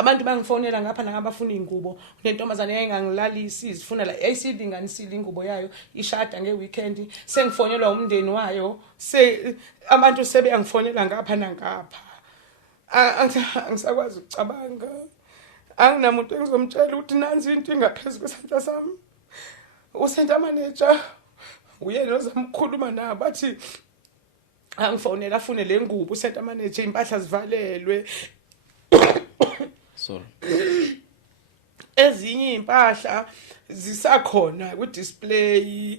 Abantu bangifonela ngapha nangabafuna ingubo nentombazane yayingangilalisi izifuna la ayisilinganisile ingubo yayo ishada ngeweekend sengifonelwa umndeni wayo abantu sebeyangifonela ngapha nangapha angisakwazi ukucabanga anginamuntu engizomtshela ukuthi nansi into ingaphezulu kwesandla sami usenta manager uyena ozamkhuluma nabo bathi angifonela afune le ngubo usenta manager impahla zivalelwe sorry ezinye impahla zisakhona ku display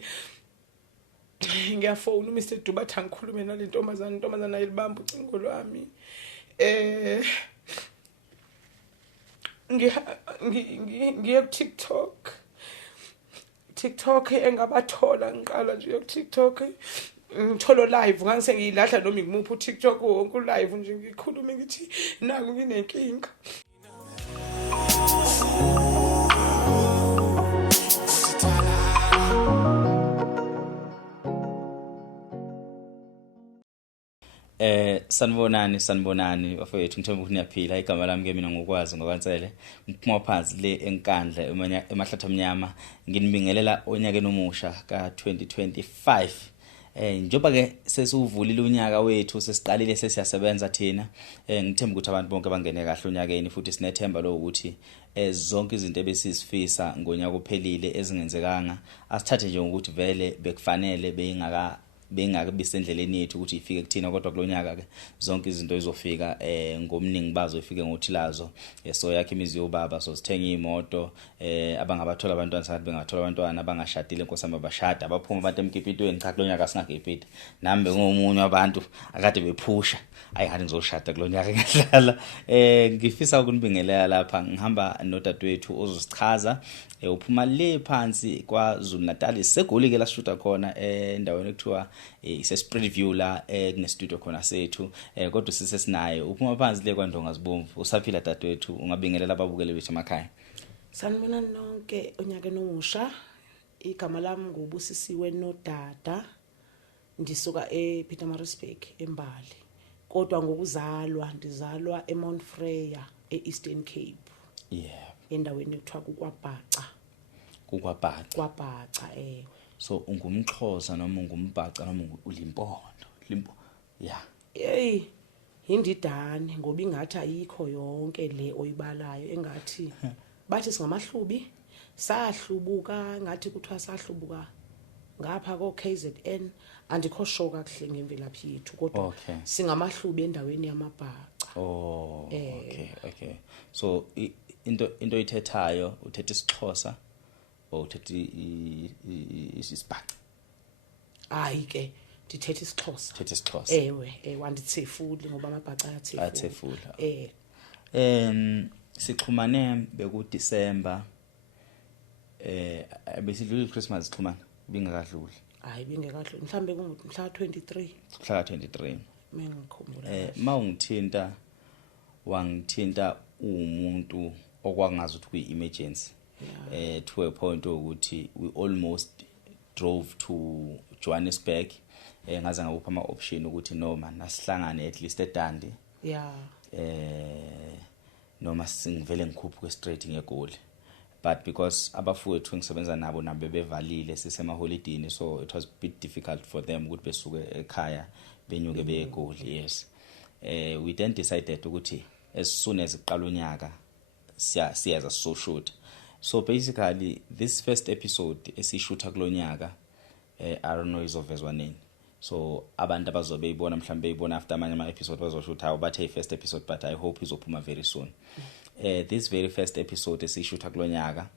ngiyafona Mr Dubathi angikhulume nale intombazana ayilibamba ucingo lwami ngiye ku TikTok engabathola ngiqala nje ku TikTok ngitholo live ngase ngiyilahla noma ngimuphi uTikTok wonke live nje ngikhulume ngithi naku nginenkinga sanibonani bafowethu ngithemba ukuthi niyaphila igama lami ke mina ngokwazi ngokwansele ngiphuma phansi le enkandla emahlathi amnyama nginibingelela onyakeni omusha ka2025 njoba ke sesuvulile unyaka wethu sesiqalile sesiyasebenza thina ngithemba ukuthi abantu bonke bangene kahle unyakeni futhi sinethemba lokuthi zonke izinto ebesizifisa ngonyaka ophelile ezingenzekanga asithathe nje ukuthi vele bekufanele bengaka bisendleleni yethu ukuthi ifike kuthina kodwa kulonyaka ke zonke izinto izofika ngomningi bazo ifike ngothilazo so yakhe imizi yobaba so sithenga imoto abangabathola abantwana sathi bengathola abantwana abangashadile inkosama abashada abaphuma abantu emkipitweni cha kulonyaka singakipita nami ngomunye wabantu akade bephusha ayihani ngizoshada kulonyaka ngihlala ngifisa ukunibingelela lapha ngihamba nodadewethu ozosichaza uphuma le phansi kwaZulu Natal segoli ke la shoota khona endaweni ekuthiwa ise preview la kune studio khona sethu kodwa sisesinaye uphuma phansi le kwaNdonga Zibomvu usaphila dadewethu ungabingelela ababukele bethu emakhaya sanibona nonke onyakeni omusha igama lami ngubusisiwe nodada ndisuka ePietermaritzburg eMbali kodwa ngokuzalwa ndizalwa eMount Freya eEastern Cape endaweni ekuthiwa kuKwabhaca so ungumXhosa noma ungumbhaca noma ulimpondo indidane ngoba ingathi ayikho yonke le oyibalayo engathi bathi singamahlubi sahlubuka ngathi kuthiwa sahlubuka ngapha ko KZN andikho sure kahle ngemvelaphi yethu kodwa singamahlubi endaweni yamabhaca okay so into ithethayo uthethe isiXhosa uthethe isibhaca hayi ke ndithethe isiXhosa ewe wandithefuli ngoba amabhaca ayathefula sixhumane beku December besidlula iChristmas sixhumana bingakadluli hayi bingekadluli mhlambe kumhla 23 mengikhumbula mawungithinta wangithinta umuntu okwangazi ukuthi kuyi-emergency to a point ukuthi we almost drove to Johannesburg ngaze ngabupha ama-option ukuthi noma nasihlangane at least eDandi noma singivele ngikhuphuke straight ngegoli but because abafowethu ngisebenza nabo bevalile sisema-holidini so it was a bit difficult for them ukuthi besuke ekhaya benyuke beyegoli yes we then decided ukuthi as soon as iqala unyaka siyaza so shoot so basically this first episode esishootha kulonyaka I don't know izovezwa nini so abantu abazobe beyibona mhlambe beyibona after amanye ama episode bazoshutha abathe first episode but I hope izophuma very soon this very first episode esishootha kulonyaka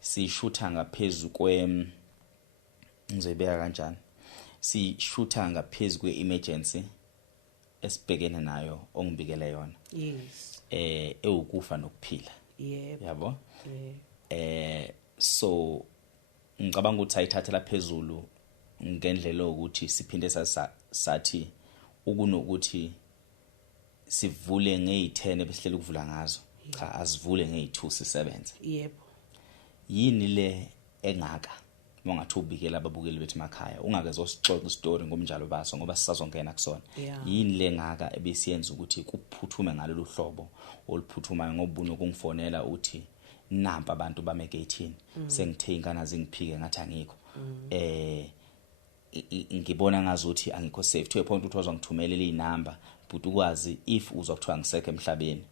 sishutha ngaphezulu ngizoyibeka kanjani sishutha ngaphezulu kwe-emergency esibhekene nayo ongibikele yona ewukufa nokuphila yabo so ngicabanga ukuthi ayithathela phezulu ngendlela ukuthi siphinde sathi ukunokuthi sivule nge10 besihlele ukuvula ngazo cha asivule nge2 sisebenze yebo yini le engaka mongathi ubikela ababukeli bethu emakhaya ungake zosixoxa istory ngomnjalo baso ngoba sisazongena kusona yini lengaka ebesiyenza ukuthi kuphuthume ngalolu hlobo oluphuthumayo ngobuni okungifonela uthi nampa abantu bame-18 sengithe ingane zingiphike ngathi angikho ngibona ngazuthi angikho safe to a point ukuthi wazongithumelela inamba but ukwazi if uzokuthiwa ngisekho emhlabeni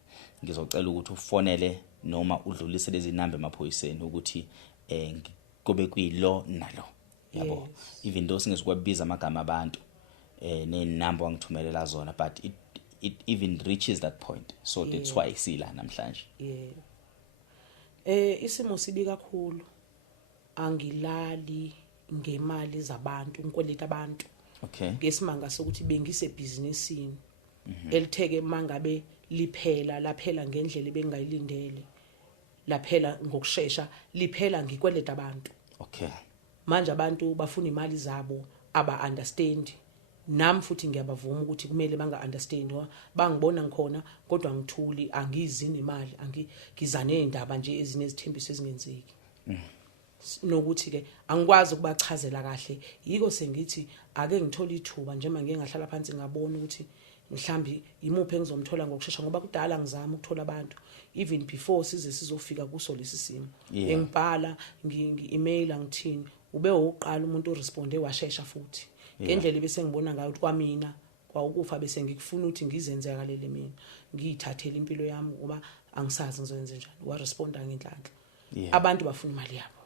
ngizocela ukuthi ufonele noma udlulise lezi namba emaphoyiseni ukuthi kube kuyilo nalo yabo even though singezikwabiza amagama abantu nenamba wangithumelela zona but it even reaches that point so that's why sila namhlanje isimo sibi kakhulu angilali ngemali zabantu ngikweleta abantu ngesimanga sokuthi bengisebhizinisini elitheke mangabe laphela ngendlela ebengayilindele laphela ngokusheshsha liphela ngikweleta abantu manje abantu bafuna imali zabo aba understand nami futhi ngiyabavuma ukuthi kumele banga understand bangibona ngikhona kodwa ngithuli angizini imali angizane indaba nje ezinezithembiso ezingenzeki nokuthi ke angikwazi ukubachazela kahle yiko sengithi ake ngithola ithuba njengoba ngeke ngahlala phansi ngabona ukuthi mhlambi imuphi engizomthola ngokusheshsha ngoba kudala ngizama ukuthola abantu even before sizofika kuso lesi simo engibhala ngi-email ngithini ube uqala umuntu oresponde washeshsha futhi ngendlela bese ngibona ngayo ukuthi kwamina kwaukufa bese ngikufuna ukuthi ngizenzakalele mina ngiyithathele impilo yami ngoba angisazi ngizoyenza njani waresponda ngenhlanhla abantu bafuna imali yabo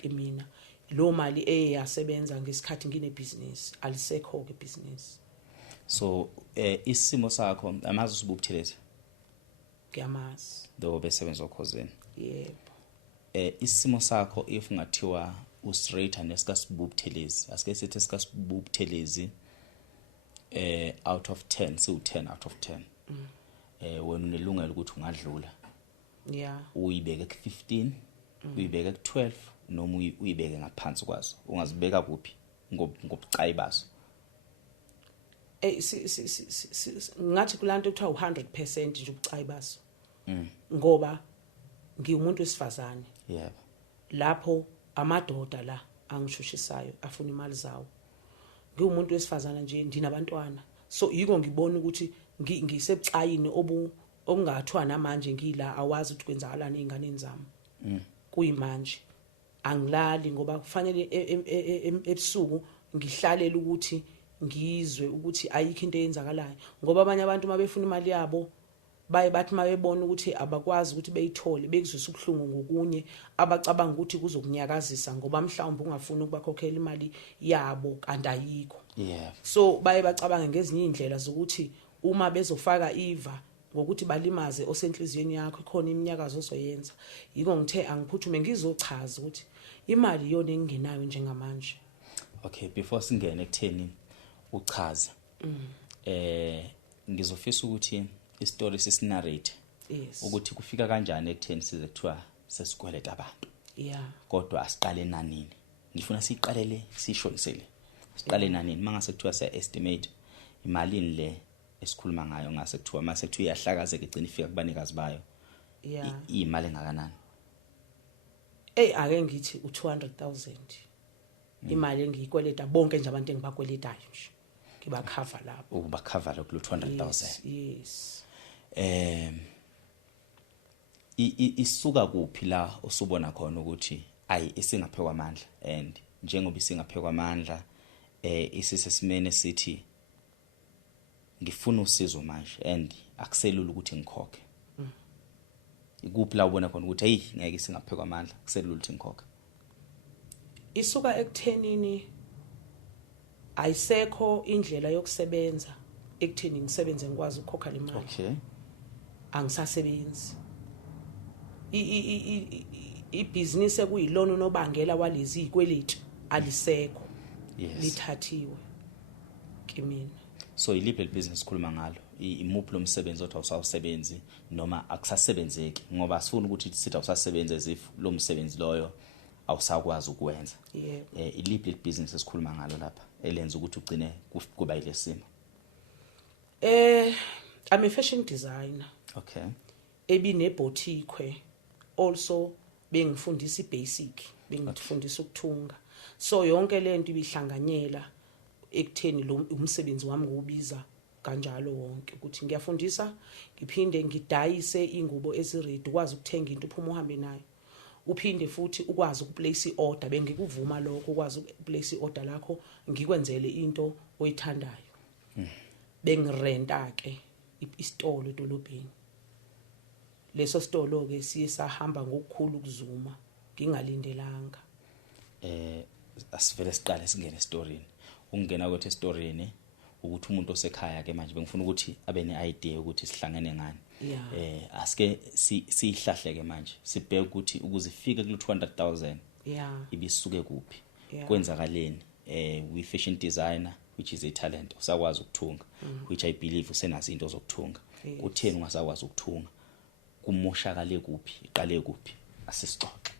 kimina lo mali eyasebenza ngesikhathi nginebusiness alisekho ke business so isimo sakho amazi usububuthelezi ngiyamazi do besebenza okhosini yebo isimo sakho if ngathiwa ustraight nesikasibubuthelezi asike sithi sikasibubuthelezi out of 10 so 10 out of 10 wena unelungelo ukuthi ungadlula uyibeke ku-15 uyibeke ku-12 noma uyibeke ngaphansi kwazo ungazibeka kuphi ngobucayi baso ngathi kulanto ekuthiwa 100% nje ubucayi baso ngoba ngiwumuntu wesifazane lapho amadoda la angishushisayo afuna imali zawo ngiwumuntu wesifazana nje ndinabantwana so yiko ngibona ukuthi ngisebucayini okungathiwa namanje ngila awazi ukuthi kwenzakalani einganeni zami kuyimanje angilali ngoba kufanele ebusuku ngihlalela ukuthi ngizwe ukuthi ayikho into eyenzakalayo ngoba abanye abantu mabefuna imali yabo baye bathi mabebona ukuthi abakwazi ukuthi beyithole bekuzwisa ubuhlungu ngokunye abacabanga ukuthi kuzokunyakazisa ngoba mhlawumbe ungafuni ukubakhokhela imali yabo kanti ayikho so baye bacabanga ngezinye indlela zokuthi uma bezofaka iva ngokuthi balimaze osenhliziyweni yakho khona iminyakazo ozoyenza yiko ngithe angiphuthume ngizochaza ukuthi imali yona engingenayo njengamanje okay before singene ekutheni uchaza ngizofisa ukuthi istory sisinarrate ukuthi kufika kanjani ekutheni size kuthiwa sesikweleta abantu kodwa asiqale nanini ngifuna siqalele sishonisele siqale nanini mangase kuthiwa siya estimate imalini le esikhuluma ngayo ngase kuthiwa mase kuthiwa iyahlakazeka igcina ifika kubanikazi bayo imali engakanani ake ngithi u200,000 imali engiyikweleta bonke nje abantu engibakweletayo nje ngibakhava lapho ubakhava lo 200,000 yes isuka kuphi la usubona khona ukuthi ayi isingaphekwa amandla and njengoba isingaphekwa amandla isisesimene sithi ngifuna usizo manje and akuselula ukuthi ngikhokhe ikuphi la ubona khona ukuthi hey ngeke singaphekwa amandla akuselula ukuthi ngikhokhe isuka ekuthenini ayisekho indlela yokusebenza ekutheni ngisebenze ngikwazi ukukhokha le mali angisasebenzi ibusiness ekuyilona unobangela walezi ikweleti alisekho lithathiwe kimina so iliphi business khuluma ngalo imuphi lo msebenzi othi awusawusebenzi noma akusasebenzeki ngoba asifuni ukuthi sithi awusasebenza as if lo msebenzi loyo awusakwazi ukwenza iliphi business esikhuluma ngalo lapha elenza ukuthi ugcine kuba ilesimo I'm a fashion designer ebine boutique also bengifundisa ibasic bengifundisa ukuthunga so yonke lento ibihlanganyela ekutheni lo umsebenzi wami ngokubiza kanjalo wonke ukuthi ngiyafundisa ngiphinde ngidayise ingubo eziredi ukwazi ukuthenga into uphuma uhambe nayo uphinde futhi ukwazi ukuplace iorder bengikuvuma lokho ukwazi ukuplace iorder lakho ngikwenzele into oyithandayo bengirenta ke isitolo edolobheni leso sitolo ke siye sahamba ngokukhulu ukuzuma ngingalindelanga asivele siqale singene estoryini ungena kwethe estoryini ukuthi umuntu osekhaya ke manje bengifuna ukuthi abe ne-idea ukuthi sihlangene ngani asike sihlahle ke manje sibheke ukuthi ukuze ifike ku 200,000 ibisuke kuphi kwenzakaleni we fashion designer which is a talent usakwazi ukuthunga which I believe usenazo into zokuthunga kutheni ungasakwazi ukuthunga kumoshakale kuphi iqale kuphi asisixoxe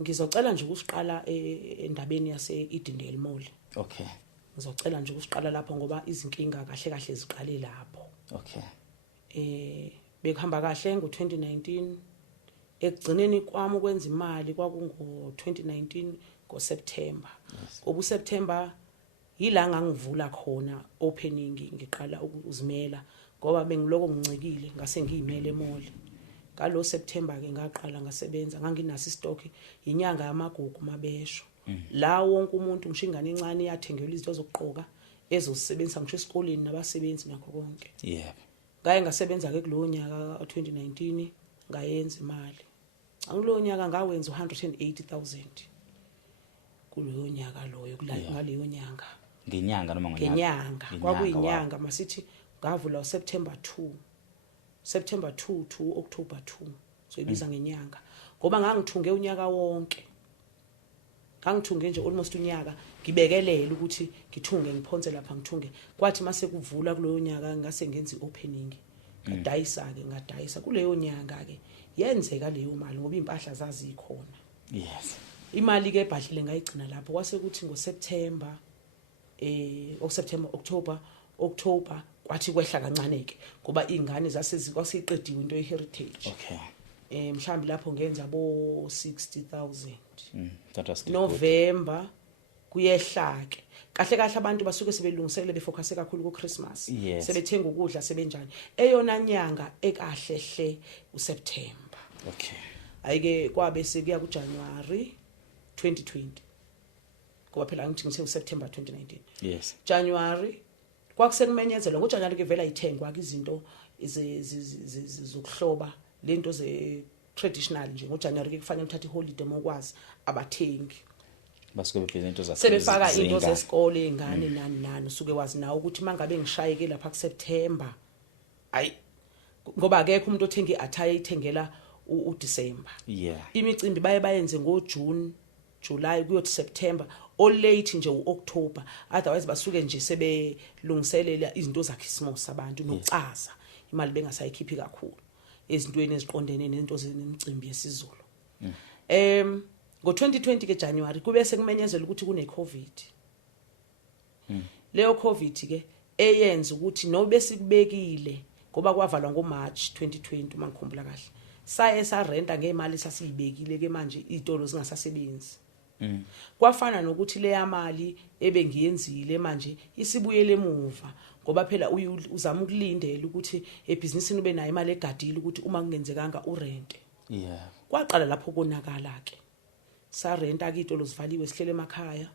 ngizocela nje ukusiqala endabeni yase Edendale Mall okay ngizocela nje ukusiqala lapho ngoba izinkinga kahle kahle ziqale lapho okay bekuhamba kahle ngo2019 ekugcineni kwami ukwenza imali kwakungo 2019 ngoSeptember ngoba September yila ngangivula khona opening ngiqala ukuzimela ngoba bengiloko ngincikile ngase ngiyimele emall ngalo September ke ngaqala ngasebenza nganginaso istock inyanga yamagugu mabesho la wonke umuntu ngishingane encane yathengelwa izinto zokugqoka ezosebenzisa ngisho esikoleni nabasebenzi nakho konke ngaye ngasebenza ke kulowo nyaka 2019 ngayenza imali angilo nyaka ngawenza 180,000 kuloyo nyaka loyo ngaleyo nyanga ngenyanga noma ngenyanga kwakuyinyanga masithi ngavula September 2 to October 2 so ibiza ngenyanga ngoba ngangithunge unyaka wonke ngangithunge nje almost unyaka ngibekelela ukuthi ngithunge ngiphonse lapha ngithunge kwathi mase kuvula kuloyo nyaka ngase ngenza iopening ngadayisa kuleyo nyanga ke yenzeka leyo mali ngoba impahla zazikhona imali ke ebhadlile ngayigcina lapho kwase kuthi ngoSeptember October kwathi kwehla kancane ke ngoba ingane kwasiqediwe into ye-heritage mhlambi lapho ngenza bo 60,000 November kuyehla ke kahle kahle abantu basuke sebelungiselele befocus kakhulu ku Christmas sebethenga ukudla sebenjani eyona nyanga ekahlehle uSeptember ayike kwabe sekuya ku January 2020 ngoba phela ngithi ngise uSeptember 2019 January kwakusekumenyezelwa ngoJanuary ke vela ithengwa izinto zokuhloba lento ze traditional nje ngoJanuary ke kufanele uthathe iholiday mokwazi abathengi basuke bebhiza into sebefaka into zesikole ingane nani usuke wazi nawe ukuthi mangabe ngishayeke lapha kuSeptember ayi ngoba akekho umuntu othenga iattire ithengela uDecember imicimbi bayenze ngoJune July kuyothi September all late nje uOctober otherwise basuke nje sebelungiselela izinto zaKhrismos abantu nokucaza imali bengasayikhiphi kakhulu ezintweni eziqondene nento zemicimbi yesizulu ngo2020 ke January kube sekumenyezela ukuthi kune COVID leyo COVID ke eyenza ukuthi nobe sikubekile ngoba kwavalwa ngoMarch 2020 mangikhumbula kahle saye sarenta ngemali sasiyibekile ke manje izitolo zingasasebenzi kwafana nokuthi le yamali ebengiyenzile manje isibuyele emuva ngoba phela uzama ukulindela ukuthi ebusinessini ube nayo imali egadile ukuthi uma kungenzekanga urente kwaqala lapho konakala ke sarenta ke izitolo zivaliwe sihlele emakhaya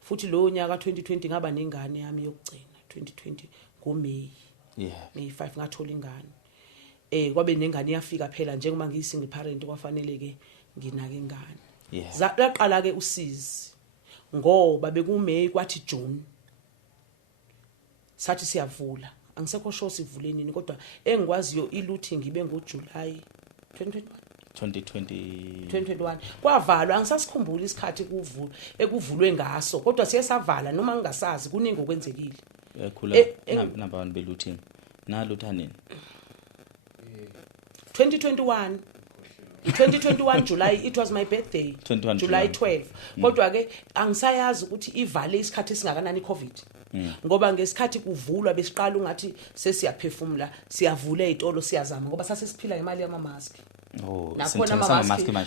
futhi lo nyaka 2020 ngaba nengane yami yokugcina 2020 ngoMay May 5 ngathola ingane kwabe nengane yafika phela njengoba ngiyisingle parent kwafanele ke nginake ingane zaqala ke usizi ngoba bekuMay kwathi June sathi siyavula angisekho sure sivule nini kodwa engikwaziyo ilooting ibe ngoJuly 2021 kwavalwa angisasikhumbula isikhathi ekuvulwe ngaso kodwa siye savala noma ngingasazi kuningi okwenzekile khula number 1 belooting na luthaneni 2021 July it was my birthday July 12 kodwa ke angisayazi ukuthi ivale isikhathi esingakanani iCovid ngoba ngesikhathi kuvulwa besiqala ungathi sesiyaphefumula siyavula izitolo siyazama ngoba sasesiphila ngemali yama mask nakhona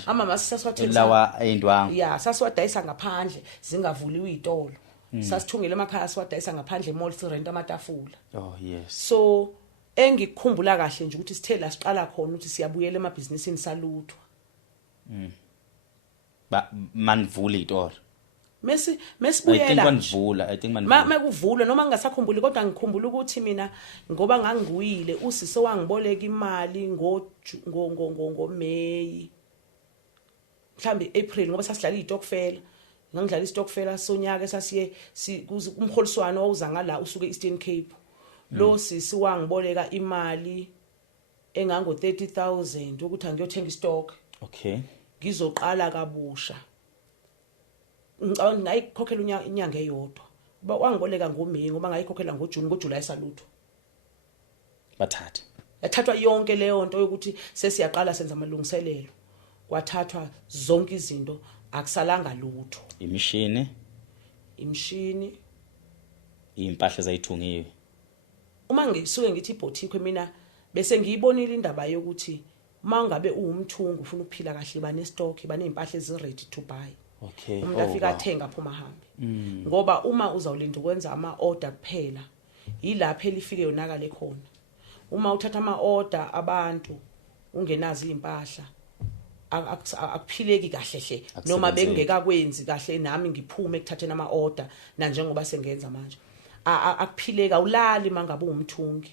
ama-mask sasiwathengisa lawa ey'ndwangu ya sasiwadayisa ngaphandle zingavuliwe iy'tolo sasithungela emakhaya siwadayisa ngaphandle emall sirenta amatafula yes so engikukhumbula kahle nje ukuthi sithe la siqala khona ukuthi siyabuyela emabhizinisini saluthwa manivula iy'tolo mesibuyela I think manivula makuvulwa noma ngingasakhumbuli kodwa ngikhumbula ukuthi mina ngoba ngangnguyile usise wangiboleka imali ngo-May mhlambe April ngoba sasidlala izitokfela ngangidlala isitokfela sonyaka esasiye umholiswano owuza ngala usuke Eastern Cape lo sisi wangiboleka imali engango 30,000 ukuthi angiyothenga istock okay ngizoqala kabusha ngicabanga ngayikhokhela inyanga eyodwa wangiboleka ngoMeyi ngoba ngayikhokhela ngoJuni ngoJuly salutho yathathwa yonke leyo nto yokuthi sesiyaqala senza amalungiselelo kwathathwa zonke izinto akusalanga lutho imishini impahla zayithungiwe uma ngisuke ngithi ibhothikwe mina bese ngiyibonile indaba yokuthi mangabe uwumthungu ufuna ukuphila kahle bane stock baneimpahla ezi ready to buy okay umuntu afika athenga phuma hambe ngoba uma uzawulinda ukwenza ama order kuphela yilapha elifike yonakale khona uma uthatha ama order abantu ungenazi impahla akuphileki kahle hle noma bengekakwenzi kahle nami ngiphume ekuthatheni ama order na njengoba sengenza manje akuphileka ulali mangabe umthungi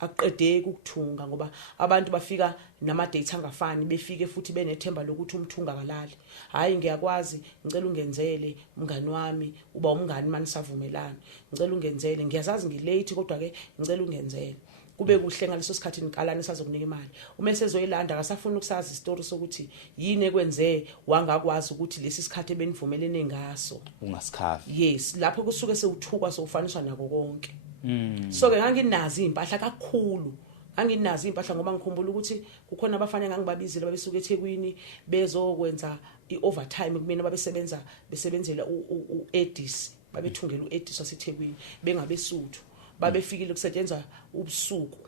akuqedeki ukuthunga ngoba abantu bafika nama data angafani befike futhi benethemba lokuthi umthunga akalali hayi ngiyakwazi ngicela ungenzele umngani wami uba umngani manje savumelana ngicela ungenzele ngiyazazi ngilate kodwa ke ngicela ungenzele kube kuhle ngaleso sikhathi niqalane sazokunika imali uma sezoyilanda akasafuna ukusazi istory sokuthi yini ekwenze wangakwazi ukuthi lesi sikhathi ebenivumelene ngaso ungasikhavi yes lapho kusuke sewuthukwa sokufaniswa nako konke so ke nganginazi impahla kakhulu anginazi impahla ngoba ngikhumbula ukuthi kukhona abafana ngangibabizile babesuka eThekwini bezokwenza iovertime kumina besebenzela uEdis babethungela uEdis waseThekwini bengabesuthu babefikile kusetshenzwa ubusuku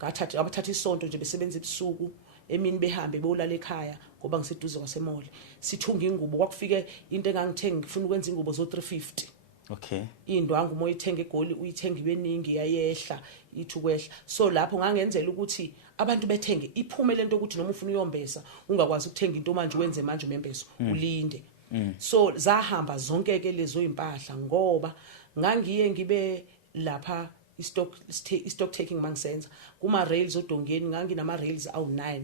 abathatha isonto nje besebenza ebusuku emini behambe bolala ekhaya ngoba ngiseduze kwasemall sithunga ingubo kwakufike into engangithenga ngifuna ukwenza ingubo zo 350 okay indwangu moya ithenga egoli uyithenga ibeningi yayehla ithu kwehla so lapho ngangenzela ukuthi abantu bethenge iphume lento ukuthi noma ufuna uyombesa ungakwazi ukuthenga into manje wenze manje umembeso ulinde so zahamba zonke ke lezo impahla ngoba ngangiye ngibe lapha stock taking mangisenza kuma rails odongeni nganginama rails awu9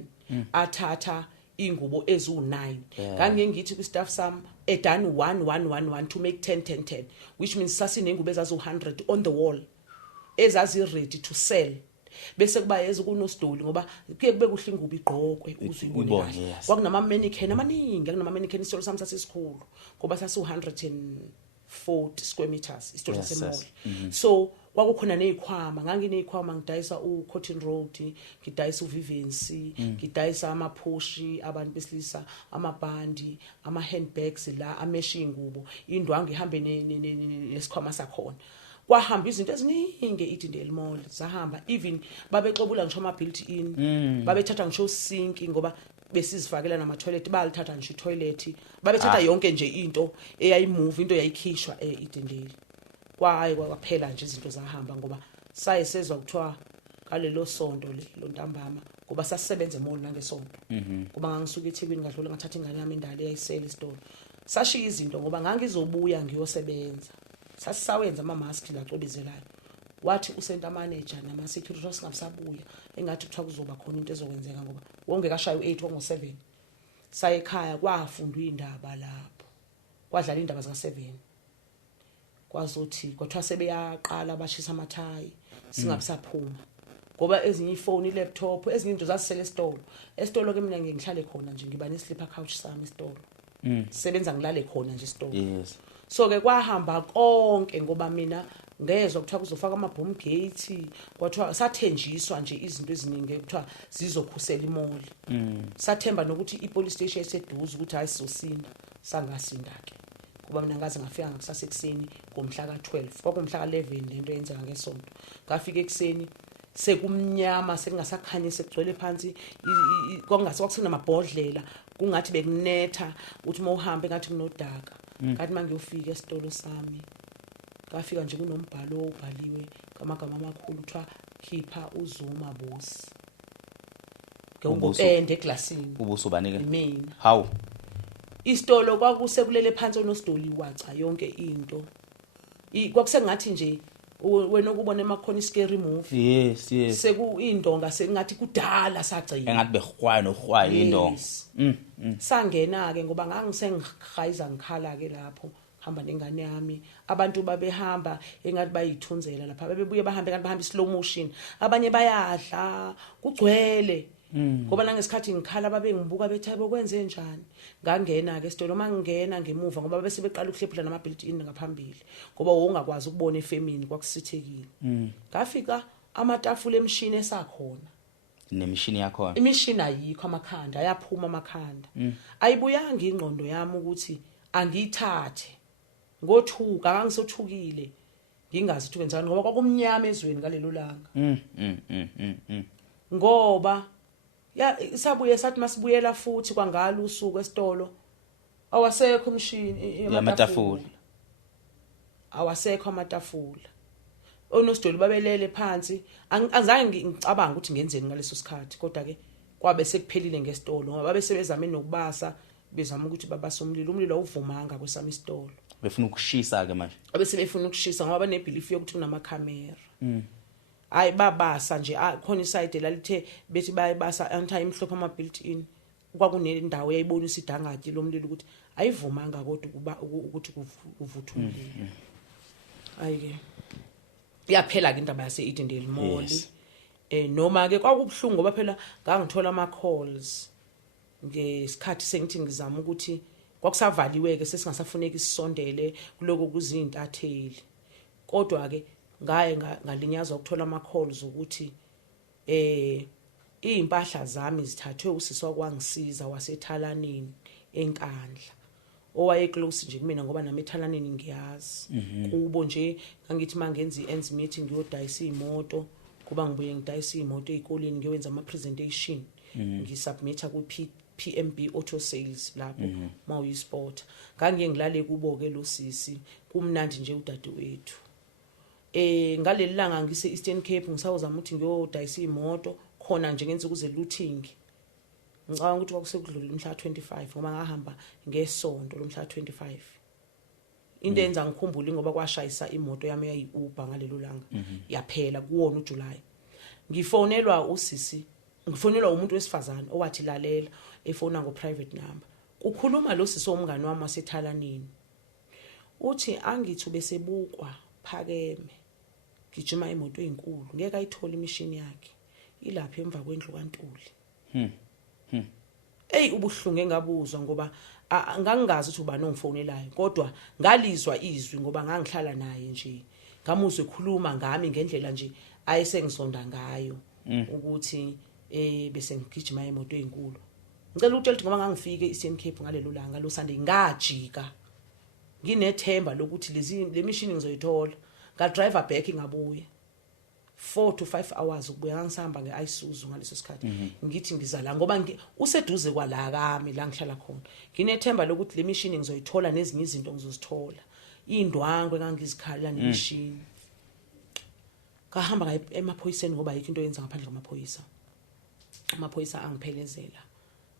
athatha ingubo ezu9 kange ngithi ku staff sam edone 1 to make 10 which means sasinengubo ezazu100 on the wall ezazi ready to sell bese kuba yeza kunosidoli ngoba kuye kube kuhle ingubo igqokwe uzibone kahle kwakunama mannequin amaningi kunama mannequin isitolo sami sasisikhulu ngoba sasi 140 square meters isitolo sasemall so kwakukhona nezikhwama nganginezikhwama ngidayisa uCotton Road ngidayisa uVivency ngidayisa amaphushi abantu besilisa amabhandi ama handbags la amesha ingubo indwangu ihambe nesikhwama sakhona kwahamba izinto eziningi eTindale Mall zahamba even babexobula ngisho ama built in babethatha ngisho sink ngoba besizifakela nama toilet balithatha ngisho toilet babethatha yonke nje into eyayimove into yayikhishwa eTindale kwaphela nje izinto zahamba ngoba saye sezwa kuthiwa kalelo sonto lo ntambama ngoba sasisebenza emall nangesonto ngoba ngangisuka eThekwini ngadlula ngathatha ingane yami indala eyayisela isitolo sashiya izinto ngoba ngangizobuya ngiyosebenza sasisawenza ama mask lacobizelayo wathi usenta manager nama security singasabuya engathi kuthiwa kuzoba khona into ezokwenzeka ngoba wonke kashayo u8 ngo7 saye ekhaya kwafundwa indaba lapho kwadlala indaba zika7 kwazothi kwathiwa sebeyaqala abashisa amathayi singabisaphuma ngoba ezinye ifoni laptop ezinye into zasisele esitolo ke mina ngihlale khona nje ngiba ne sleeper couch sami esitolo sebenza ngilale khona nje esitolo yes so ke kwahamba konke ngoba mina ngezwe kuthiwa kuzofaka ama bomb gate kwathiwa sathenjiswa nje izinto eziningi kuthiwa zizokhusela imall sathemba nokuthi ipolice station eseduze ukuthi hayi sizosinda sangasinda ke kuba mina ngaze ngafika ngakusasekuseni ngomhla ka12 kwakumhla ka11 lento yenzeka ngesonto ngafika ekseni sekumnyama sekungasakhanye sekugcwele phansi kwangase kwakusenamabhodlela kungathi bekunetha uthi mawuhambe ngathi kunodaka ngathi mangiyofika esitolo sami ngafika nje kunombhalo obhaliwe ngamagama amakhulu kuthiwa khipha uzuma bosi ngobupende eglasini ubuso banike mina how isitolo kwakusekulele phansi onosidoli wacha yonke into kwakusengathi nje wena ukubona emakhona scary movie yes sekuyindonga sengathi kudala sagcina engathi behwaya nohwaya indonga sangena ke ngoba ngangisengihayiza ngikhala ke lapho hamba nengane yami abantu babehamba engathi bayithunzela lapha bebuye bahambe kanti bahamba slow motion abanye bayadla kugcwele ngoba nangesikhathi ngikhala babengibuka bethi bokwenze njani ngangena ke esitolo mangena ngemuva ngoba bese beqala ukuhlephula nama built in ngaphambili ngoba ungakwazi ukubona efemini kwakusithekile ngafika amatafula emshini esakhona nemishini yakho imishini ayikho amakhanda ayaphuma amakhanda ayibuyanga ingqondo yami ukuthi angiyithathe ngothuka kangisothukile ngingazi ukuthi kwenzani ngoba kwakumnyama ezweni ngalelo langa ngoba sabuye sathi masibuyela futhi kwangalo usuku esitolo awasekho umshini yamatafula awasekho amatafula onosidoli babelele phansi angizange ngicabanga ukuthi ngenzeni ngaleso sikhathi kodwa ke kwabe sekuphelile ngesitolo ngoba babesebezame nokubasa bezama ukuthi babase umlilo awuvumanga kwesami isitolo befuna ukushisa ke manje abese befuna ukushisa ngoba banebelief yokuthi unamakhamera hayi babasa nje khona iside lalithe bethi bayibasa anti imhlophe ama built in kwakunendawo yayibonisa idangathi lomlilo ukuthi ayivumanga kodwa ukuthi kuvutha umlilo ayike yaphela ke indaba yase Edendale Mall noma ke kwakubhlungu ngoba phela ngangithola ama calls ngesikhathi sengithi ngizama ukuthi kwakusavaliwe ke sesingasafuneki isondele kuloko kuzintatheli kodwa ke ngaye ngalinyazwa ukuthola ama calls ukuthi impahla zami zithathwe usisi wakwangisiza wasethalaneni enkandla owaye close nje kumina ngoba nami ethalaneni ngiyazi kubo nje ngangithi mangenza iends meeting ngiyodayisa imoto kuba ngibuye ngidayisa imoto ezikoleni ngiyowenza ama presentation ngisubmitha ku PMB Auto Sales lapho mawuyisport ngangiye ngilale kubo ke lo sisi kumnandi nje udade wethu ngaleli langa ngise Eastern Cape ngisawuzama ukuthi ngiyodayisa imoto khona nje ngenza ukuze looting ngicabanga ukuthi kwakusekudlula umhla 25 ngoba ngahamba ngesonto lomhla 25 into enza ngikhumbule ngoba kwashayisa imoto yami yayi Uber ngalelo langa yaphela kuwona uJuly ngifonelwa usisi ngifonelwa umuntu wesifazane owathi lalela efona ngo private number ukhuluma lo sisi omngani wami wasethalaneni uthi angithi besebukwa phakeme gijima imoto ezinkulu ngeke ayithola imishini yakhe ilapha emva kwendlu kaNtuli ubuhlungu engabuzwa ngoba ngangingazi ukuthi ubani ongifonelayo kodwa ngalizwa izwi ngoba ngangihlala naye nje ngamuzwe ekhuluma ngami ngendlela nje ayesengisonda ngayo ukuthi bese ngigijima imoto ezinkulu ngicela ukutshela ukuthi ngoba ngangifike eSeven Cape ngalelo langa lo Sunday ngajika nginethemba lokuthi le machine ngizoyithola nga driver back ngabuye 4 to 5 hours ukubuya ngisahamba ngeIsuzu ngaleso sikhathi ngithi ngizala ngoba useduze kwala kami la ngihlala khona nginethemba lokuthi le machine ngizoyithola nezinye izinto ngizozithola indwangwe ngangizikhala nemishini kahamba emaphoyiseni ngoba yikho into yenza ngaphandle kwamaphoyisa amaphoyisa angiphelezela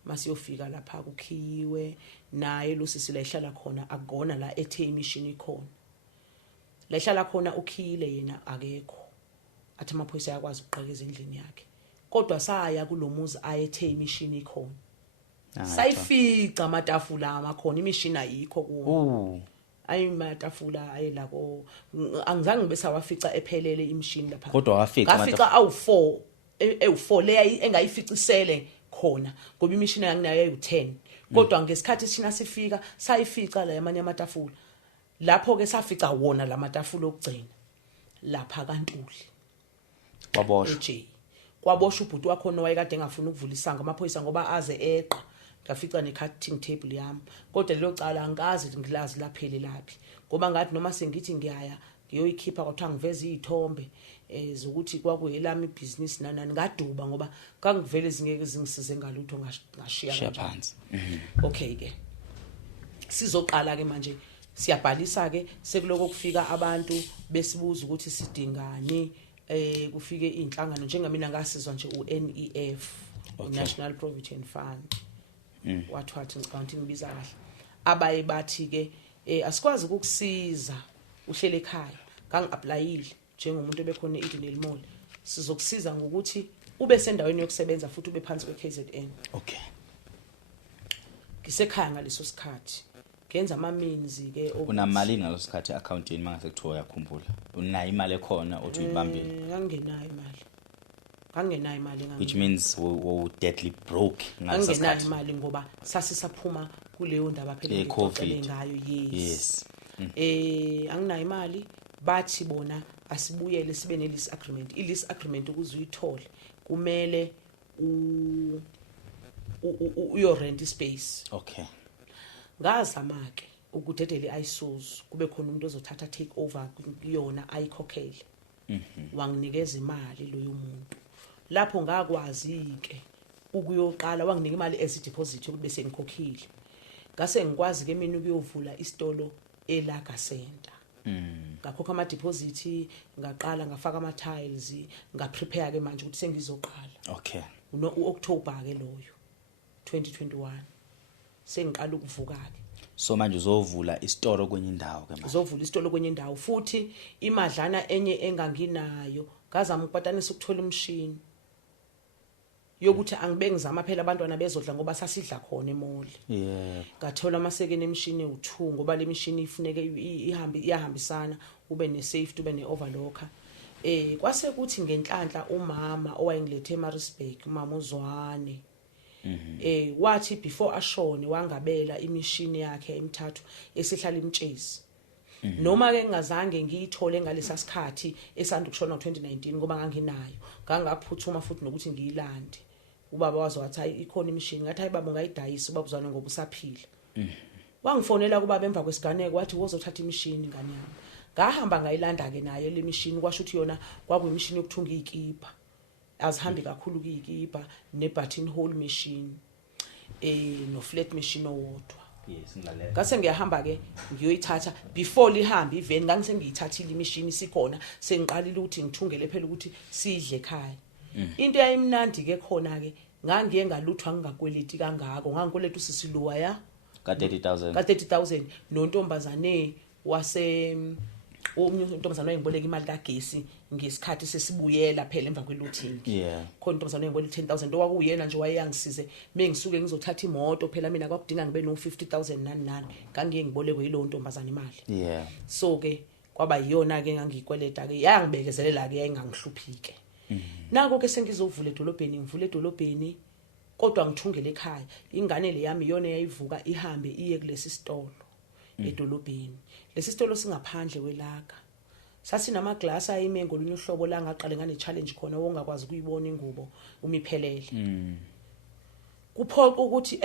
masiyofika lapha kukhiwe naye lo sisi la ihlala khona akugona la ethe imishini ikhona la ihlala khona ukhile yena akekho athi amaphoyisa yakwazi ukuqhekeza endlini yakhe kodwa saya kulomuzi ayethe imishini ikhona sayifica amatafula amakhona imishini ayikho kuwo ayimatafula ayelako angizange bese wafica ephelele imishini lapha kodwa wafica ngafica awu4 le engayificisele khona ngoba imishini yanginayo ayu10 kodwa ngesikhathi sina sifika sayifica la yamanye amatafula lapho ke safica wona lamatafula okugcina lapha kaNtuli kwaboshwa ubhuti wakho nowayekade engafuna ukuvula isanga amaphoyisa ngoba aze eqa ngafica necutting table yami kodwa lelo cala angikazi ngilazi laphele laphi ngoba ngathi noma sengithi ngiyaya ngiyoyikhipha kwathiwa ngiveze izithombe zokuthi kwakuyelami ibusiness nanani ngaduba ngoba kangivele zingeke zingisize ngalutho ngashiya phansi. Okay ke sizoqala ke manje siyabhalisa ke sekuloko kufika abantu besibuza ukuthi sidingani kufike inhlangano njengamina ngasizwa nje uNEF National Provident Fund wathi ngicabanga ngibiza kahle abaye bathi ke asikwazi ukukusiza uhlele ekhaya kangi-applyile njengomuntu obekhona eEden Elmore sizokusiza ngokuthi ube sendaweni yokusebenza futhi ube phansi kweKZN. Okay. Ngisekhaya ngaleso sikhathi ngenza ama-means ke unamali ngaleso sikhathi accountini mangase kuthiwa uyakhumbula unayo imali ekhona othi uyibambile? Angenayo imali which means we deadly broke ngaleso sikhathi. Angenayo imali ngoba sasisaphuma kuleyo ndaba phela ngixoxele ngayo. Yes. Anginayo imali bathi bona asibuyele sibe ne-lease agreement. I-lease agreement ukuze uyithole kumele uyo-rent space. Okay. Ngazama ke ukudedela iSuzu kube khona umuntu ozothatha take over kuyona ayikhokhele. Wanginikeza imali loyo muntu. Lapho ngakwazi ke ukuyoqala wanginika imali as deposit ukuthi bese ngikhokhile. Ngase ngikwazi ke mina ukuyovula isitolo eLaga Center. Ngakhokha ama deposit, ngaqala ngafaka ama tiles, ngaprepare ke manje ukuthi sengizoqala. Okay. October ke loyo 2021 sengiqala ukuvuka ke. So manje uzovula isitolo kwenye indawo ke manje. Uzovula isitolo kwenye indawo futhi imadlana enye enganginayo ngazama ukuphatanisa ukuthola umshini yokuthi angibe ngizama phela abantwana bezodla ngoba sasidla khona emoli. Yeah. Ngathola amasekene emshini u2 ngoba le mishini ifuneke iyahambisana ube ne-safety ube ne-overlocker. Kwase kuthi ngenhlanhla umama owayengilethe eMaritzburg umama uZwane wathi before ashone wangabela imishini yakhe emithathu esihlala imtshezi. Noma ke ngazange ngiyithole ngalesa sikhathi esanda ukushona ngo2019 ngoba nganginayo ngangaphuthuma futhi nokuthi ngiyilande. Ubaba wazo wathi hayi ikhona imishini ngathi hayi baba ungayidayisa ubaba uzana ngoba usaphila. Wangifonela kubaba emva kwesiganeko wathi wozothatha imishini ngani yami. Ngahamba ngayilanda ke nayo le mishini kwasho ukuthi yona kwakuyimishini yokuthunga izikipa. Azihambi kakhulu kuyikipa ne-button hole machine no flat machine owodwa. Yes, ngilalela. Ngase ngiyahamba ke ngiyoyithatha before lihambe even ngangisengiyithathile imishini sikhona sengiqalile ukuthi ngithungele phela ukuthi sidle ekhaya. Into yayimnandi ke khona ke ngangiye ngaluthwa ngingakweleti kangako ngangikweleta usisiluwa ya ka 30,000 nontombazane wase untombazane wayengiboleka imali kagesi ngesikhathi sesibuyela phela emva kweluthing. Yeah. Khona untombazane wayengiboleka 10,000 okwakuyena nje wayeyangisize mengisuke ngizothatha imoto phela mina kwakudinga ngibe no 50,000 nani ngangiye ngibolekwe yilo ntombazane imali. Yeah. So ke kwaba yiyona ke ngangiyikweleta ke yangibekezelela ke yayingangihluphike. Nako ke sengizovula edolobheni ngivula edolobheni kodwa ngithungele ekhaya. Ingane le yami yona yayivuka ihambe iye kulesi sitolo edolobheni. Lesi sitolo singaphandle kwelaka. Sasinama glass ayime ngolunye uhlobo la ngaqale ngane challenge khona wongakwazi ukuyibona ingubo umiphelele. Kuphoqa ukuthi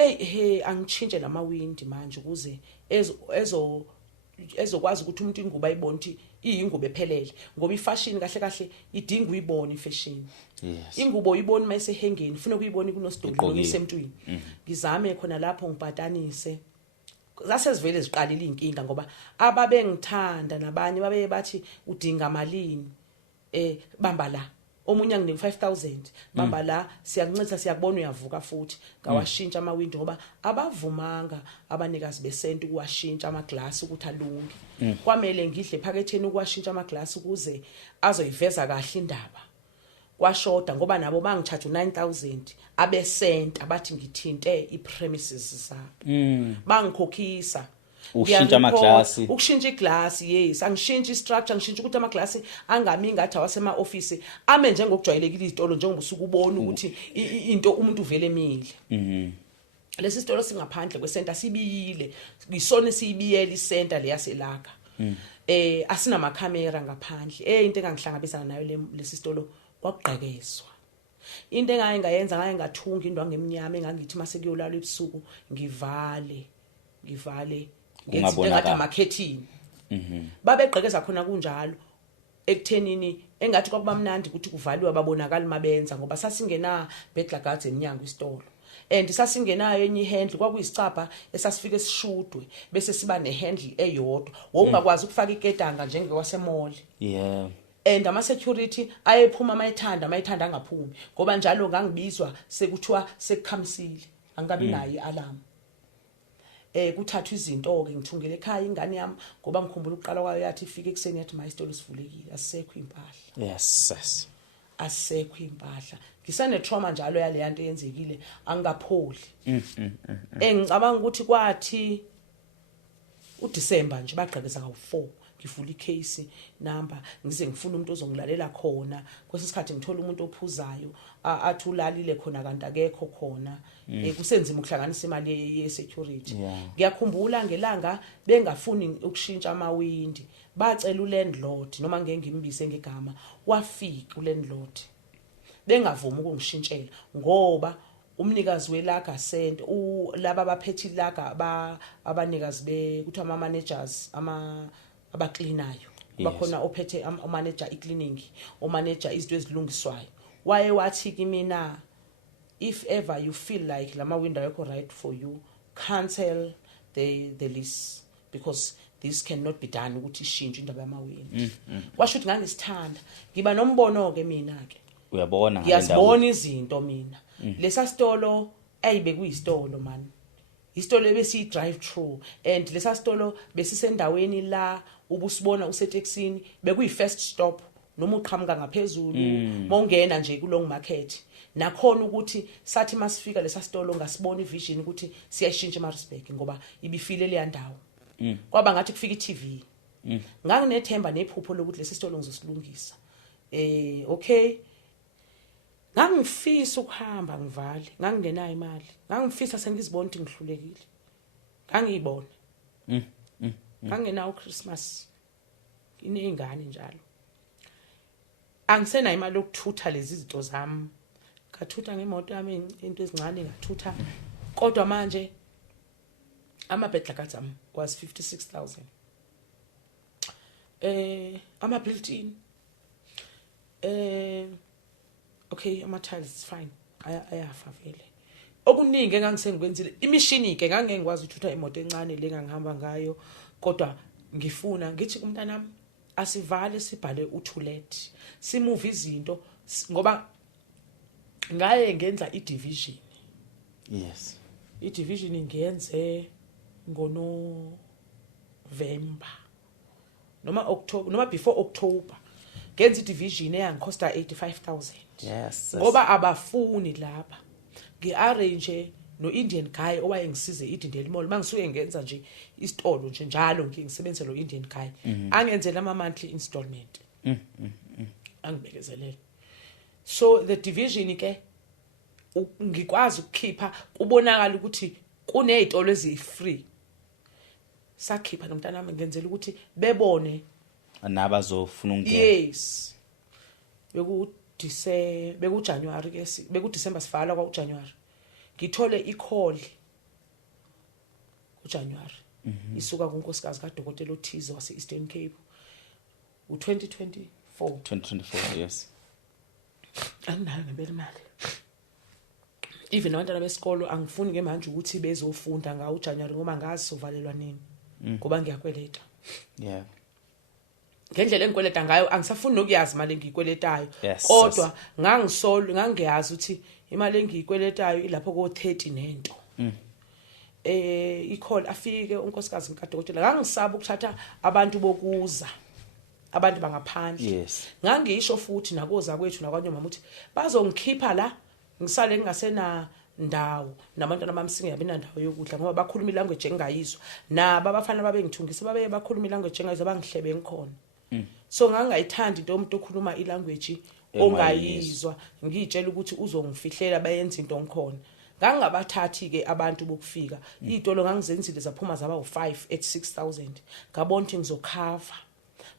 angichinje lamawindi manje ukuze ezokwazi ukuthi umuntu ingubo ayibone ukuthi iyingubo ephelele ngoba ifashion kahle kahle idinga uyibone ifashion. Yes. Ingubo uyibona mayise hangeni ufuna ukuyibona kunosidolo nisemntwini. Ngizame khona lapho ngibhatanise. Zasezivele ziqalile inkinga ngoba ababengithanda nabanye babe bathi udinga malini bamba la omunye anginike 5,000 bamba la siyakuncitha siyakubona uyavuka futhi ngawashintsha amawindi ngoba abavumanga abanikazi besenti ukuwashintsha amaglass ukuthi alunge. Kwamele ngidle ephaketheni ukuwashintsha amaglass ukuze azoyiveza kahle indaba. Kwashoda ngoba nabo bangicharge 9,000 abesenta bathi ngithinte ipremises zabo. Bangikhokhisa ushintsha amaglass. Ukushintsha iglass yes angishintsha istructure ngishintsha ukuthi amaglass angami ngathi awasema office ame njengokujwayelekile izitolo njengoba usuku ubona ukuthi into umuntu uvele emile. Lesi sitolo singaphandle kwesenta sibiyile ngisona siyibiyela isenta leyaselaka. Asina makhamera ngaphandle. Into engangihlangabezana nayo lesi sitolo kwakugqekezwa. Into engayenza ngathunga indwangu eminyama engangithi mase kuyolala ebusuku ngivale ngenza ngathi amakhethini babegqekeza khona kunjalo ekuthenini engathi kwakubamnandi ukuthi kuvaliwe ababonakali mabenza ngoba sasingena bedlagazi eminyango isitolo and sasingenayo enye ihandle kwakuyisicapha esasifike sishudwe bese siba nehandle eyodwa wongakwazi ukufaka iketanga njengekwasemall yeah and ama security ayephuma mayithanda angaphumi ngoba njalo ngangibizwa sekuthiwa sekukhamisile angabi nayo ialarm kuthathwa izinto ke ngithungele ekhaya ingane yami ngoba ngikhumbula uqala kwayo yathi ifike ekseni yathi my isitolo sivulekile asekho impahla yes asekho impahla ngisane trauma njalo yale yanto yenzekile angapholi engicabanga ukuthi kwathi uDecember nje bagqekeza ka4 ngivula icase number ngize ngifuna umuntu ozongilalela khona kwesikhathi ngithola umuntu ophuzayo athi ulalile khona kanti akekho khona kusenzima ukuhlanganisa imali ye security ngiyakhumbula ngelanga bengafuni ukushintsha amawindi bacela ulandlord noma ngeke ngimbise ngegama wafika ulandlord bengavuma ukungishintshela ngoba umnikazi welaga sent laba abaphethe ilaga abanikazi kuthiwa ama managers abacleanayo bakhona ophethe manager icleaning manager izinto ezilungiswayo wathi kimina if ever you feel like lama window yakho right for you cancel the lease because this cannot be done ukuthi ishintshe indaba yamawindi kwasho ukuthi ngangisithanda ngiba nombono ke mina ke uyabona ngiyazibona izinto mina lesa sitolo ayibe kuyisitolo man isitolo ebesi drive through and lesa sitolo besisendaweni la ubusibona usetaxini bekuyi first stop noma uqhamuka ngaphezulu mongena nje ku long market nakhona ukuthi sathi masifika lesa sitolo ngasibona ivision ukuthi siyashintsha eMaritzburg ngoba ibifile le yandawo kwaba ngathi kufika iTV nganginethemba nephupho lokuthi lesi sitolo ngizosilungisa okay ngangifisa ukuhamba ngivale ngangingenayo imali ngangifisa sengizibona ukuthi ngihlulekile ngangiyibona ngangenawo Christmas inengane njalo angisenayo imali yokuthutha lezi zinto zami ngathutha ngemoto yami into ezincane ngathutha kodwa manje amabhedlakazi ami was 56,000 ama built-in okay ama tiles is fine ayafa vele okuningi engangisengikwenzile imishini ke ngangeke ngikwazi ukuthutha imoto encane lengangihamba ngayo kodwa ngifuna ngithi kumntanami asivale sibhale uToilet simove izinto ngoba ngaye ngenza idivision yes idivision ngiyenze ngoNovember noma October noma before October ngenza idivision eyangikhosta 85,000 yes ngoba abafuni lapha ngiarrange no Indian guy owayengisize iDindeli Mall mangisuke ngenza nje isitolo nje njalo ngisebenzisa lo Indian guy angenzela ama monthly installment angibekezelele so the division ke ngikwazi ukukhipha kubonakala ukuthi kunezitolo ezi-free sakhipha nomntana nami ngenzela ukuthi bebone nabazofuna ukungena yes bekuJanuary ke bekuDecember sivala kwa uJanuary ngithole icall uJanuary isuka kunkosikazi kaDokotela Othize wase Eastern Cape u2024 yes anginayo ngebele imali even abantwana besikolo angifuni ke manje ukuthi bezofunda ngawo uJanuary ngoba ngazi sovalelwa nini ngoba ngiyakweleta yeah ngendlela engikweleta ngayo angisafuni nokuyazi imali engiyikweletayo kodwa ngangiyazi ukuthi imali engiyikweletayo ilapho ko 30 nento icall afike unkosikazi kaDokotela ngangisaba ukuthatha abantu bokuza abantu bangaphandle yes ngangisho futhi nakoza kwethu nakwanye mama uthi bazongikhipha la ngisale ngingasena ndawo nabantwana bami singabe nandawo yokudla ngoba bakhuluma ilanguage engayizwa nabo abafana babe ngithungisa babe bakhuluma ilanguage engayizwa bangihlebe ngikhona so ngangayithandi into umuntu okhuluma ilanguage ongayizwa ngitshela ukuthi uzongifihlela bayenza into ngikhona ngangabathathi ke abantu bokufika izitolo ngangizenzile zaphuma zaba u5 at 6,000 ngabona ukuthi ngizokhava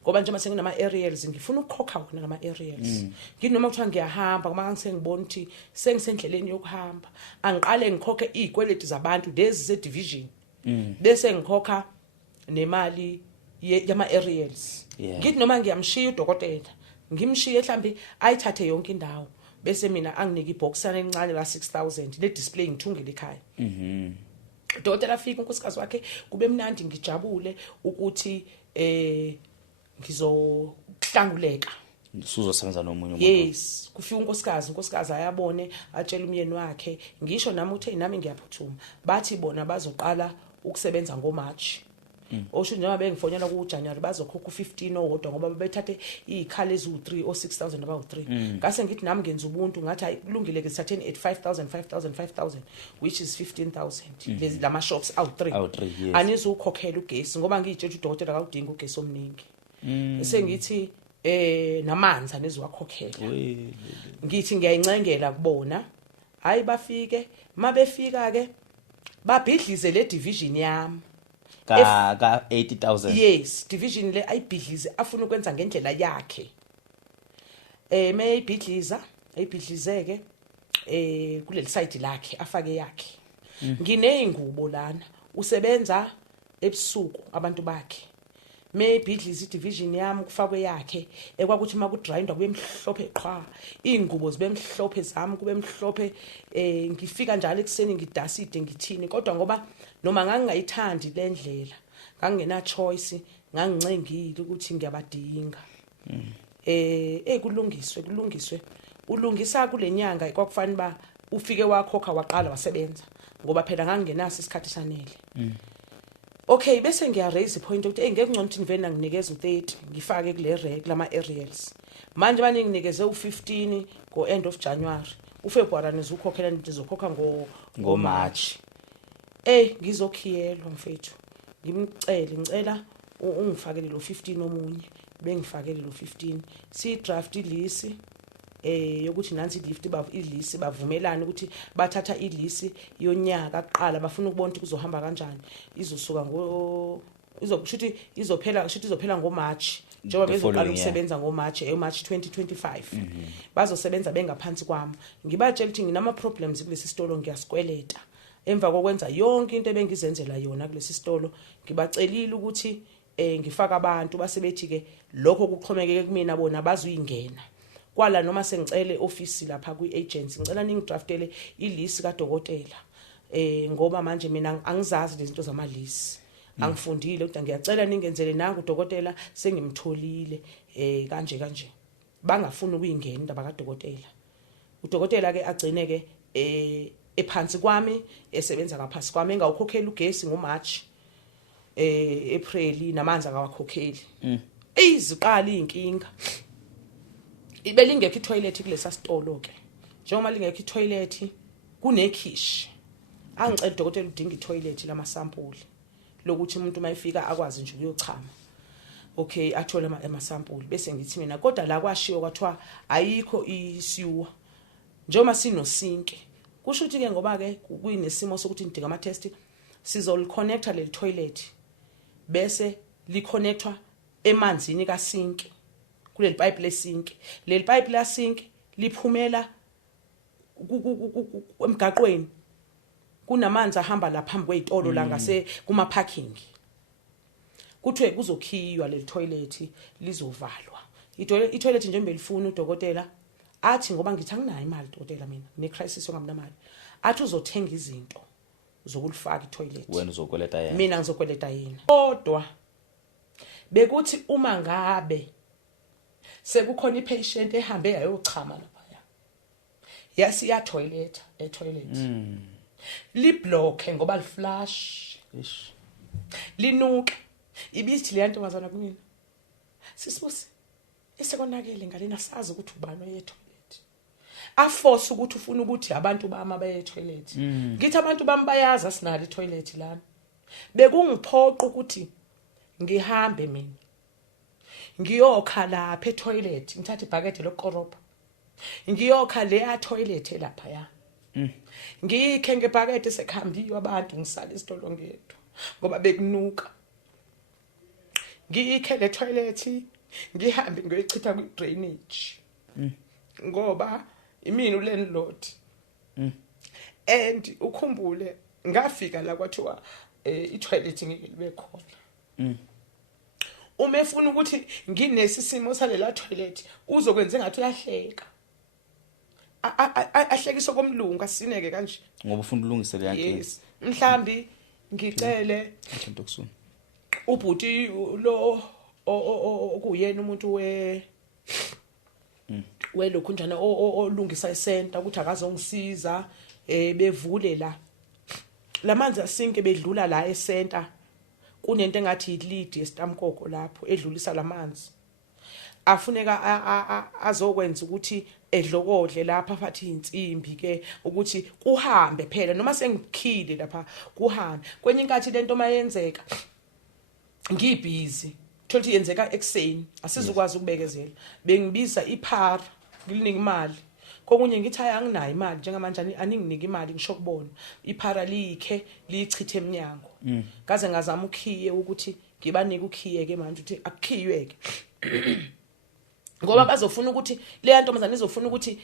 ngoba nje mase nginama aerials ngifuna ukukhokha wona nama aerials nginoma kuthiwa ngiyahamba ngoba ngisengibona ukuthi sengisendleleni yokuhamba angiqale ngikhokhe izikweleti zabantu lezi ze division bese ngikhokha nemali yama aerials ngithi noma ngiyamshiya udokotela ngimshiye mhlambi ayithathe yonke indawo bese mina anginike iboxana elincane la 6000 le display ngithungile ekhaya udokotela afika unkosikazi wakhe kube mnandi ngijabule ukuthi ngizohlanguleka usuzosebenza nomunye umuntu yes kufika unkosikazi ayabone atshela umyeni wakhe ngisho nami uthe nami ngiyaphuthuma bathi bona bazoqala ukusebenza ngoMarch osho njengoba bengifonela ku January bazokhokha u15 owodwa ngoba bebethathe izikhali ezu3 o 6000 abawu3 ngase ngithi nami ngenza ubuntu ngathi ayikulungile ke sithatheni at 5000 which is 15000 lezi lama shops awu3 anizukhokhela ugesi ngoba ngiyitshela udokotela akudinga ugesi omningi bese ngithi namanzi anizwakhokhela ngithi ngiyayincengela kubona hayi bafike mabefika ke babhidlize le division yami ka 80000 yes division le ayibhidlize afuna ukwenza ngendlela yakhe ayibhidlizeke kuleli side lakhe afake yakhe ngineyingubo lana usebenza ebusuku abantu bakhe mebhidliza division yami kufakwe yakhe ekwakuthi makudryindwa kube mhlophe qhwa ingubo zibe mhlophe zami kube mhlophe ngifika njalo ekseni ngidaside ngithini kodwa ngoba noma ngangingayithandi lendlela ngangena choice ngangincengile ukuthi ngiyabadinga kulungiswe ulungisa kulenyanga kwakufanele ba ufike wakhokha waqala wasebenza ngoba phela ngangingenaso isikhathi sanele okay bese ngiya raise point ukuthi ngeke ngcono ukuthi ngivena nginikeza u30 ngifake kule reg lama aerials manje baninginikeze u15 go end of January uFebruary nizukhokhela nizokhokha ngo March ngizokhiyelwa mfethu ngicela ungifakele lo 15 omunye bengifakele lo 15 si draft ilisi yokuthi nansi ilisi bavumelana ukuthi bathatha ilisi yonyaka kuqala bafuna ukubona ukuthi kuzohamba kanjani izosuka izophela ngoMarch njengoba bezoqala ukusebenza ngoMarch March 2025 bazosebenza bengaphansi kwami ngibatshela ukuthi nginama problems kulesi sitolo ngiyasikweleta emva kokwenza yonke into ebengizenzela yona kulesi sitolo ngibacelile ukuthi ngifaka abantu basebethi ke lokho kuxhomekeke kumina bona bazuyingena kwala noma sengicele office lapha kwi-agency ngicela ningidraftele ilist kadokotela ngoba manje mina angizazi lezi zinto zamalisi angifundile ukuthi ngiyacela ningenzele nangu udokotela sengimtholile kanje bangafuni ukuyingena indaba kadokotela udokotela ke agcine ke ephansi kwami esebenza ngaphansi kwami engawukhokhela ugesi ngoMarch April namanzi akawakhokheli iziqala inkinga ibelingekho itoilet kulesa sitolo ke njengoba lingekho itoilet kunekhishi angicela udokotela udinga itoilet lama sample lokuthi umuntu mayifika akwazi nje ukuyochama okay athola ama sample bese ngithi mina kodwa la kwashiyo kwathiwa ayikho isiwa njengoba sinosinke kusho ukuthi ke ngoba ke kuyinesimo sokuthi ngidinga ama test sizol-connecta le toilet bese li-connectwa emanzini kasinki kuleli pipe lesinki leli pipe la sinki liphumela emgaqweni kunamanzi ahamba la phambi kwezitolo la ngase kuma parking kuthiwe kuzokhiywa leli toilet lizovalwa itoilet nje mbelifuna udokotela athi ngoba ngithi anginayo imali dokotela mina ne crisis ngamnamali athi uzothenga izinto zokulifaka itoilet wena uzokweleta yena mina ngizokweleta yena kodwa bekuthi uma ngabe sekukhona ipatient ehambe yayochama lapha yasiya toilet li block ngoba li flush linuka ibithi le nto mazana kumina sisibusi esekonakele ngalena sazi ukuthi ubani oye toilet aforce ukuthi ufuna ukuthi abantu bama baye toilet ngithi abantu bami bayaza sinali toilet lana bekungiphoqa ukuthi ngihambe mina ngiyokha lapha etoilet ngithathe ibhakethi loqoroba ngiyokha le toilet lapha ya ngikhe ngebhakethi sekhambiwe abantu ngisala isitolo ngedwa ngoba bekunuka ngikhe le toilet ngihambe ngiyochitha ku drainage ngoba imini ulandlord and ukhumbule ngafika la kwathiwa i toilet ngeke libe khona uma efuna ukuthi nginesisimo salela toilet uzokwenza ngathi uyahleka ahlekiswa komlungu asineke kanje ngoba ufuna ulungise le yankinga. yes mhlambi ngicele into kusuna ubhuti lo okuyena umuntu welokhu njana olungisa isenta ukuthi akazongisiza bevule lamanzi asinke bedlula la esenta kunento engathi ilead yesitamkoko lapho edlulisa lamanzi afuneka azokwenza ukuthi edlokodle lapha fathi insimbi ke ukuthi kuhambe phela noma sengikhile lapha kuhambe kwenye inkathi lento mayenzeka ngibhizi thothi yenzeka ekseni asizukwazi ukubekezela bengibiza iphara ngilinika imali kokunye ngithi ayanginayo imali njengamanje aninginike imali ngisho kubona iphara likhe lichithe eminyango ngaze ngazama ukhiye ukuthi ngibanike ukhiye ke manje uthi akukhiyeke ngoba bazofuna ukuthi le ntombazana izofuna ukuthi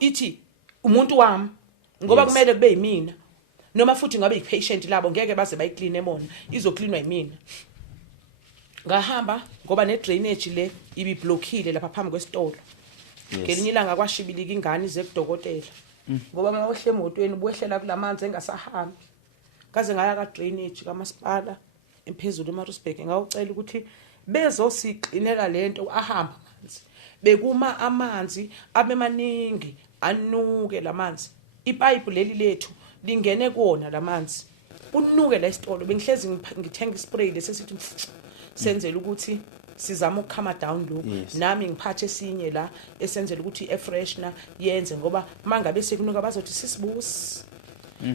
ithi umuntu wami ngoba kumele kube yimina noma futhi ngabe ipatient labo ngeke baze bayiclean emona izocleanwa yimina ngahamba ngoba ne drainage le ibi blockile lapha phambi kwesitolo ngelinye ilanga kwashibilika ingane ize kudokotela ngoba mawohle emotweni ubwehlela kulamanzi engasahambi kaze ngaya ka drainage kamasipala emphezulu eMaritzburg ngawucela ukuthi bezosiqinela lento ahamba amanzi bekuma amanzi abemaningi anuke lamanzi ipipe leli lethu lingene kuona lamanzi unuke la isitolo bengihlezi ngithenga ispray lesisithi senzela ukuthi sizama ukukhama down lo nami ngiphathe esinye la esenzela ukuthi efreshna yenze ngoba mangabe sekunuka bazothi sisibusi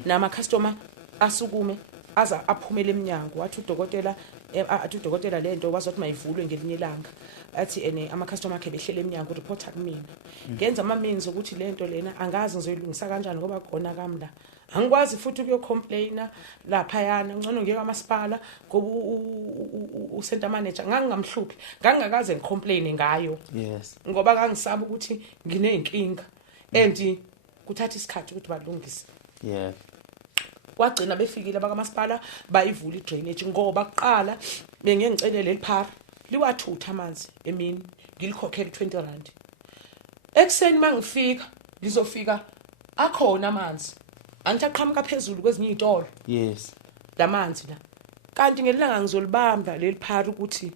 nama customer asukume aza aphumele eminyango wathi udokotela lento wazothi mayivulwe ngelinye ilanga athi ama customer akhe behlele eminyango reporta kumina ngenza ama means ukuthi lento lena angazi ngizoyilungisa kanjani ngoba khona kamla angikwazi futhi ukuyocomplaina lapha yana ngcono ngeke amasipala ngoba ucenter manager ngangingamhluphi ngangakaze ngicomplaine ngayo yes ngoba ngangisaba ukuthi nginenkinga and kuthatha isikhathi ukuthi balungise yeah kwagcina befikile bakamasipala bayivula idrainage ngoba kuqala bengengicele leliphara liwathutha amanzi emini ngilikhokhela 20 rand ekseni mangifika lizofika akhona amanzi angithaqhamuka phezulu kwezinye izitolo yes lamanzi la kanti ngelanga ngizolibamba leliphara ukuthi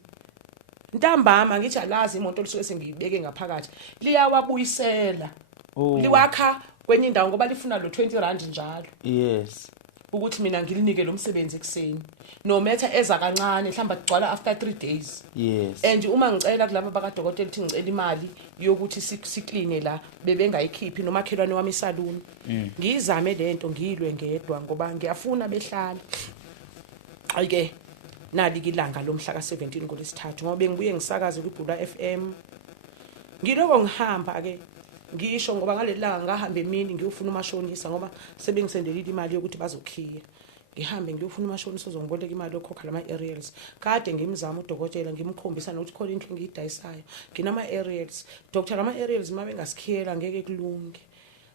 ntambama ngithi alazi imoto lisuke sengiyibeke ngaphakathi liyawabuyisela liwakha kwenye indawo ngoba lifuna lo 20 rand njalo yes ukuthi mina ngilinike lo msebenzi ekseni no matter eza kancane mhlamba kugcwala after 3 days yes and uma ngicela kulabo bakadokotela ukuthi ngicela imali yokuthi sikline la bebengayikhiphi nomakhelwane wami esaluni ngizame lento ngilwe ngedwa ngoba ngiyafuna behlala ayike nali kilanga lomhla ka17 ngolesithathu ngoba bengibuye ngisakaze kuBhula FM ngiloko ngihamba ke ngisho ngoba ngalelanga ngahamba emini ngiyofuna umashonisa ngoba sebengisendelile imali yokuthi bazokhiya ngihambe ngiyofuna umashonisa ozongiboleka imali yokhokha lama aerials kade ngimzama udokotela ngimkhombisa nokuthi khona into engiyidayisayo nginama aerials doctor lama aerials mabe ngasikhiyela ngeke kulunge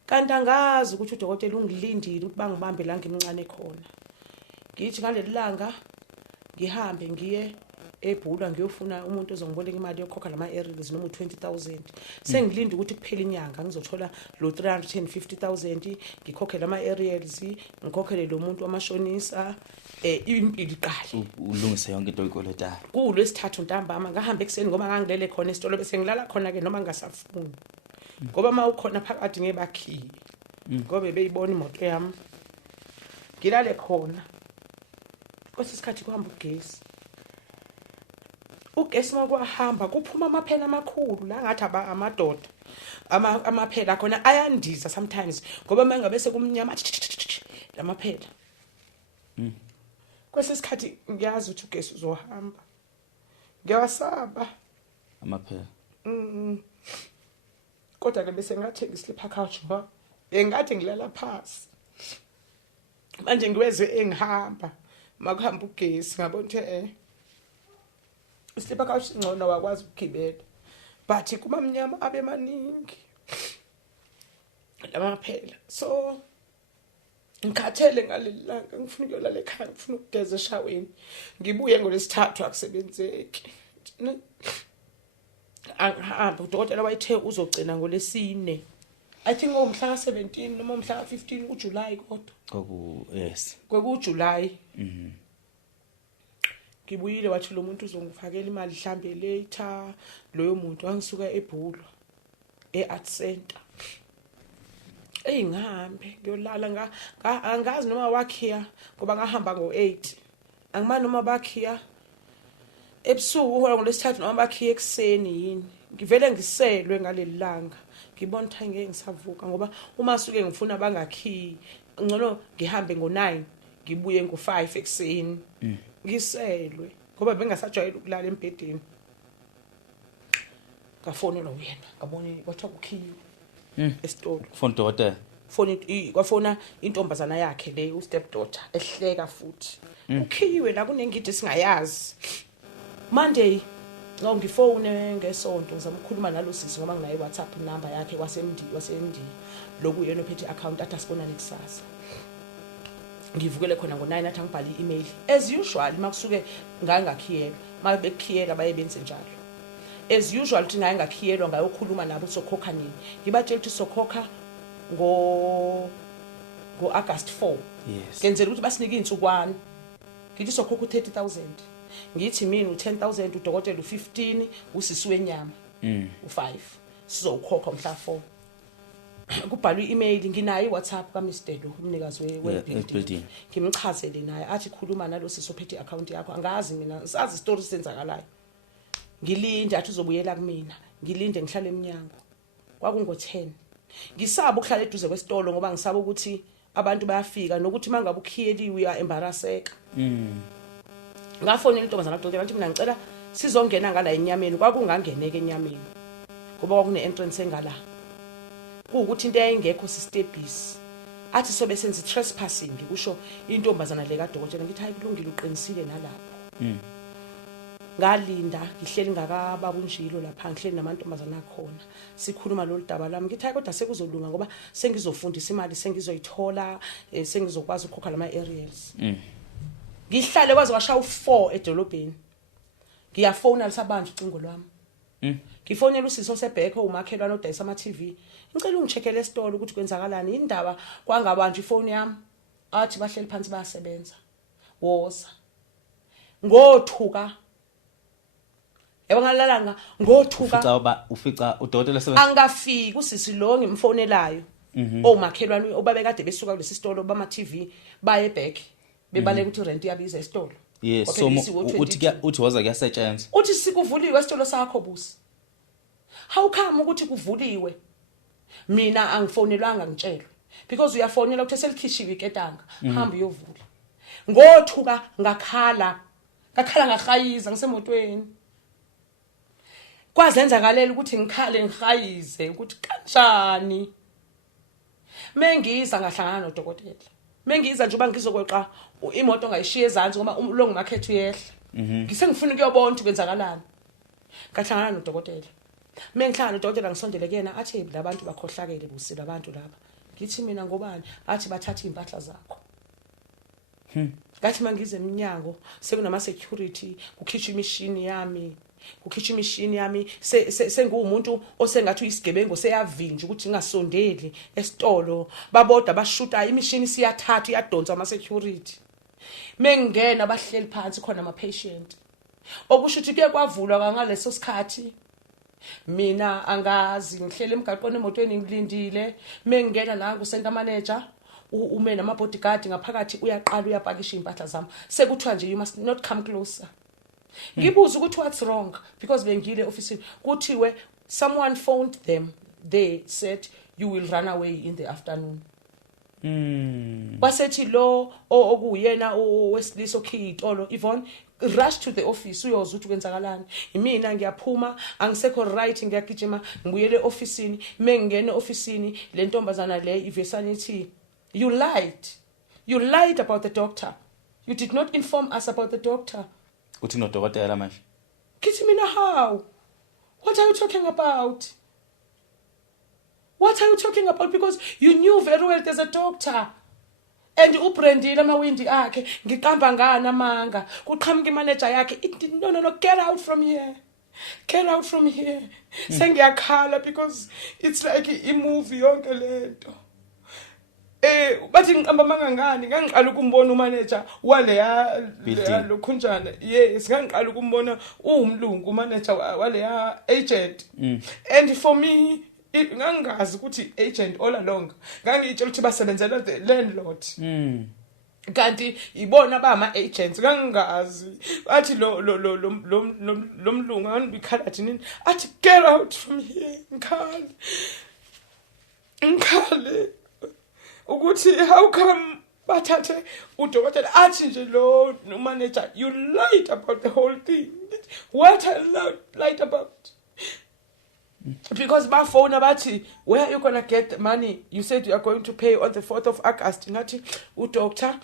kanti angazi ukuthi udokotela ungilindile ukuthi bangibambe la ngimncane khona ngithi ngalelanga ngihambe ngiye eBhula ngiyofuna umuntu ozongiboleka imali yokhokha lama aerials noma 20,000 sengilinda ukuthi kuphela inyanga ngizothola lo 350,000 ngikhokhe lama aerials ngikhokhele lo muntu wamashonisa impilo iqale ulungise yonke into oyikoletayo kulesithathu ntambama ngahamba ekseni ngoba ngangilele khona esitolo bese ngilala khona ke noma ngasafuni ngoba mawukhona phakathi ngebakhiye ngoba beyibona imoto yami ngilale khona kwesisikhathi kuhamba ugesi makwahamba kuphuma amaphela amakhulu la ngathi amadoda amaphela khona ayandiza sometimes ngoba mangabe sekumnyama lamaphela kwesisikhathi ngiyazi ukuthi ugesi uzohamba ngiyawasaba amaphela kodwa ke bese ngathenga sleeper couch ngoba engathi ngilala phansi manje ngiweze engihamba makuhamba ugesi ngabona ukuthi sleeper couch ngcono wakwazi ukugibela but kuma mnyama abe maningi lamaphela so ngikhathele ngalelilanga ngifuna ukuyolala ekhaya ngifuna ukugeza eshaweni ngibuye ngolesithathu akusebenzeki angihamba udokotela wayethe uzogcina ngolesine I think ngomhla ka17 noma umhla ka15 kuJuly kodwa yes kwekuJuly ngibuyile wathi lo muntu uzongifakela imali mhlambe later loyo muntu wangisuka eBhulu eArt Center ngihambe ngiyolala angazi noma wakhiya ngoba ngahamba ngo8 angimani noma bakhiya ebusuku hola ngolesithathu noma bakhiya ekseni yini ngivele ngiselwe ngalelilanga ngibona ukuthi ngeke ngisavuka ngoba uma suke ngifuna bangakhi ngcono ngihambe ngo9 ngibuye ngo5 ekseni ngiselwe ngoba bengasajwayele ukulala embedeni ngafonela uyena ngabona kwathiwa kukhiwe esitolo phone daughter kwafona intombazana yakhe le step daughter ehleka futhi ukhiwe la kunengidi singayazi Monday ngifone ngesonto ngizama ukukhuluma nalo sisi ngoba nginayo WhatsApp number yakhe waseMD lokuyena ophethe account athi asibonane kusasa ngivukele khona ngo9 athi ngibhale i-email as usual makusuke ngakhiyelwa mabekhiyela bayebenze njalo as usual uthi ngakhiyelwa ngayokhuluma nabo sokhokha nini ngibatshela ukuthi sokhokha ngo August 4 yes ngenzela ukuthi basinike insukwana ngithi sokhokha u30,000 ngithi mina u10,000 udokotela u15 usisi wenyama u5 sizokhokha mhla 4 kubhalwe i-email nginayo iWhatsApp kaMr Do umnikazi webuilding ngimchazele naye athi khuluma nalo sisophethe account yakho angazi mina sazi story senzakalayo ngilinde athi uzobuyela kumina ngilinde ngihlale eminyango kwakungo10 ngisaba ukuhlala eduze kwesitolo ngoba ngisaba ukuthi abantu bayafika nokuthi mangabe ukhiyeliwe uya embaraseka ngafonela intombazana kadokotela athi mina ngicela sizongena ngala enyameni kwakungangeneke enyameni ngoba kwakune entrance engala ukuthi into ayingekho sistebhisi athi sobe senze trespassing kusho intombazana le kadokotela ngithi hayi kulungile uqinisile nalapho ngalinda ngihleli ngakababa unjilo lapha ngihleli namantombazana akhona sikhuluma lo daba lami ngithi hayi kodwa sekuzolunga ngoba sengizofundisa imali sengizoyithola sengizokwazi ukukhokha lama areas ngihlale kwaze kwasha u4 edolobheni ngiyafona lisabanje ucingo lwami ngifonela usiso sebhekho umakhelwane odayisa ama TV ngicela ungicheckele esitolo ukuthi kwenzakalani indaba kwangabanje ifoni yami athi bahleli phansi bayasebenza woza ngothuka ebangalalanga ngothuka ufica udokotela sebenza angafiki usisi lo ngimfonelayo omakhelwane obabe kade besuka kulesi sitolo bama TV baye back bebaleka ukuthi rent yabiza esitolo yes so uthi waza kuyasetshenzwa uthi sikuvuliwe esitolo sakho busi how come ukuthi kuvuliwe mina angifonelwanga ngitshelwe because uyafonela ukuthi selikhishiwe iketanga hamba uyovula ngothuka ngakhala ngahayiza ngisemotweni kwazenzakalela ukuthi ngikhale ngihayize ukuthi kanjani mengiza ngahlangana nodokotela mengiza nje uba ngizokweqa imoto ngayishiya ezantsi ngoba long market uyehla ngisengifuna ukuyobona ukuthi kwenzakalani ngahlangana nodokotela mengihlangana nodokotela ngisondele kuyena athi labantu bakhohlakele busile abantu laba ngithi mina ngobani athi bathatha impahla zakho ngathi mangize eminyango sekunama security kukhishwa imishini yami sengumuntu osengathi uyisigebengu seyavinja ukuthi ngingasondeli esitolo baboda bashuta imishini siyathatha iyadonsa ama security mengena bahleli phansi khona ama patient okusho ukuthi kuye kwavulwa kangaleso sikhathi mina angazi ngihlele emgaqweni emotweni ngilindile mengena la ku-center manager ume nama bodyguard ngaphakathi uyaqala uyapakisha impahla zami sekuthiwa nje you must not come closer ngibuza ukuthi what's wrong because bengile office kuthiwe someone phoned them they said you will run away in the afternoon basethi lo okuyena wesilisa okhiyitolo Yvonne rush to the office uyozwa ukuthi kwenzakalani imina ngiyaphuma angisekho right ngiyagijima ngibuyele officeini mengene officeini le ntombazana le ivesanithi you lied about the doctor you did not inform us about the doctor uthi nodokotela manje kithi mina how what are you talking about because you knew very well there's a doctor and ubrandile amawindi akhe ngiqamba ngana amanga kuqhamuka imanager yakhe ithi no get out from here. Get out from here. Sengiyakhala because it's like a movie yonke lento. Bathi ngiqamba mangangani ngangiqala ukumbona umanager waleya lokhunjana. Yes, ngangiqala ukumbona umlungu umanager waleya agent. And for me ngangazi ukuthi agent all along. Ngangitshela ukuthi basebenzela the landlord. Kanti ibona bama agents ngangazi athi lo mlungu anibikhala nini athi get out from here ngikhale ukuthi how come bathathe udokotela athi nje lo manager you lied about the whole thing. What I lied about? Because my phone bathi where are you gonna get the money? You said you are going to pay on the 4th of August. Ngathi udoctor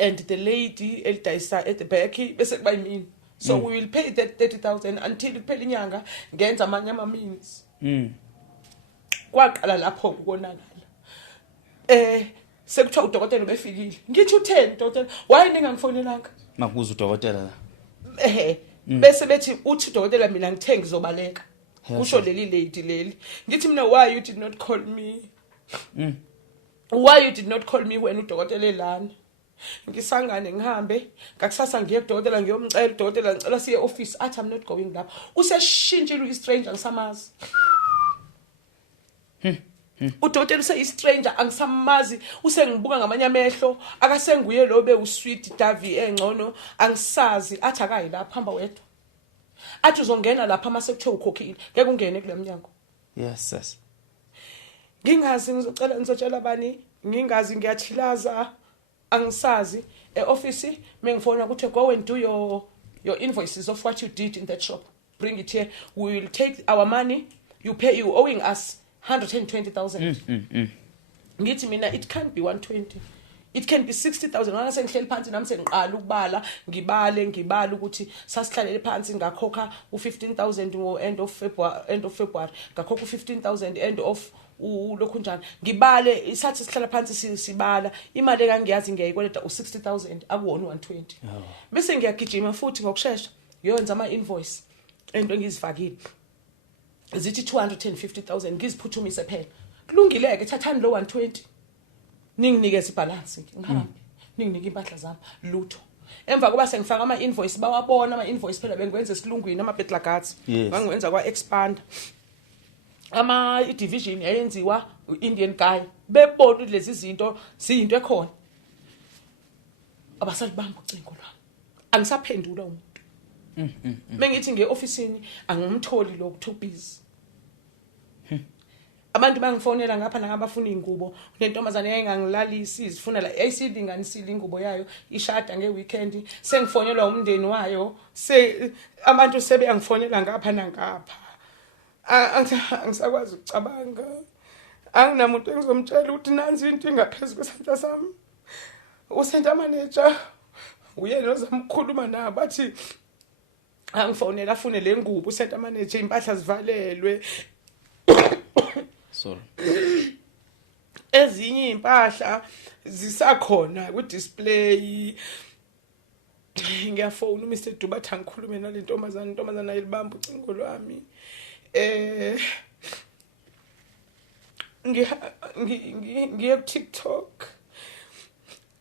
and the lady elidayisa at the back bese kuba yimini. So we will pay that 30,000 until iphela inyanga ngenza amanye ama means. Kwaqala lapho ukonakala. Sekuthiwa udokotela ubefikile. Ngithi utheni udokotela? Why ningangifonelanga? Makuza udokotela la. Bese bethi uthi udokotela mina ngithe ngizobaleka. Kusho leli lady leli. Ngithi mina why you did not call me? Why you did not call me when udokotela elana? Ngisangane ngihambe ngakusasa ngiye kudokotela ngiyomcela udokotela ngicela siye office athi I'm not going lapha. Useshintshile uyistranger ngisamazi. Udokotela useyistranger angisamazi usengibuka ngamanye amehlo akasenguye lo be usweet Davi engcono angisazi athi akayi lapha hamba wedwa. Athi uzongena lapha mase kuthiwa ukhokhile ngeke ungene kule mnyango. Yes sis. Ngingazi ngizotshela bani ngingazi ngiyathilaza angisazi office mengifona ukuthi go and do your invoices of what you did in that shop. Bring it here. We will take our money. You owing us 120,000. Ngithi mina it can't be 120. It can be 60,000. Ngase ngihleli phansi nami sengiqala ukubala ngibale ukuthi sasihlalele phansi ngakhokha u15,000 ngo end of February ngakhokha u15,000 end of lokhu njani ngibale isathi sihlala phansi sibala imali engiyazi ngiyayikweleta u60,000 akuwona 120 bese ngiyagijima futhi ngokusheshsha ngiyenza ama invoice ento engizifakile zithi 250,000 ngiziphuthumise phela kulungileke thathani lo 120 ninginikeze ibalance ngihambe ninginike impahla zami lutho emva kuba sengifaka ama invoice bawabona ama invoice phela bengikwenza esilungwini ama betla guards ngangiwenza kwa expand ama division yayenziwa Indian guy bebona lezi zinto siyinto ekhona abasalibamba ucingo lwami angisaphendula umuntu mengithi ngeofficeini angimtholi lo to busy abantu bangifonela ngapha nangabafuna ingubo nentombazane yayengangilalisi izifuna la ayisidinganisile ingubo yayo ishada ngeweekend sengifonelwa umndeni wayo abantu sebeyangifonela ngapha nangapha angisakwazi ukucabanga anginamuntu engizomtshela ukuthi nanzi into ingaphezulu kwesandla sami usenta manager uyena ozamkhuluma nabo bathi angifonela afune le ngubo usenta manager impahla zivalelwe sorry ezinye impahla zisakhona ku display ngiyafona uMr Dubathi angikhulume nale ntombazana ayilibamba ucingo lwami ngiye ku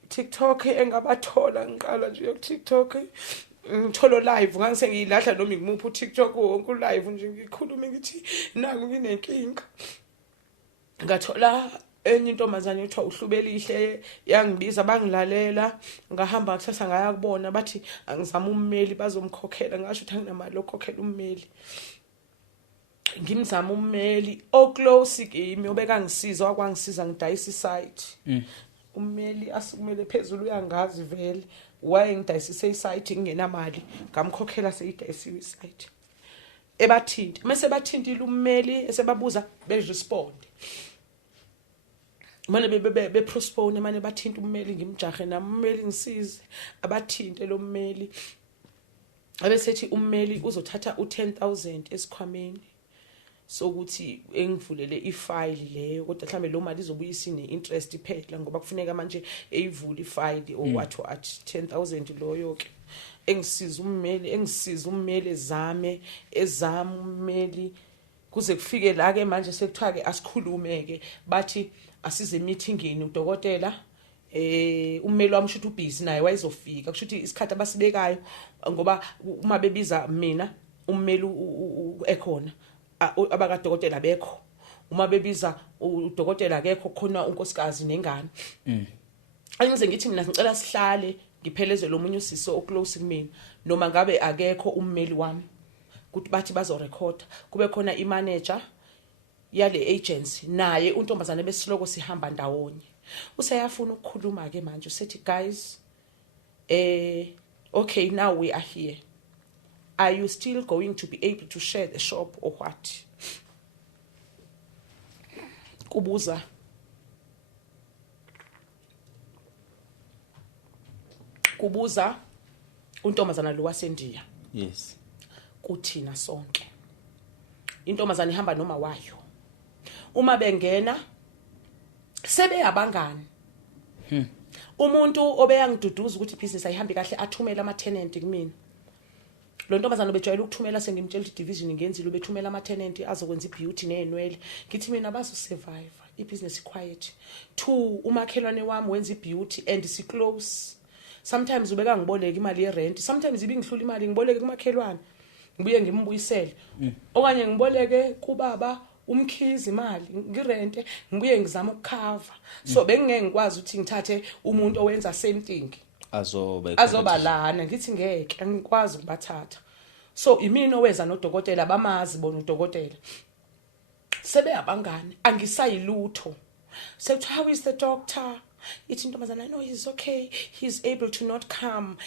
TikTok engabathola ngiqala nje ku TikTok ngitholo live ngase ngiyilahla noma ngimuphi uTikTok wonke live nje ngikhulume ngithi naku nginenkinga ngathola enye intombazane ethiwa uhlubelihle yangibiza bangilalela ngahamba kusasa ngaya kubona bathi angizama ummeli bazomkhokhela ngasho ukuthi anginamali lokhokhela ummeli ngimzama ummeli oclose kimi obeka ngisiza wakwangisiza ngidayisa isite ummeli asukumele phezulu uyangazi vele waye ngidayisise isite ngingenamali ngamkhokhela seyidayisiwe isite ebathinti mase bathintile ummeli esebabuza berespond manje be postpone manje bathinta ummeli ngimjahe nami ummeli ngisize abathinte lo mmeli abesethi ummeli uzothatha u10,000 esikhwameni sokuthi engivulele ifile leyo kodwa mhlambe lo mali izobuyisa ine-interest iphela ngoba kufuneka manje eyivule ifile or what 10,000 loyo ke engisiza ummeli ezami ummeli kuze kufike la ke manje sekuthiwa ke asikhulumeke bathi asize meetingini udokotela ummeli wami ushuthi ubusy naye wayezofika kushuthi isikhathi abasibekayo ngoba uma bebiza mina ummeli ekhona abakadokotela bekho uma bebiza udokotela akekho khona unkosikazi nengane angize ngithi mina ngicela sihlale ngiphelezwe lo munye usisi oclose kumina noma ngabe akekho ummeli wami ukuthi bathi bazorecorda kube khona imanager yale agency naye untombazane besiloko sihamba ndawonye useyafuna ukukhuluma ke manje usethi guys okay now we are here. Are you still going to be able to share the shop or what? Kubuza untombazana lo waseNdiya. Yes. Kuthina sonke. Intombazana ihamba noma wayo. Uma bengena sebe abangani. Umuntu obeyangiduduza ukuthi business ayihambi kahle athumela ama tenant kumina. Lo ntombazana obejwayela ukuthumela sengimtshela ukuthi division ngenzile ubethumela ama tenant azokwenza ibeauty nenwele ngithi mina bazo survive ibusiness quiet. 2 umakhelwane wami wenza ibeauty and si close. Sometimes ubeka ngiboleka imali ye rent, sometimes ibingihlula imali ngiboleke kumakhelwane ngibuye ngimbuyisele. Okanye ngiboleke kubaba umkhizi imali ngirente ngibuye ngizama ukucover. So bengeke ngikwazi ukuthi ngithathe umuntu owenza same thing azoba lana ngithi ngeke angikwazi ukubathatha. So imini oweza nodokotela bamazi bona udokotela sebe abangani angisayilutho. So how is the doctor? Ithi intombazana no he's okay, he's able to not come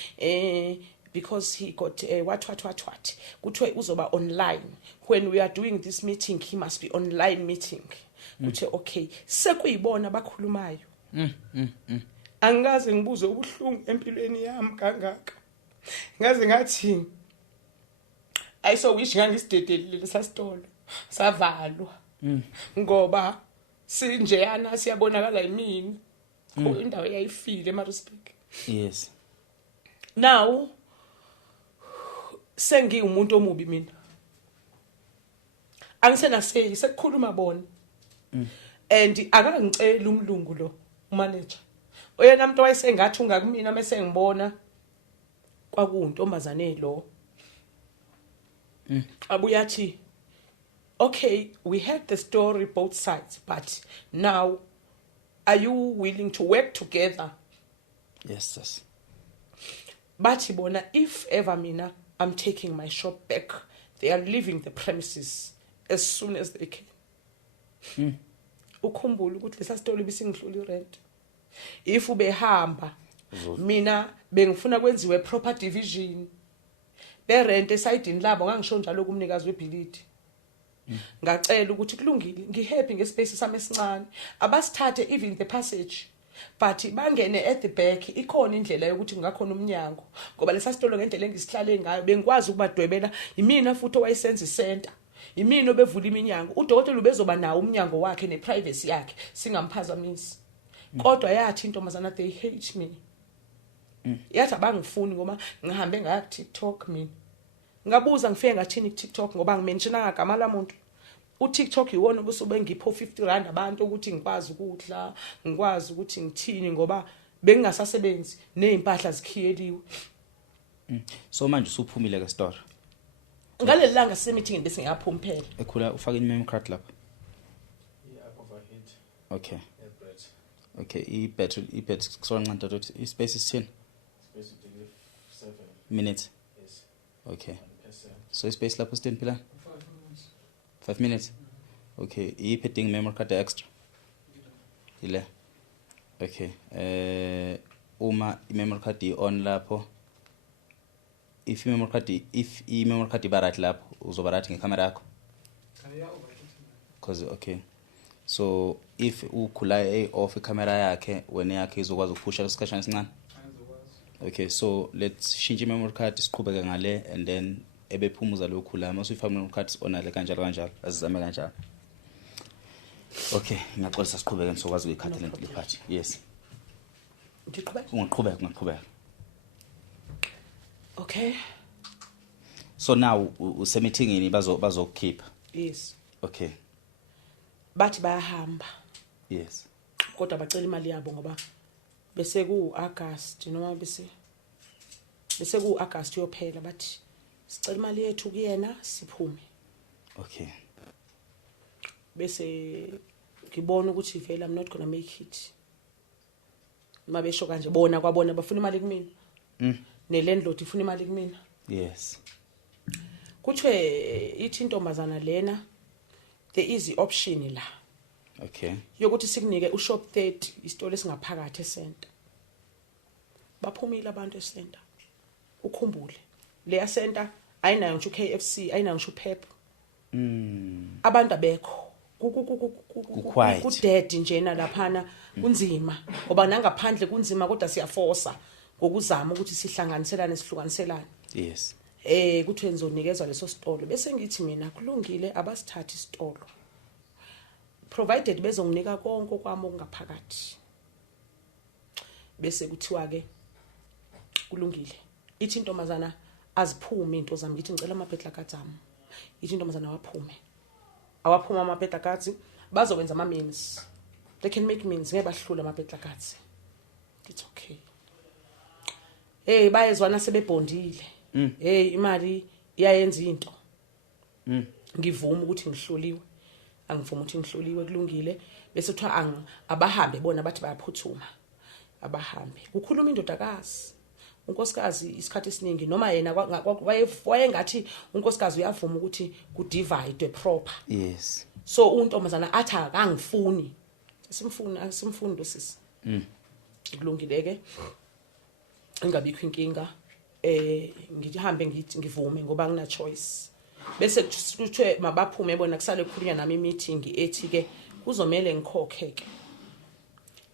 because he got what kuthiwe uzoba online. When we are doing this meeting he must be online meeting. Kuthe okay sekuyibona bakhulumayo. Angaze ngibuze ubuhlungu empilweni yami kangaka. Ngaze ngathi I so wish ngangisidedeli lesa sitolo savalwa. Ngoba sinjeyana siyabonakala yimini. Indawo yayifile eMaritzburg. Yes. Now sengiwumuntu omubi mina. Angisena sekukhuluma bona. And akangicela umlungu lo manager. Oyena umuntu wayesengathi ungakumina mase ngibona kwakuntombazane lo. Abuyathi okay, we heard the story both sides, but now are you willing to work together? Yes, yes. Bathi bona if ever mina I'm taking my shop back, they are leaving the premises as soon as they can. Ukhumbula ukuthi lesa story bisingihlula irent. If ubehamba mina bengifuna kwenziwe proper division berent esayidini labo ngangisho njalo kumnikazi webhilidi. Ngacela ukuthi kulungile ngihappy ngespace sami esincane abasithathe even the passage but bangene at the back ikhona indlela yokuthi ngakhona umnyango ngoba lesa sitolo ngendlela engisihlale ngayo bengikwazi ukubadwebela imina futhi owayesenza icenter imina obevula iminyango udokotela ubezoba nawo umnyango wakhe neprivacy yakhe singamphazamisi kodwa yathi intombazana they hate me. Yathi abangifuni ngoba ngihambe ngaya ku TikTok mina ngabuza ngifike ngathini ku TikTok ngoba ngimenshina ngagama lamuntu uTikTok iwona obusube ngipho 50 rand abantu ukuthi ngikwazi ukudla ngikwazi ukuthi ngithini ngoba bengingasasebenzi nezimpahla zikhiyeliwe. So manje usuphumile ke store ngaleli langa semeeting bese ngiyaphuma phela ekhula ufaka i-memory card lapha. Overhead. Okay. Bread. Okay, i-battery kusonqanta ukuthi i-space is 10 Space to live 7 minutes. Yes. Okay. 1%. So i-space lapho is 10 phela 5 minutes. Okay, iyiphi memory card extra ile. Okay, uma i-memory card on lapho if i-memory card ibarathi lapho uzobarathi ngecamera yakho cause okay, so if ukhula off camera yakhe wena yakhe izokwazi ukuphusha isikashana esincane. Okay, so let's change memory card siqhubeke ngale and then ebephumuza lokhu la mase ufamily cards onale kanjalo azizame kanjalo. Okay, ngiyaxolisa siqhubeke nisokwazi ukuyikhatha lento lephathi. Yes. Ndiqhubeka. Ungaqhubeka. Okay. So now usemithingini bazokukhipha. Yes. Okay. Bathi bayahamba. Yes. Kodwa bacela imali yabo ngoba bese ku August noma bese ku August yophela bathi sicela imali yethu kuyena siphume. Okay. Bese ngibona ukuthi vele I'm not gonna make it. Mabesho kanje bona kwabona bafuna imali kumina. Nelandlord ifuna imali kumina. Yes. Kuthiwe ithi intombazana lena there is option la. Okay. Yokuthi sikunike ushop 30 isitolo esingaphakathi eCenter. Baphumile abantu eCenter. Ukhumbule. Leya center ayinayo nje uKFC, ayinayo nje uPep. Abantu abekho. Ku-dead njena laphana kunzima ngoba nangaphandle kunzima kodwa siyaforsa ngokuzama ukuthi sihlanganiselane sihlukaniselane. Yes. Kuthiwe ngizonikezwa leso sitolo bese ngithi mina kulungile abasithatha isitolo. Provided bezonginika konke okwami okungaphakathi. Bese kuthiwa ke kulungile. Ithi intombazana aziphume into zami ngithi ngicela amabhetla kadzami. Ithi intombazana awaphuma amabhetla kadzi bazokwenza ama means. They can make means ngebahlula amabhetla kadzi. It's okay. Bayezwana sebebondile. Imali iyayenza into. Ngivuma ukuthi ngihloliwe. Angivuma ukuthi ngihloliwe kulungile bese kuthiwa abahambe bona bathi bayaphuthuma. Abahambe. Kukhuluma indodakazi. Unkosikazi isikhathi esiningi noma yena wayengathi unkosikazi uyavuma ukuthi ku divide proper. Yes. So untombazana athi akangifuni. Simfuni sisi. Kulungile ke. Ingabikho inkinga. Ngihambe ngithi ngivume ngoba ngina choice. Bese kuthiwe mabaphume bona kusale kukhulunywa nami meeting ethi ke kuzomela ngikhokhe ke.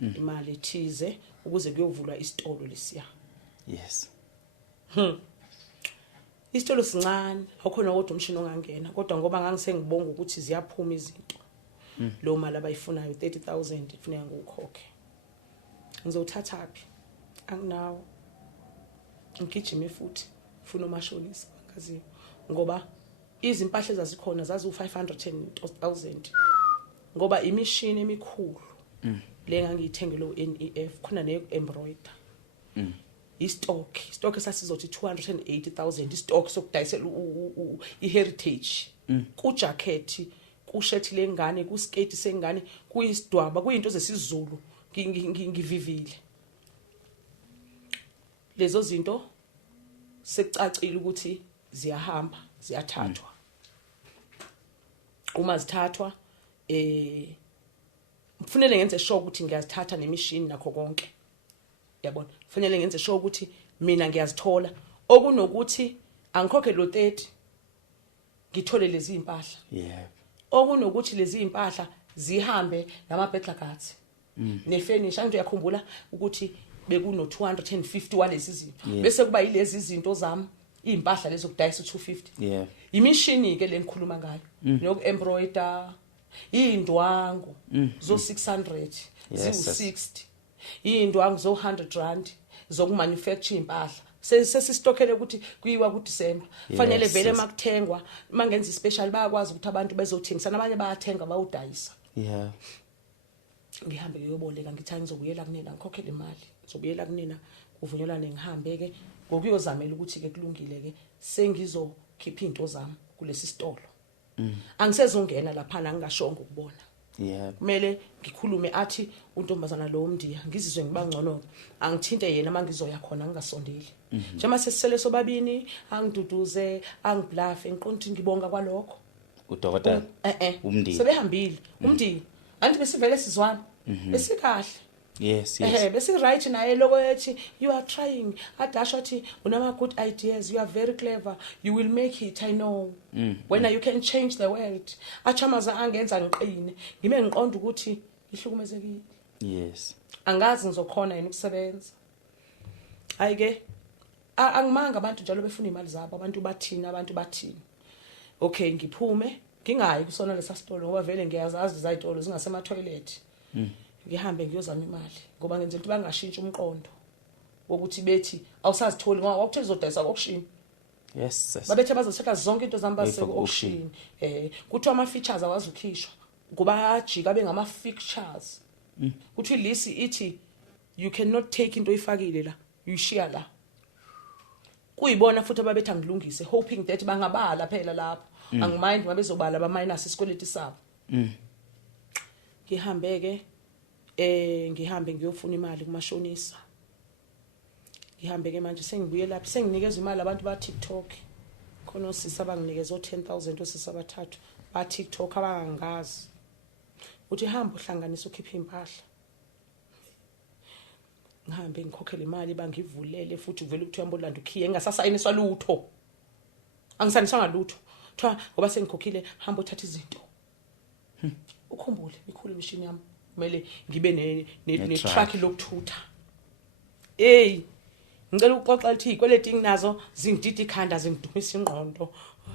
Imali ethize ukuze kuyovulwa isitolo lesiya. Yes. Isitolo sincane okhona kodwa umshini ongangena kodwa ngoba ngangisengibonga ukuthi ziyaphuma izinto. Lo mali abayifunayo 30,000 ifuneka ngokukhokhe. Ngizothathaphi? Anginawo. Ngigijime futhi ufuna umashonisa ngaziyo ngoba izimpahla ezazikhona zazi u500,000 ngoba imishini emikhulu le ngangiyithengele uNEF khona ne-embroider. Istock esasizothi 280,000 istock sokudayisela iHeritage kujacket kushirt lengane kuskate sengane kuyisidwaba kuyinto zesizulu ngivivile lezo zinto sekucacile ukuthi ziyahamba ziyathathwa. Uma zithathwa kufanele ngenze sure ukuthi ngiyazithatha nemishini nakho konke. Yabona kufanele ngenze sure ukuthi mina ngiyazithola okunokuthi angikhokhe lo 30 ngithole lezi impahla. Yeah. Okunokuthi lezi impahla zihambe namabhetla kathi. Nefurniture ngiyakhumbula ukuthi bekuno 250 walezi zinto. Bese kuba yilezi izinto zami impahla lezo kudayisa 250. Yeah. Imishini ke lengikhuluma ngayo. Noku embroider, indwangu zo 600, ziwu60. Indwangu zo 100 rand zokumanufacture impahla. Sesistokele ukuthi kuyiwa ku December. Fanele vele makuthengwa mangenza ispecial bayakwazi ukuthi abantu bezothengisa nabanye bayathenga bawudayisa. Yeah. Ngihambe ngiyoboleka ngithi ngizobuyela kunina ngikhokhele imali. Ngizobuyela kunina kuvunyelwane ngihambe ke ngokuyozamela ukuthi ke kulungile ke sengizokhipha into zami kulesi sitolo. Angisezongena lapha ngingashonga ukubona. Yeah. Kumele ngikhulume athi untombazana lo umndiya ngizizwe ngibangcono angithinte yena mangizoya khona ngingasondeli. Njengoba sesisele sobabini angiduduze angiblafe ngiqonda ngibonga kwalokho. Udokotela umndiya sebehambile umndiya anti besivele sizwana besikahle. Yes. Bese right naye lokho ethi you are trying adasho athi unama good ideas, you are very clever, you will make it, I know. When you can change the world. Achamaza angenza ngiqine ngime ngiqonda ukuthi ihlukumezekile. Yes. Angazi ngizokhona yini ukusebenza. Ayike angimanga abantu njalo befuna imali zabo, abantu bathini. Okay, ngiphume ngingayi kusona lesa sitolo ngoba vele ngiyazazi izayitolo zingasema toilet. Ngihambe ngiyozama imali ngoba ngenzela ukuthi bangashintsha umqondo wokuthi bethi awusazitholi ngoba wakuthela uzodayisa auction. Yes. Babethe bazothatha zonke into zami base auction. Kuthiwa ama features awazukhishwa ngoba ajika bengama features. Kuthi lisi ithi you cannot take into oyifakile la, you share la. Kuyibona futhi ababetha ngilungise hoping that bangabala phela lapho. Angimind mabezobala ba minus isikweleti sabo. Ngihambeke ngihambe ngiyofuna imali kumashonisa. Ngihambeke manje sengibuye lapha senginikeza imali abantu ba TikTok. Khona osisi abanginikeza 10,000 osisi abathathu ba TikTok abangazi. Uthi hamba uhlanganisa ukhipha impahla. Ngihambe ngikhokhele imali bangivulele futhi uvela ukuthi uyambonlanda ukhiye engasasayiniswa lutho. Angisaniswa lutho. Kuthiwa ngoba sengikhokhile hamba uthatha izinto. Ukhumbule ikhulu imishini yami kumele ngibe ne truck lokuthutha. Ngicela ukuxoxa lithi ikweleti nginazo zingidida ikhanda zingidumisa ingqondo.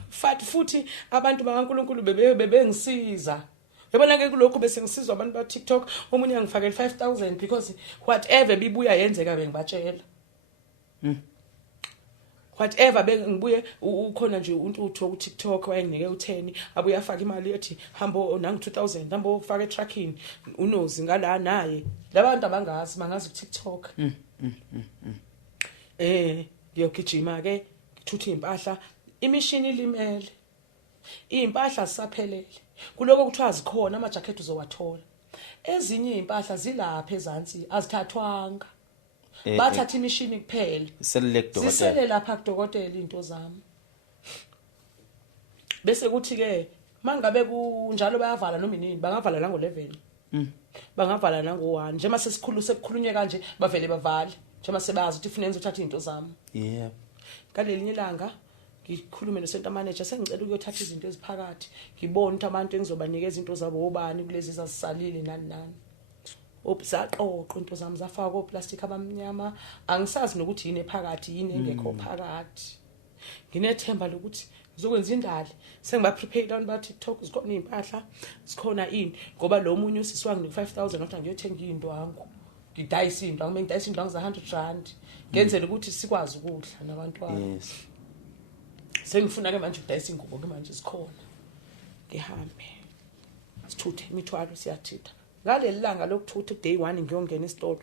Futhi abantu bakaNkulunkulu bebengisiza. Yabona ke kulokho bese ngisizwa abantu ba TikTok omunye angifakele 5,000 because whatever bibuya yenzeka bengibatshela. Whatever bengibuye ukhona nje untuthu ku TikTok wayenginike u10 abuye afaka imali ethi hambo nangi 2,000 hambo ufake etracking unozi ngala naye. Labantu abangazi mangazi ku TikTok. Ngiyogijima ke ngithutha impahla imishini limele. Impahla sisaphelele. Kuloko kuthiwa zikhona ama jacket uzowathola. Ezinye impahla zilapha ezantsi azithathwanga. Bathatha imishini kuphela. Sisele lapha kudokotela into zami. Bese kuthi ke mangabe kunjalo bayavala noma inini bangavala la ngo11. Bangavala na ngo1 nje mase sekukhulunywe kanje bavele bavale nje mase bazi ukuthi ufuna uthatha izinto zami. Yebo. Ngalelinye ilanga ngikhulume no center manager sengicela ukuyothatha izinto eziphakathi ngibone ukuthi abantu engizobanikeza izinto zabo obani kulezi zazisalile nani. Obsaqoqo into zami zafaka oplastic abamnyama angisazi nokuthi yini ephakathi yini engekho phakathi. Nginethemba lokuthi ngizokwenza indali sengiba prepare down ba TikTok zikhona impahla sikhona ini ngoba lo munye usisi wangu 5,000 kodwa ngiyothenga indwangu ngidayisa indwangu mengidayisa indwangu za 100 rand ngenzela ukuthi sikwazi ukudla nabantwana. Yes. Sengifuna ke manje ukudayisa ingubo ke manje sikhona. Ngihambe. Sithuthe imithwalo siyathitha. Ngaleli langa lokuthutha day 1 ngiyongena esitolo.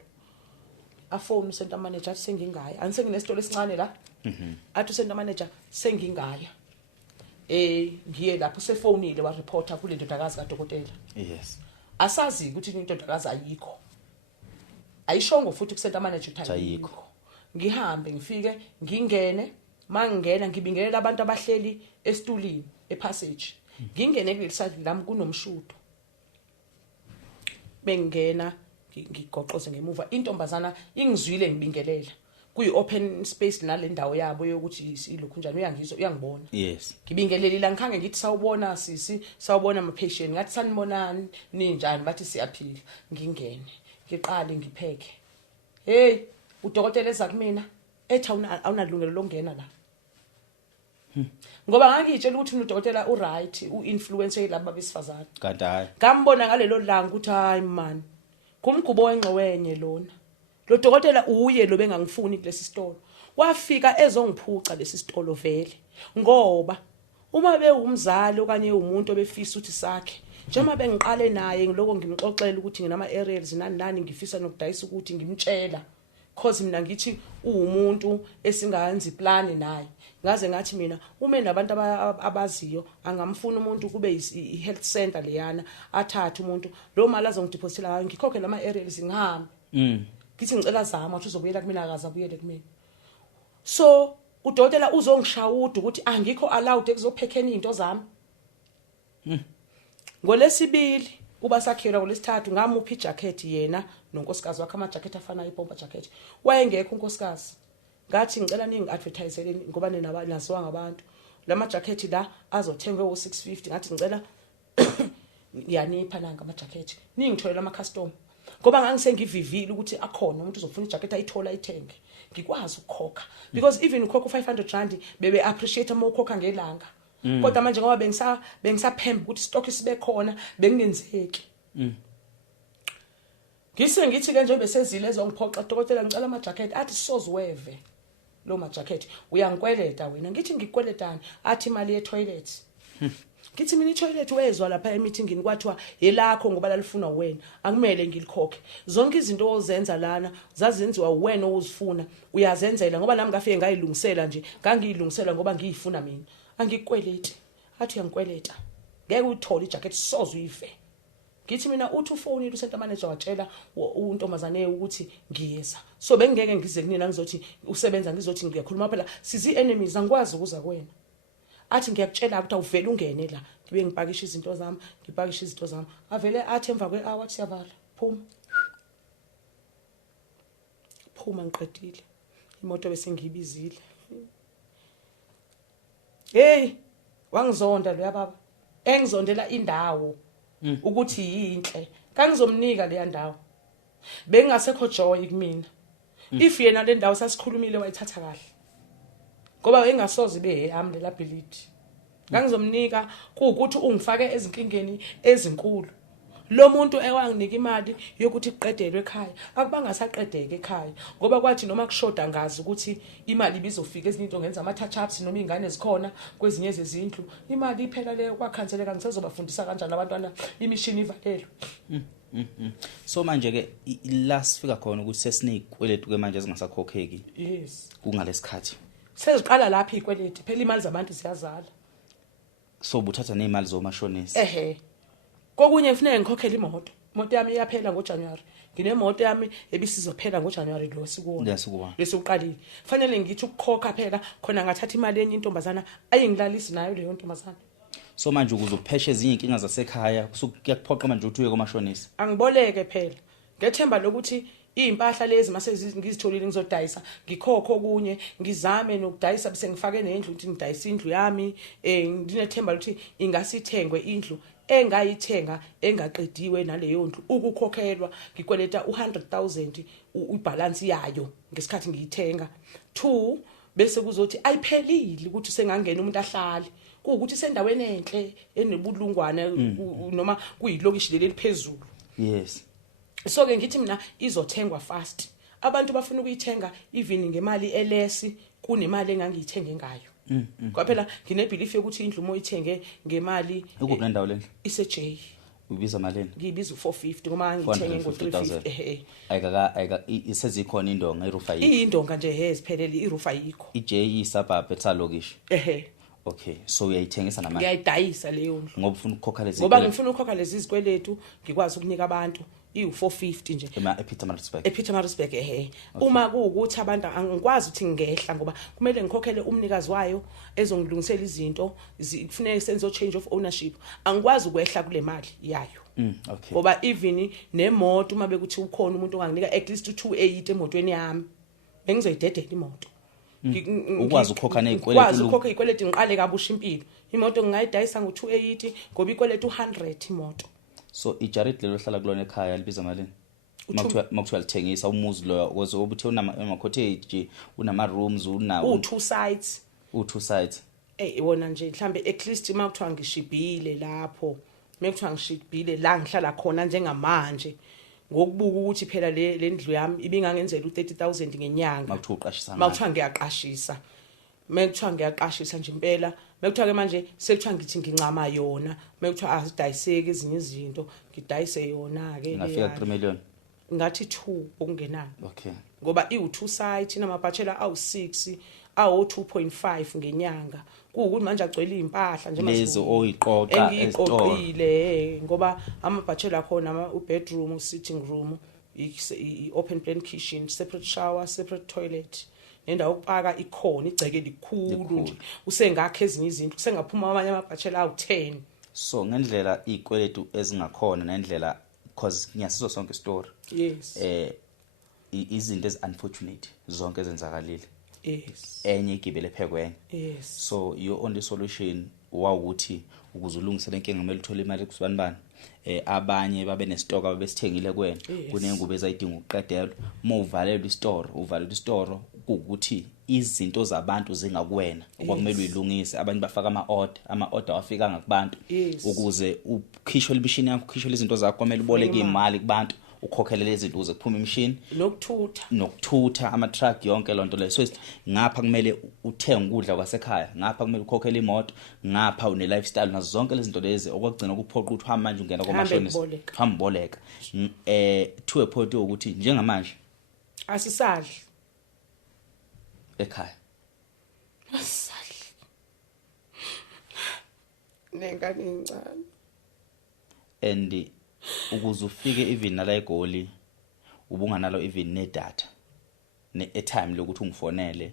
Afone center manager athi sengingaya. Angisenginesitolo esincane la. Athi center manager sengingaya. Ngiye lapho sefonile wa reporter kule ndodakazi kaDokotela. Yes. Asazi ukuthi indodakazi ayikho. Ayishongo futhi ku center manager ukuthi ayikho. Ngihambe ngifike ngingene mangena ngibingelela abantu abahleli esitulini epassage. Ngingene kuleside lami kunomshudo. Bengena ngigoqoze ngemuva intombazana ingizwile ngibingelela. Kuyi open space nale ndawo yabo yokuthi ilokhu njani uyangizwa uyangibona. Yes. Ngibingelelile ngikhange ngithi sawubona sisi sawubona ama patient ngathi sanibonani ninjani bathi siyaphila ngingene ngiqale ngipheke. Hey udokotela eza kumina ethi awunalungelo lokungena la. Ngoba ngangitshela ukuthi udokotela uright uinfluencer laba besifazana. Kanti hayi. Ngambona ngalelo langa ukuthi hayi man. Kumgubo wengqowenye lona. Lo dokotela uye lo bengangifuni kulesi sitolo. Wafika ezongiphuca lesi sitolo vele. Ngoba uma bewumzali okanye umuntu obefisa ukuthi sakhe njengoba bengiqale naye ngiloko ngimxoxela ukuthi nginama aerials nani ngifisa nokudayisa ukuthi ngimtshela cause mina ngithi umuntu esingayenza iplan naye ngaze ngathi mina uma nabantu abaziyo angamfuna umuntu kube i health center leyana athathe umuntu lo mali azongidepositela ngayo ngikhokhe lama aerials ngihambe ngithi ngicela zama ukuthi uzobuyela kumina akaza abuyele kumina. So udokotela uzongishawuda ukuthi angikho allowed ekuzophekheni izinto zami. Ngolesibili kuba sakhela ngolesithathu ngamuphi jacket yena nonkosikazi wakhe ama jacket afana ibomba jacket. Wayengekho unkosikazi. Ngathi ngicela ningi advertiseleni ngoba naziwa ngabantu. Lama jacket la azothengwe ngo650 ngathi ngicela ngiyanipha nanga ama jacket. Ningitholela ama customer. ngoba ngangisengivivile ukuthi akhona umuntu uzofuna ijacket ayithola ayithenge ngikwazi ukukhokha because even ukhokha u500 bebe appreciate uma ukhokha ngelanga kodwa manje ngoba bengisaphemba ukuthi stock sibe khona bengenzeki ngithi ke nje besezile ezongiphoxa dokotela ngicela ama jacket athi soziweve lo ma jacket uyangikweleta wena ngithi ngikweletani athi imali ye toilet ngithi mina i-toilet wezwa lapha emeetingini kwathiwa yelakho ngoba lalifuna wena akumele ngilikhokhe zonke izinto ozenza lana zazenziwa wena ozifuna uyazenzela ngoba nami ngafike ngayilungisela nje ngangiyilungisela ngoba ngiyifuna mina angikweleti athi uyangikweleta ngeke uyithole ijacket soze uyive ngithi mina uthi ufone ucenter manager watshela untombazane ukuthi ngiyeza so bengeke ngize kunina ngizothi usebenza ngizothi ngiyakhuluma phela sizi enemies angikwazi ukuza kuwena athi ngiyakutshela ukuthi awuvele ungene la ngibe ngipakisha izinto zami avele athi emva kwe-hour siyavala phuma ngiqedile imoto bese ngiyibizile hey wangizonda lo yababa engizondela indawo ukuthi yinhle kangizomnika le ndawo bengasekho joy kumina if yena le ndawo sasikhulumile wayithatha kahle ngoba wayengasoze ibe yami lela bhilidi ngangizomnika ukuthi ungifake ezinkingeni ezinkulu lo muntu ewanginika imali yokuthi iqedelwe ekhaya akubanga saqedeke ekhaya ngoba kwathi noma kushoda ngazi ukuthi imali bizofika ezinto ngenza ama touch ups noma ingane zikhona kwezinye zezindlu imali iphela leyo kwakhanseleka ngisazobafundisa kanjani abantwana imishini ivalelwe so manje ke la sifika khona ukuthi sesineyikweletu ke manje ezingasakhokheki yes kungalesikhathi seziqala lapha ikweleti phela imali zabantu ziyazala so buthatha nezimali zomashonisi kokunye kufanele ngikhokhele imoto yami iyaphela ngoJanuary nginemoto yami ebisizophela ngoJanuary lo sikuwona lesokuqalile fanele ngithi ukukhokha phela khona ngathatha imali enye intombazana ayingilalisi nayo leyo ntombazana so manje ukuze upheshe ezinye inkinga zasekhaya kuyakuphoqa manje ukuthi uye komashonisi angiboleke phela ngethemba lokuthi impahla lezi mase ngizitholile ngizodayisa ngikhokho okunye ngizame nokudayisa bese ngifake nendlu ukuthi ngidayisa indlu yami nginethemba ukuthi ingasithengwe indlu engayithenga engaqediwe naleyo ndlu ukukhokhelwa ngikweleta u100,000 ibalance yayo ngesikhathi ngiyithenga 2 bese kuzothi ayiphelile ukuthi sengangena umuntu ahlali ukuthi sendaweni enhle enebulungwane noma kuyilokishi leli liphezulu yes so ke ngithi mina izothengwa fast abantu bafuna ukuyithenga even ngemali elesi kunemali engangiyithenge ngayo ngoba phela nginebelief yokuthi indlu moyithenge ngemali ukuphi ndawo lendlu ise-J ubiza malini ngibiza u450 ngoba ngithenge ngo350 ayika isezikhona indonga irufa yikho indonga nje heziphelele irufa yikho iJ isabhabhe etsalokishi okay so uyayithengisa namanje ngiyayidayisa leyo ndlu ngoba ufuna ukukhokha lezi ngoba ngifuna ukukhokha lezi zikweletu ngikwazi ukunika abantu i450 nje ePietermaritzburg uma kuukuthi abantu angikwazi ukuthi ngehla ngoba kumele ngikhokhele umnikazi wayo ezongilungisela izinto kufanele senze change of ownership angikwazi ukwehla kule mali yayo okay ngoba even nemoto uma bekuthi ukhona umuntu onganginika at least 280 emotweni yami bengizoyidedela imoto ukwazi ukukhokha nezikweletu ukwazi ukukhokha izikweletu ngiqale kabusha impilo imoto ngingayidayisa ngo280 ngoba izikweletu 100 imoto so ijared lelo hlala kulona ekhaya libiza malini makuthiwa lithengisa umuzi lo ukuze ubuthe unama cottage unama rooms unawo two sides wona nje mhlambe at least makuthiwa ngishibhile lapho makuthiwa ngishibhile la ngihlala khona njengamanje ngokubuka ukuthi phela le ndlu yami ibingangenzela u30,000 ngenyanga makuthiwa ngiyaqashisa nje impela mekuthiwa ke manje sekuthiwa ngithi ngincama yona mekuthiwa asidayiseke ezinye izinto ngidayise yona ke ngafika 3 million ngathi 2 okungenani okay ngoba i2 site namabachelor awu6 awu2.5 ngenyanga kuukuthi manje agcwele impahla nje lezo oyiqoqa engiqoqile ngoba amabachelor khona ubedroom sitting room i-open plan kitchen separate shower separate toilet nendawo ukupaka ikhona igceke likhulu nje usengakhe ezinye izinto kusengaphuma abanye amabachelor awu10 so ngendlela izikweletu ezingakhona nendlela because ngiyasizwa sonke story yes izinto unfortunate zonke ezenzakalile yes enye igibele phekwenye yes so your only solution wawukuthi ukuze ulungise lenkinga kumele uthole imali kusibanibani. Abanye babe nestock ababesithengile kuwena kunengubo ezayidinga ukuqedelwa. Uma uvalelwe istore ukuthi izinto zabantu zingakuwena okwakumele uyilungise. Abanye bafaka ama-order wafika ngakubantu ukuze ukhishwe imishini yakho, ukhishwe izinto zakho, kumele uboleke imali kubantu ukhokhele lezi zinto ukuze kuphume imishini nokuthutha ama-truck yonke lonto leyo. So ngapha kumele uthenge ukudla kwasekhaya, ngapha kumele ukhokhele imoto, ngapha une lifestyle nazo zonke lezi zinto lezi okugcina kuphoqa ukuthi uhambe manje ungena kwamashonisa hamboleka to a point ukuthi njengamanje asisadli ekhaya nengane encane and ukuze ufike even nala eGoli ubunganalo even nedata ne-airtime lokuthi ungifonele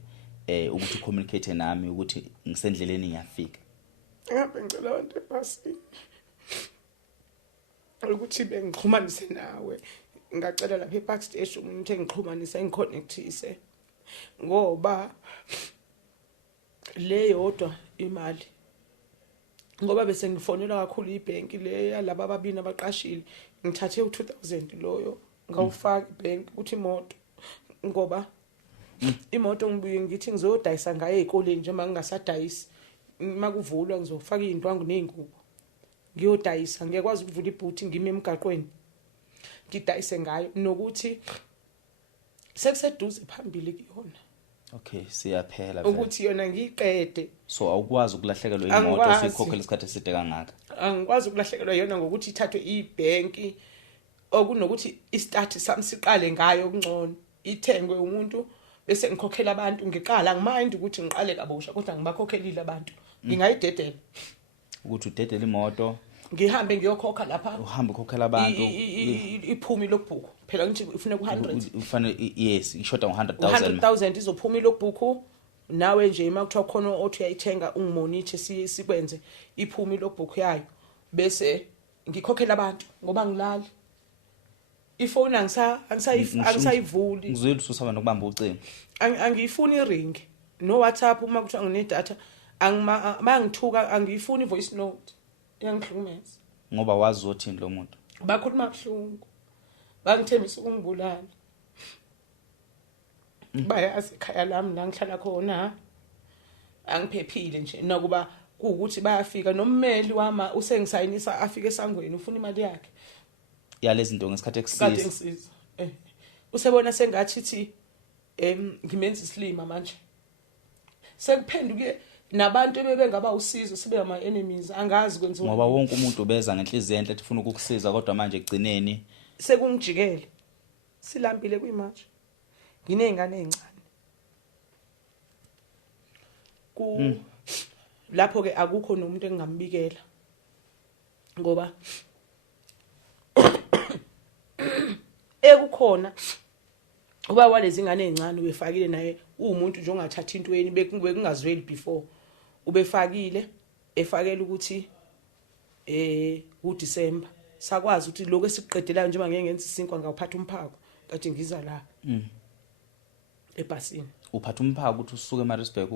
ukuthi ucommunicate nami ukuthi ngisendleleni ngiyafika. Ngabe ngicela abantu ebhasini ukuthi bengixhumanise nawe, ngacela lapha ePark Station ukuthi ngixhumanise ngiconnectise ngoba le yodwa imali ngoba bese ngifonela kakhulu ibank le yalabo ababini abaqashile ngithathe u2000 loyo ngawufaka ibank ukuthi imoto ngoba imoto ngibuye ngithi ngizodayisa ngaye ezikoleni nje mangingasadayisi makuvulwa ngizofaka izindwangu nezingubo ngiyodayisa ngiyakwazi ukuvula ibhuthi ngime emgaqweni ngidayise ngayo nokuthi sekuseduze phambili kuyona. Okay, siyaphela ukuthi yona ngiqede. So awukwazi ukulahlekelwa imoto osikhokhela isikhathi eside kangaka. Angikwazi ukulahlekelwa yona ngokuthi ithathwe ibank okunokuthi istart sami siqale ngayo okungcono ithengwe umuntu bese ngikhokhela abantu ngiqala ngimind ukuthi ngiqale kabusha kodwa ngibakhokhelile abantu ngingayidedela ukuthi udedele imoto ngihambe ngiyokhokha lapha uhambe ukhokhela abantu iphumi lokubhuku phela ngithi ufuna ku100 ufane yes ishoda ngo100,000 100,000 izophuma lokubhuku nawe nje ima kuthiwa khona othi uyayithenga ungimonitor sikwenze iphumi lokubhuku yayo bese ngikhokhela abantu ngoba ngilali ifoni angisayivuli ngizwile usaba nokubamba ucingo angiyifuni iring no WhatsApp uma kuthiwa nginedata mangithuka angiyifuni voice note yangihlukumeza ngoba wazi uthini lo muntu bakhuluma kabuhlungu bangithembisa ukungibulala bayazi ekhaya lami la ngihlala khona angiphephile nje nakuba kuukuthi bayafika nommeli wama usengisayinisa afike esangweni ufuna imali yakhe yalezi zinto ngesikhathi eksisiza usebona sengathi thi ngimenza islima manje sekuphenduke nabantu ebebengaba usizo sibe ama enemies angazi kwenziwa ngoba wonke umuntu beza ngenhliziyo enhle ufuna ukukusiza kodwa manje egcineni sekungijikele silambile kwimatch nginezingane ezincane lapho ke akukho nomuntu engingambikela ngoba ekukhona uba walezi ngane ezincane ubefakile naye umuntu nje ongathatha intweni bekungazweli before ubefakile efakela ukuthi uDecember sakwazi ukuthi lokho esiqedelayo njengoba ngeke ngenze isinkwa ngawuphatha umphako kade ngiza la ebhasini uphatha umphako ukuthi usuke eMaritzburg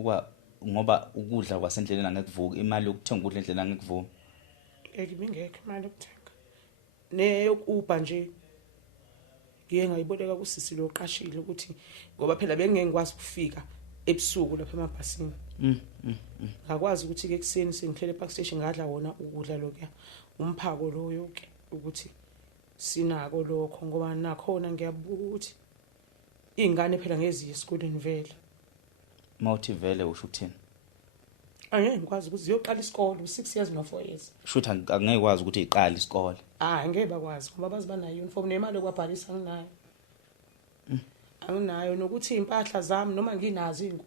ngoba ukudla kwasendleleni angekuvuka imali yokuthenga ukudla endleleni angekuvuka ngeke imali yokuthenga neyokuba nje ngiye ngayiboleka kusisi lo qashile ukuthi ngoba phela bengeke ngikwazi ukufika ebusuku lapha emabhasini ngakwazi ukuthi ke kuseni sengihlele ePark Station ngadla wona ukudla lokho umphako loyo ke ukuthi sinako lokho ngoba nakhona ngiyabuka ukuthi izingane phela ngeziya esikoleni vele mawuthi vele usho uthini angeke ngikwazi ukuthi ziyoqala isikole u6 years no 4 years shutha angeke kwazi ukuthi iqala isikole ngeke bakwazi ngoba baziba nayo uniform nemali yokwabhalisa anginayo nokuthi impahla zami noma nginazo ingubo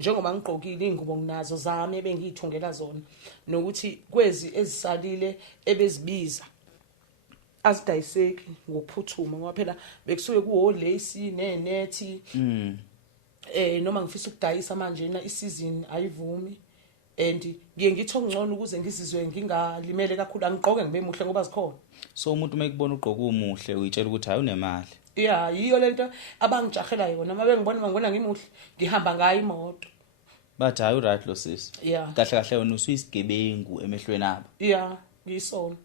njengoba ngigqokile ingubo nginazo zami ebengiyithungela zona nokuthi kwezi ezisalile ebezibiza azidayiseki ngokuphuthuma ngoba phela bekusuke kuwo lace nenethi noma ngifisa ukudayisa manje na isizini ayivumi and ngiye ngithi okungcono ukuze ngizizwe ngingalimele kakhulu angigqoke ngibe muhle ngoba zikhona so umuntu mayekubona ugqoka umuhle uyitshela ukuthi hayi unemali yiyo lento abangijahela yona uma bengibona ngimuhle ngihamba ngayo imoto bathi hayi right lo sisi Yeah. kahle kahle wena usuyisigebengu emehlweni abo Yeah, ngisona.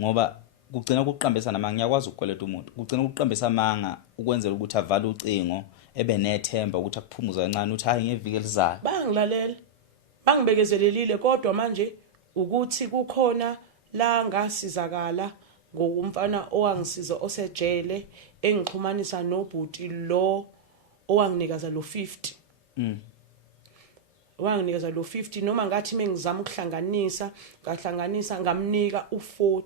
ngoba kugcina ukuqambisa nama ngiyakwazi ukukweleta umuntu kugcina ukuqambisa amanga ukwenzela ukuthi avale ucingo ebe nethemba ukuthi akuphumuza kancane uthi hayi ngeviki elizayo Bangilalela. Bangibekezelelile kodwa manje ukuthi kukhona la ngasizakala ngokumfana owangisiza osejele engixhumanisa nobhuti lo owanginikaza lo 50. Wanginikeza lo 50 noma ngathi mengizama ukuhlanganisa ngahlanganisa ngamnika u40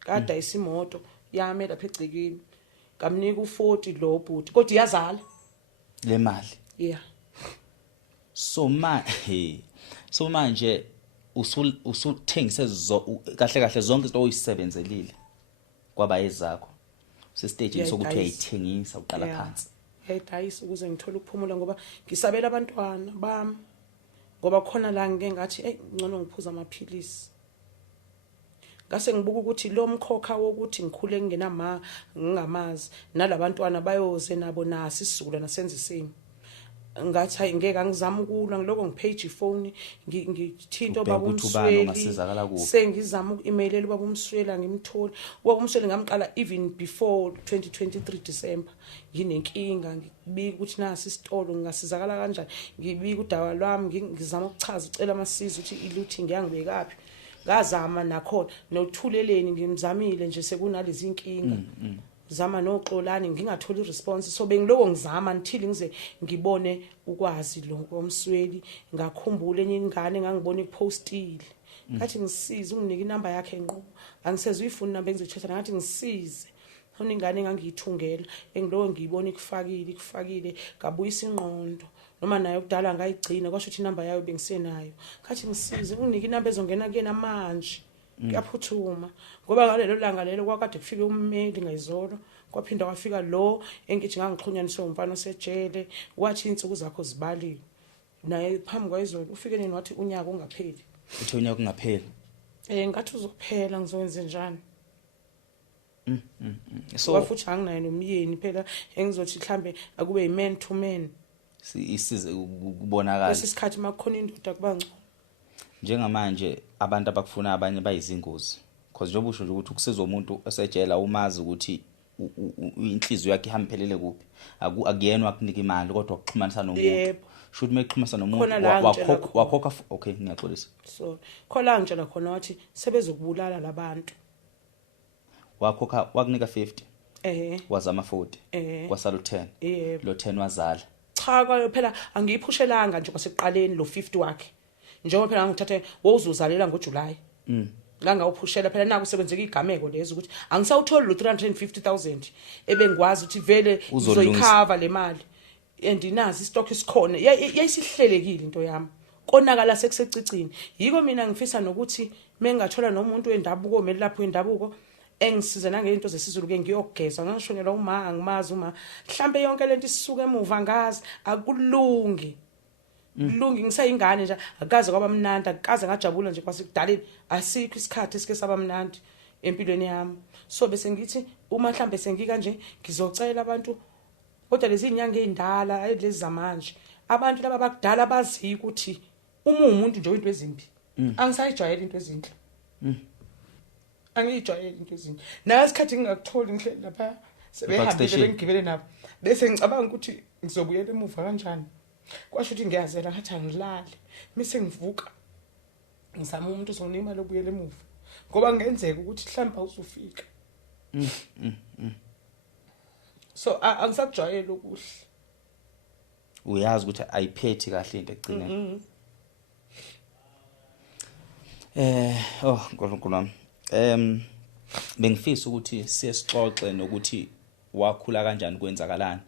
kada isimoto yami lapha egcikini ngamnika u40 lo bhuti kodwa iyazala le mali yeah so manje usuthengise kahle kahle zonke izinto oyisebenzelile kwaba ezakho sestage sokuthi uyayithengisa uqala phansi yayidayisa ukuze ngithole ukuphumula ngoba ngisabela abantwana bami ngoba khona la ngeke ngathi ngcono ngiphuza amaphilisi ngase ngibuka ukuthi lo mkhokha wokuthi ngikhule ngingamazi nalabantwana bayoze nabo nasi isizukulwana senze isimo ngathi hayi ngeke angizama ukulwa ngiloko ngipage phone ngithinto baba umsweli sengizama uku-emailela baba umswela ngimtholi baba umsweli ngamqala even before 2023 December nginenkinga ngibika ukuthi nasi isitolo ngingasizakala kanjani ngibika udawa lwami ngizama ukuchaza ucela amasizo ukuthi iluthi ngiyangibekaphi ngazama nakhona nothuleleni ngimzamile nje sekunalezi inkinga zama noxolani ngingatholi response so bengiloko ngizama until ngize ngibone ukwazi lo komsweli ngakhumbula enye ingane ngangibona ipostile ngathi ngisize unginike inamba yakhe enqo angiseze uyifuna inamba engizothatha ngathi ngisize khona ingane engangiyithungela engiloko ngiyibona ikufakile ngabuyisa ingqondo noma nayo kudala ngayigcina kwasho ukuthi inamba yayo bengisenayo ngathi ngisize unginike inamba ezongena kuyena manje ngiyaphuthuma ngoba ngalelo langa lelo kwakade kufike ummeli ngayizolo kwaphinda kwafika lo engithi ngangixhunyaniswe umfana osejele wathi insuku zakho zibaliwe naye phambi kwayizolo ufike nini wathi unyaka ungapheli uthi unyaka ungapheli ngathi uzophela ngizokwenza njani so wafuthi anginayo nomyeni phela engizothi mhlambe akube yiman to man isize ukubonakala lesikhathi makukhona indoda kubangcono njengamanje abantu abakufuna abanye bayizingozi because njengoba usho nje ukuthi ukusiza umuntu osejela umazi ukuthi inhliziyo yakhe ihambelele kuphi akuyena wakunika imali kodwa ukuxhumanisa nomuntu should mexhumasa nomuntu wakhokha okay ngiyaxolisa so khola ngitshela khona wathi sebezokubulala labantu wakhokha wakunika 50 wazama 40 kwasala 10 lo 10 wazala cha phela angiyiphushelanga nje kwasekuqaleni lo 50 wakhe njengoba phela ngithathe wozuzalela ngoJuly ngangawuphushela phela naku usebenzeka igameko lezo ukuthi angisawutholi lo 350,000 ebengikwazi ukuthi vele uzoyikhava le mali andinazi istock isikhona yayisihlelekile into yami konakala sekusecicini yiko mina ngifisa nokuthi mengathola nomuntu wendabuko omeli lapho wendabuko engisiza nangezinto zesizulu ke ngiyogeza ngangishonela uma angimazi uma mhlambe yonke lento isisuka emuva ngazi akulungi kulungi ngisayingane nje akaze kwaba mnandi akaze ngajabula nje kwasekudaleni asikho isikhathi esike saba mnandi empilweni yami so bese ngithi uma mhlambe sengika nje ngizocela abantu kodwa lezi inyanga ezindala lezi zamanje abantu laba bakudala bazi ukuthi uma umuntu nje into ezimbi angisayijwayela into ezinhle angijwayele into ezinhle nasikhathi ngingakutholi ngihle lapha sebehambile bengigibele nabo bese ngicabanga ukuthi ngizobuyela emuva kanjani kwasho ukuthi ngiyazela ngathi angilali mise ngivuka ngizama umuntu uzonima imali obuyela emuva ngoba ngenzeka ukuthi mhlawumbe awuzufika so angisakujwayele ukuhle uyazi ukuthi ayiphethi kahle into egcineni nkulunkulu wami bengifisa ukuthi siyesixoxe nokuthi wakhula kanjani kwenzakalani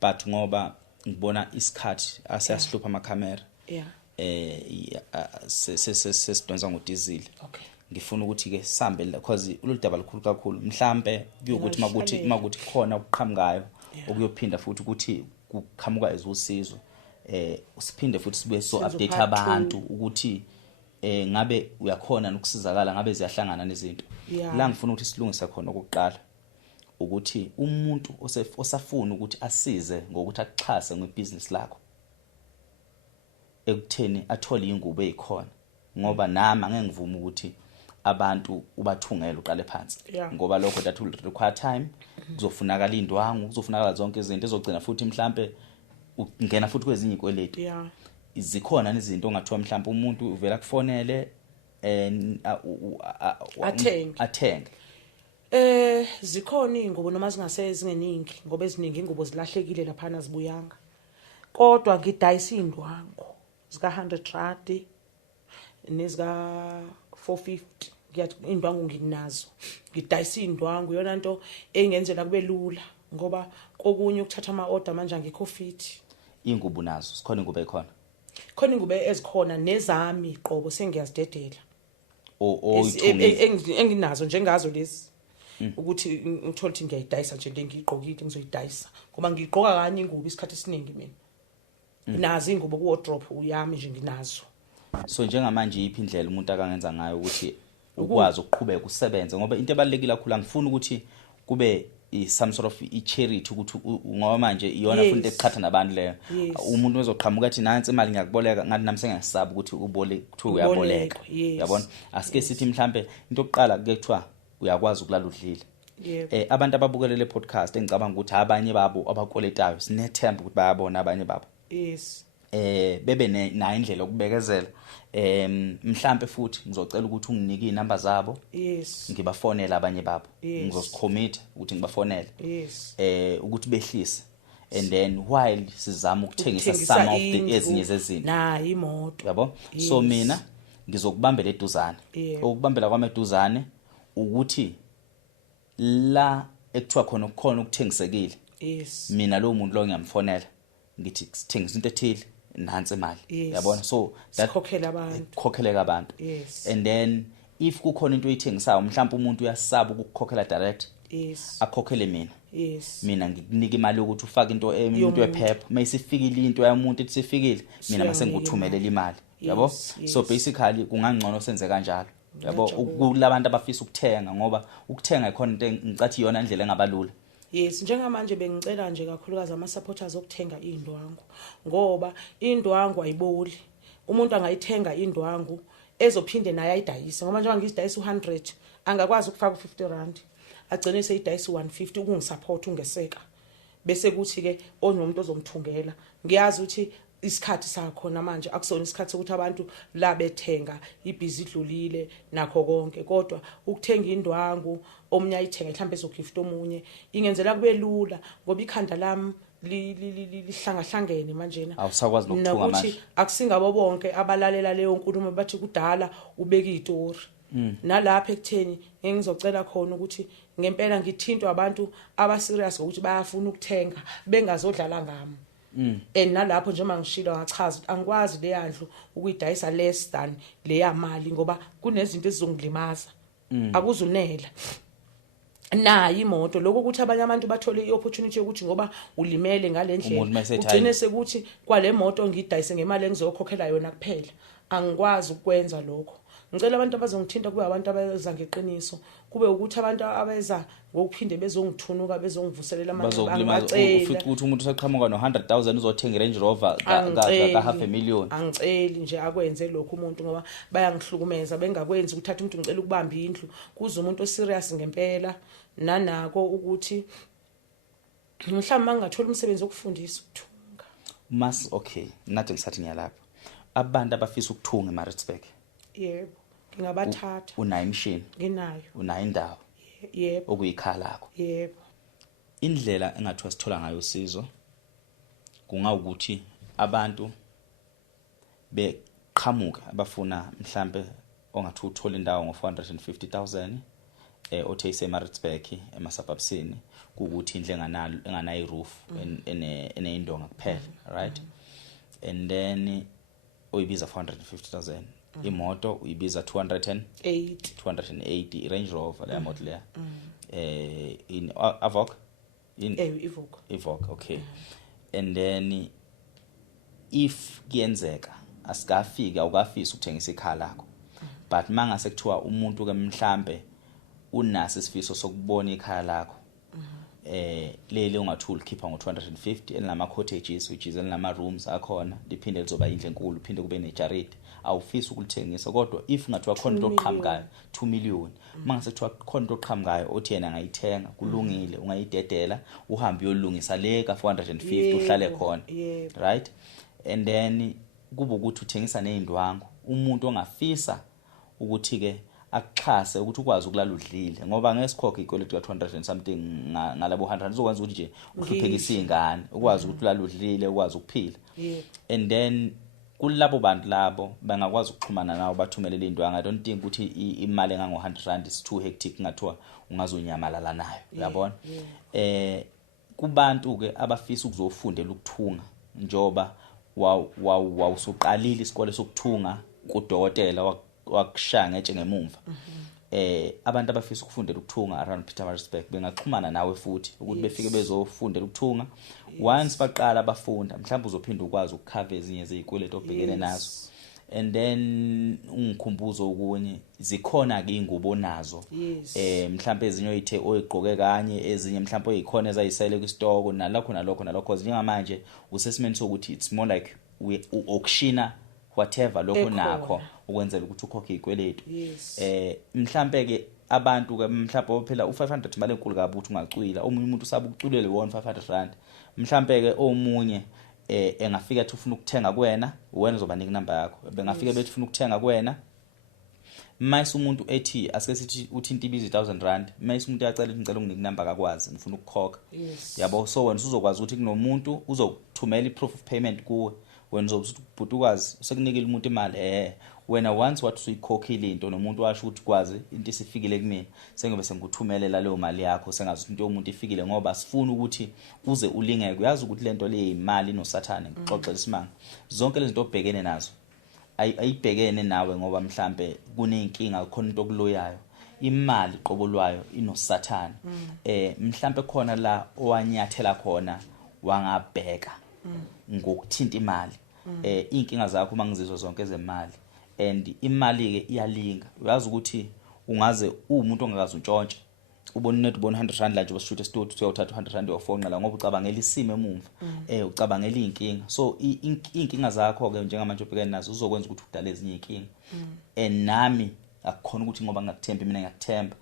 but ngoba ngibona isikhathi asiyasihlupha amakhamera sesidonsa ngodizili ngifuna ukuthi ke sambe because uludaba lukhulu kakhulu mhlambe kuyokuthi makuthi khona ukuqhamukayo okuyophinda futhi ukuthi kuqhamuka ezusizo usiphinde futhi sibe so update abantu ukuthi ngabe uyakhona nokusizakala ngabe ziyahlangana nezinto la ngifuna ukuthi silungise khona okuqala ukuthi umuntu osafuna ukuthi asize ngokuthi akuxhase ngebusiness lakho ekutheni athole ingubo ezikhona ngoba nami angeke ngivuma ukuthi abantu ubathungela uqale phansi Yeah. ngoba lokho that will require time kuzofunakala indwangu kuzofunakala zonke izinto ezogcina futhi mhlambe ungena futhi kwezinye ikweletu Yeah. zikhona izinto ongathiwa mhlambe umuntu uvela kufonele athenge Zikhona ingubo noma zingase zingeningi ngoba eziningi ingubo zilahlekile lapha nazibuyanga. Kodwa ngidayisa indwangu zika 100 rand nezika 450 ngiyathi indwangu nginazo. Ngidayisa indwangu yona into engenzela kube lula ngoba kokunye ukuthatha ama order manje angikho fit. ingubo nazo sikhona ingubo ekhona Khona ingube ezikhona nezami qobo sengiyazidedela. Enginazo njengazo lezi. Ukuthi ngithola ukuthi ngiyayidayisa nje ngiyigqokile ngizoyidayisa ngoba ngigqoka kanye ingubo isikhathi esiningi mina. Nazi ingubo ku wardrobe uyami nje nginazo. so njengamanje iphi indlela umuntu akangenza ngayo ukuthi ukwazi ukuqhubeka usebenze ngoba into ebalekile kakhulu angifuni ukuthi kube some sort of charity ukuthi ngoba manje iyona futhi eqhatha nabantu leyo umuntu uzoqhamuka athi nansi imali ngiyakuboleka ngathi nami sengasaba ukuthi kuthiwa uyaboleka yabona asike sithi mhlambe into yokuqala ke kuthiwa uyakwazi ukulala udlile abantu ababukele le podcast engicabanga ukuthi abanye babo abakoletayo sinethemba ukuthi bayabona abanye babo yes bebe na indlela okubekezela mhlambe futhi ngizocela ukuthi unginike inamba zabo yes ngibafonela abanye babo ngizosicommit ukuthi ngibafonele yes ukuthi behlise and then while sizama ukuthengisa some of the ezinye zezinto na imoto yabo so mina ngizokubambela eduzane ukubambela kwami eduzane ukuthi la ekuthiwa khona ukuthengisekile yes mina lo muntu lo ngiyamfonela ngithi sithengisa into ethile nansi imali yabona so that khokheleka abantu yes and then if kukhona into oyithengisayo mhlawumbe umuntu uyasaba ukukhokhela direct yes akhokhele mina yes mina ngikunika imali ukuthi ufake into ephepha mayisifikile into yamuntu ethi sifikile mina mase ngikuthumelela imali yabo so basically kungangcono senze kanjalo yabo kulabantu abafisa ukuthenga ngoba ukuthenga ikhona into ngicathi iyona indlela engabalula yes njengamanje bengicela nje kakhulukazi ama supporters okuthenga indwangu ngoba indwangu ayiboli umuntu angayithenga indwangu ezophinde naye ayidayise ngoba njengoba ngizidayisa 100 angakwazi ukufaka 50 rand agcine seyidayisa 150 ukungisupport ungeseka bese kuthi ke onomuntu ozomthungela ngiyazi ukuthi isikhathi sakho namanje akusona isikhathi ukuthi abantu la bethenga ibhizi idlulile nakho konke kodwa ukuthenga indwangu omnye ayithenga mhlawumbe ezogift omunye ingenzela kube lula ngoba ikhanda lami lihlangahlangene manje na awusakwazi nokuthunga manje akusingabo bonke abalalela leyo nkulumo bathi kudala ubeka izitori nalapha ekutheni ngizocela khona ukuthi ngempela ngithintwa abantu aba serious ukuthi bayafuna ukuthenga bengazodlala ngami nalapho nje mangishilo ngachaza angikwazi le yandlu ukuyidayisa less than le yamali ngoba kunezinto ezizongilimaza akuzunela nayi imoto lokho ukuthi abanye abantu bathole iopportunity yokuthi ngoba ulimele ngalendlela ugcine sekuthi kwale moto ngidayise ngemali engizokhokhela yona kuphela angikwazi ukwenza lokho ngicela abantu abazongithinta kube abantu abeza ngeqiniso kube ukuthi abantu abeza ngokuphinde bezongithunuka bezongivuselela amandla bangacela futhi ukuthi umuntu usaqhamuka no 100,000 uzothenga Range Rover ka $500,000 angiceli nje akwenze lokho umuntu ngoba bayangihlukumeza bengakwenzi ukuthatha umuntu ngicela ukubamba indlu kuze umuntu oserious ngempela nanako ukuthi mhlawumbe mangathola umsebenzi wokufundisa ukuthunga okay nathi ngisathi ngiyalapha abantu abafisa ukuthunga eMaritzburg yebo ngingabathatha unayo imshini nginayo unayo indawo yebo okuyikhala lakho yebo indlela engathiwa sithola ngayo usizo kungawukuthi abantu beqhamuka abafuna mhlambe ongathi uthola indawo ngo450,000 otheyise eMaritzburg emasabhabsini ukuthi indle enganayo roof eneyindonga kuphela right and then uyibiza 450,000 imoto uyibiza 280 Range Rover le moto le in Avoc Evoque okay and then if kuyenzeka asikafika ukafisa ukuthengisa ikhala lakho but mangase kuthiwa umuntu ke mhlambe unase isifiso sokubona ikhala lakho lele ungathi ulikhipha ngo250 elama cottages which is elama rooms akhona liphinde lizoba indle enkulu phinde kube nejaridi awufisi ukulithengisa kodwa if ngathiwa khona into oqhamukayo 2 million mangase kuthiwa khona into oqhamukayo othi yena angayithenga kulungile ungayidedela uhambe uyolungisa le ka 450 uhlale khona right and then kuba ukuthi uthengisa nezindwangu umuntu ongafisa ukuthi ke akuxhase ukuthi ukwazi ukulala udlile ngoba ngesikhokhe ikweletu ka 200 and something ngalabo 100 uzokwenza ukuthi nje uhluphekise izingane ukwazi ukuthi ulala udlile ukwazi ukuphila and then kulabo bantu labo bangakwazi ukuxhumana nawo bathumelele indwangu I don't think ukuthi imali engango 100 rand is too hectic ngathiwa ungazonyamalala nayo uyabona kubantu ke abafisa ukuzofundela ukuthunga njoba wawusuqalile isikole sokuthunga kudokotela wakushaya ngetshe ngemumva abantu abafisa ukufundela ukuthunga around Pietermaritzburg bengaxhumana nawe futhi ukuthi befike bezofundela ukuthunga once baqala abafunda mhlawumbe uzophinda ukwazi ukukhava ezinye zezikweletu obhekene nazo and then ungikhumbuzo ukunye zikhona ke ingubo nazo mhlawumbe ezinye oyithe oyigqoke kanye ezinye mhlawumbe oyikhona ezayisele kwistoko nalokho njengamanje usesimeni sokuthi it's more like auctiona whatever lokho nakho ukwenzela ukuthi ukhokhe ikweletu mhlawumbe ke abantu ke mhlawumbe phela u500 imali enkulu kabi ukuthi ungacwila omunye umuntu usabe ukuculele wona 500 rand mhlawumbe ke omunye engafika ethi ufuna ukuthenga kuwena wena uzobanika inamba yakho bengafika bethi ufuna ukuthenga kuwena mayise umuntu ethi asike sithi uthinta ibizi 1000 rand mayise umuntu uyacela ngicela unginike inamba akakwazi ngifuna ukukhokha yabo so wena uzokwazi ukuthi kunomuntu uzokuthumela iproof of payment kuwe wena uzobhuti ukwazi usekunikela umuntu imali wena once wathi uyikhokhile into nomuntu washo ukuthi kwazi into isifikile kumina sengobe sengikuthumelela leyo mali yakho sengazi into yomuntu ifikile ngoba sifuna ukuthi uze ulingeke uyazi ukuthi lento le imali noSathane ngixoxela isimanga zonke lezi zinto obhekene nazo ayibhekene nawe ngoba mhlambe kunenkinga khona into okuloyayo imali qobolwayo inoSathane mhlambe khona la owanyathela khona wangabheka ngokuthinta imali inkinga zakho mangizizwa zonke ezemali and imali ke iyalinga uyazi ukuthi ungaze umuntu ongakazi untshontshe ubona net ubona 100 rand la nje basishuthe studio uyothatha 100 rand yofonqela ngoba ucabangela isimo emumva ucabangela inkinga so inkinga zakho ke njengamanje ubhekene nazo uzokwenza ukuthi udale ezinye inkinga nami akukhona ukuthi ngoba ngakuthemba mina ngiyakuthemba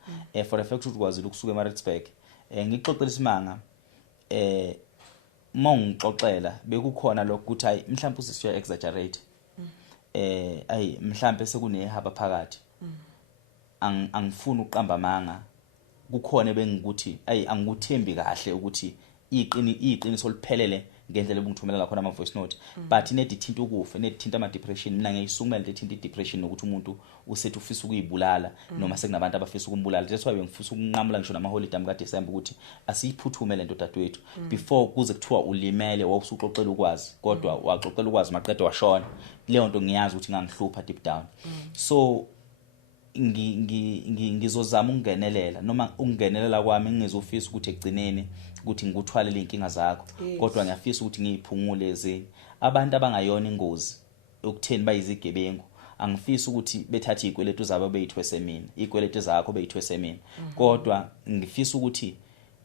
for the fact ukuthi ukwazi ukusuka eMaritzburg ngixoxela isimanga mongixoxela bekukhona lokho ukuthi hayi mhlawumbe usisiya exaggerate ayi mhlawumbe sekunehaba phakathi angifuni uqamba manga kukhona bengikuthi ayi angikuthembi kahle ukuthi iqiniso liphelele ngendlela ebungithumelela khona ama voice note but inedithinta ukufa inedithinta ama depression mina ngiyisukumela lethinta depression nokuthi umuntu usethi ufisa ukuyibulala noma sekunabantu abafisa ukumbulala that's why ngifisa ukunqamula ngisho nama holiday amka December ukuthi asiyiphuthume lento dadwethu before kuze kuthiwa ulimele wawusuxoxela ukwazi kodwa waxoxela ukwazi maqedwe washona leyo nto ngiyazi ukuthi ngangihlupha deep down so ngizozama ukungenelela noma ukungenelela kwami ngizofisa ukuthi egcineni ukuthi ngikuthwalele inkinga zakho kodwa ngiyafisa ukuthi ngiyiphungule ezinye abantu abangayona ingozi ukutheni bayizigebengu angifisa ukuthi bethathe ikweletu zabo beyithwese mina ikweletu zakho beyithwese mina kodwa ngifisa ukuthi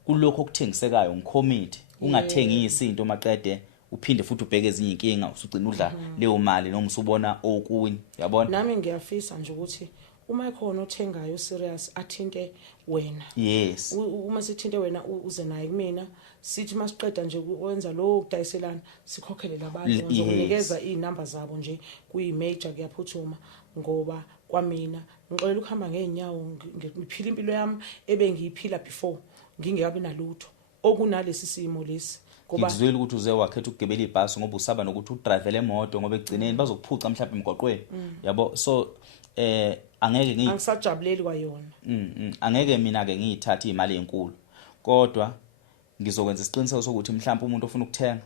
kulokho okuthengisekayo ngicommit ungathengisi into maqede uphinde futhi ubheke ezinye inkinga usugcina udla leyo mali noma usubona okunye yabona nami ngiyafisa nje ukuthi uma ikhona othengayo serious athinte wena yes uma sithinte wena uze naye kumina sithi masiqeda nje ukwenza lo kudayiselana sikhokhele labantu ngizokunikeza inamba zabo nje kuyi-major kuyaphuthuma ngoba kwamina ngixolela ukuhamba ngeenyawo ngiphila impilo yami ebengiyiphila before ngingekabi nalutho okunalesi simo lesi ngoba ngizwela ukuthi uze wakhetha ukugibela ibhasi ngoba usaba nokuthi udrive emoto ngoba egcineni bazokuphuca mhlawumbe emgwaqweni yabo so angeke angisajabuleli kwayona angeke mina ke ngiyithathe imali enkulu kodwa ngizokwenza isiqiniseko sokuthi mhlawumbe umuntu ofuna ukuthenga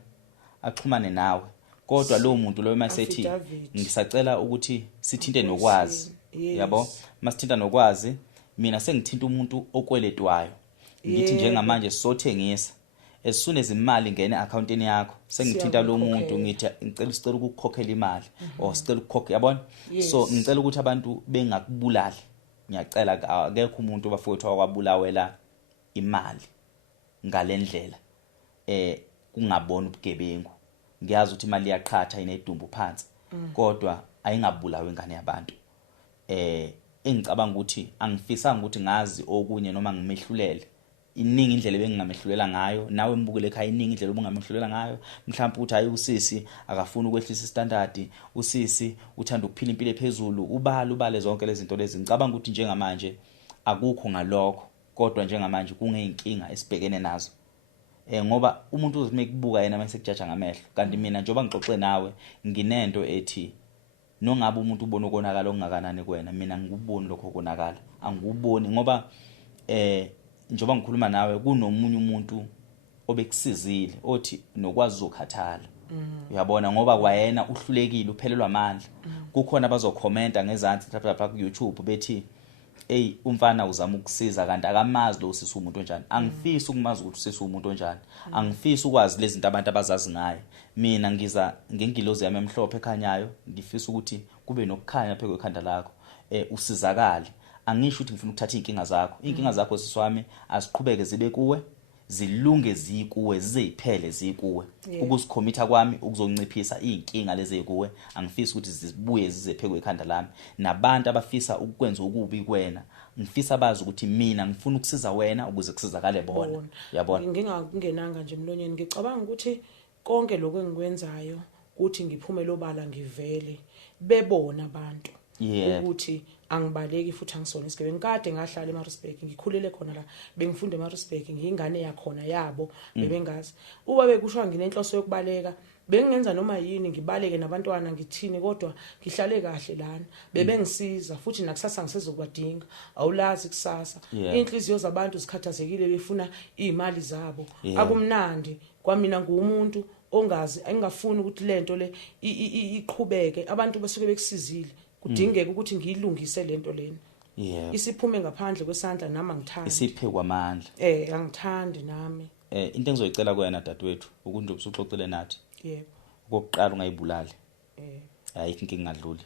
axhumane nawe kodwa lo muntu lo masethi ngisacela ukuthi sithinte nokwazi yabo masithinta nokwazi mina sengithinta umuntu okweletwayo ngithi njengamanje sizothengisa as soon as imali ngene accountini yakho sengithinta lo muntu ngithi ngicela ukukhokhela imali or sicela ukukhokha yabona so ngicela ukuthi abantu bengakubulali ngiyacela akekho umuntu bafowethu wakwabulawela imali ngalendlela kungabona ubugebengu. Ngiyazi ukuthi imali yaqhatha inedumbu phansi kodwa ayingabulawa ingane yabantu. Engicabanga ukuthi angifisanga ukuthi ngazi okunye noma ngimehlulele. Iningi indlela bengingamehlulela ngayo, nawe mbukele ekhaya iningi indlela obungamehlulela ngayo. Mhlawumbe ukuthi hayi usisi akafuni ukwehlisa istandard, usisi uthanda ukuphila impilo ephezulu, ubale zonke lezi zinto lezi. Ngicabanga ukuthi njengamanje akukho ngalokho, kodwa njengamanje kungeyinkinga esibhekene nazo. Ngoba umuntu uzothi mekubuka yena mase kujaja ngamehlo, kanti mina njoba ngixoxe nawe nginento ethi nongabe umuntu ubona ukonakala okungakanani kuwena, mina ngikuboni lokho konakala. Angikuboni ngoba njoba ngikhuluma nawe kunomunye umuntu obekusizile othi nokwazi ukukhathala. Uyabona ngoba kwayena uhlulekile uphelelwa amandla. Kukhona abazokhomenta ngezansi lapha ku YouTube bethi umfana uzama ukusiza kanti akamazi lo usisi umuntu onjani. Angifisi ukumazi ukuthi usisi umuntu onjani. Angifisi ukwazi lezi zinto abantu abazazi ngaye. Mina ngiza ngengilozi yami emhlophe ekhanyayo, ngifisa ukuthi kube nokukhanya phezulu ekhanda lakho. Usizakale. Angisho ukuthi ngifuna ukuthatha inkinga zakho. Inkinga zakho siswami asiqhubeke zibe kuwe, zilunge zikuwe, ziziphele zikuwe. Ukusikhomitha kwami ukuzonciphisa inkinga lezi ezikuwe. Angifisi ukuthi zibuye zize phezulu ekhanda lami. Nabantu abafisa ukwenza ukubi kuwena, ngifisa bazi ukuthi mina ngifuna ukusiza wena ukuze kusizakale bona. Yabona? Ngingangenanga nje emlonyeni, ngicabanga ukuthi konke lokho engikwenzayo ukuthi ngiphumele obala ngivele bebona abantu ukuthi angibaleki futhi angisona isigebengu. Kade ngahlala eMaritzburg, ngikhulele khona la, bengifunda eMaritzburg, ngiyingane yakhona yabo, bebengazi. Uba bekushwa nginenhloso yokubaleka, bengenza noma yini ngibaleke nabantwana ngithini, kodwa ngihlale kahle lana. Bebengisiza futhi nakusasa ngisezokwadinga. Awulazi kusasa. Inhliziyo zabantu zikhathazekile befuna izimali zabo. Akumnandi kwamina ngumuntu ongazi, engafuni ukuthi lento le iqhubeke. Abantu basuke bekusizile. Kudingeka ukuthi ngiyilungise lento leni. Isiphume ngaphandle kwesandla nami angithandi. Isiphe kwamandla. Angithandi nami. Into engizoyicela kuwena dadewethu ukuthi ubusuxoxele nathi. Yebo. Okokuqala ungayibulali. Ayikho inkinga ngadluli.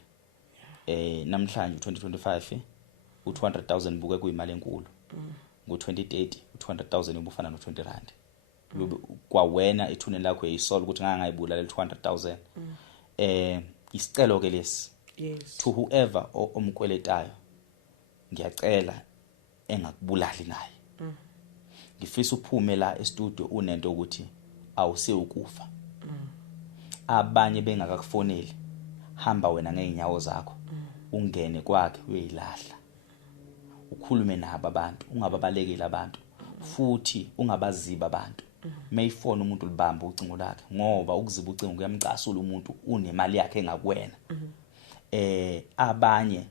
Namhlanje 2025 u200,000 buke kuyimali enkulu. Ngo2030 u200,000 ubufana no20 rand. Kwawena ethuneni lakho yisolo ukuthi ngangayibulala le200,000. Isicelo ke lesi. Yes. To whoever omkweletayo ngiyacela engakubulali naye. Ngifisa uphume la e-studio unento ukuthi awuse ukufa. Abanye bengakakufoneli, hamba wena ngeenyawo zakho ungene kwakhe uyilahla. Ukhulume nabo abantu, ungababalekeli abantu, futhi ungabaziba abantu. Mayifona umuntu libamba ucingo lakhe ngoba ukuziba ucingo kuyamcasula umuntu unemali yakhe engakuwena. Abanye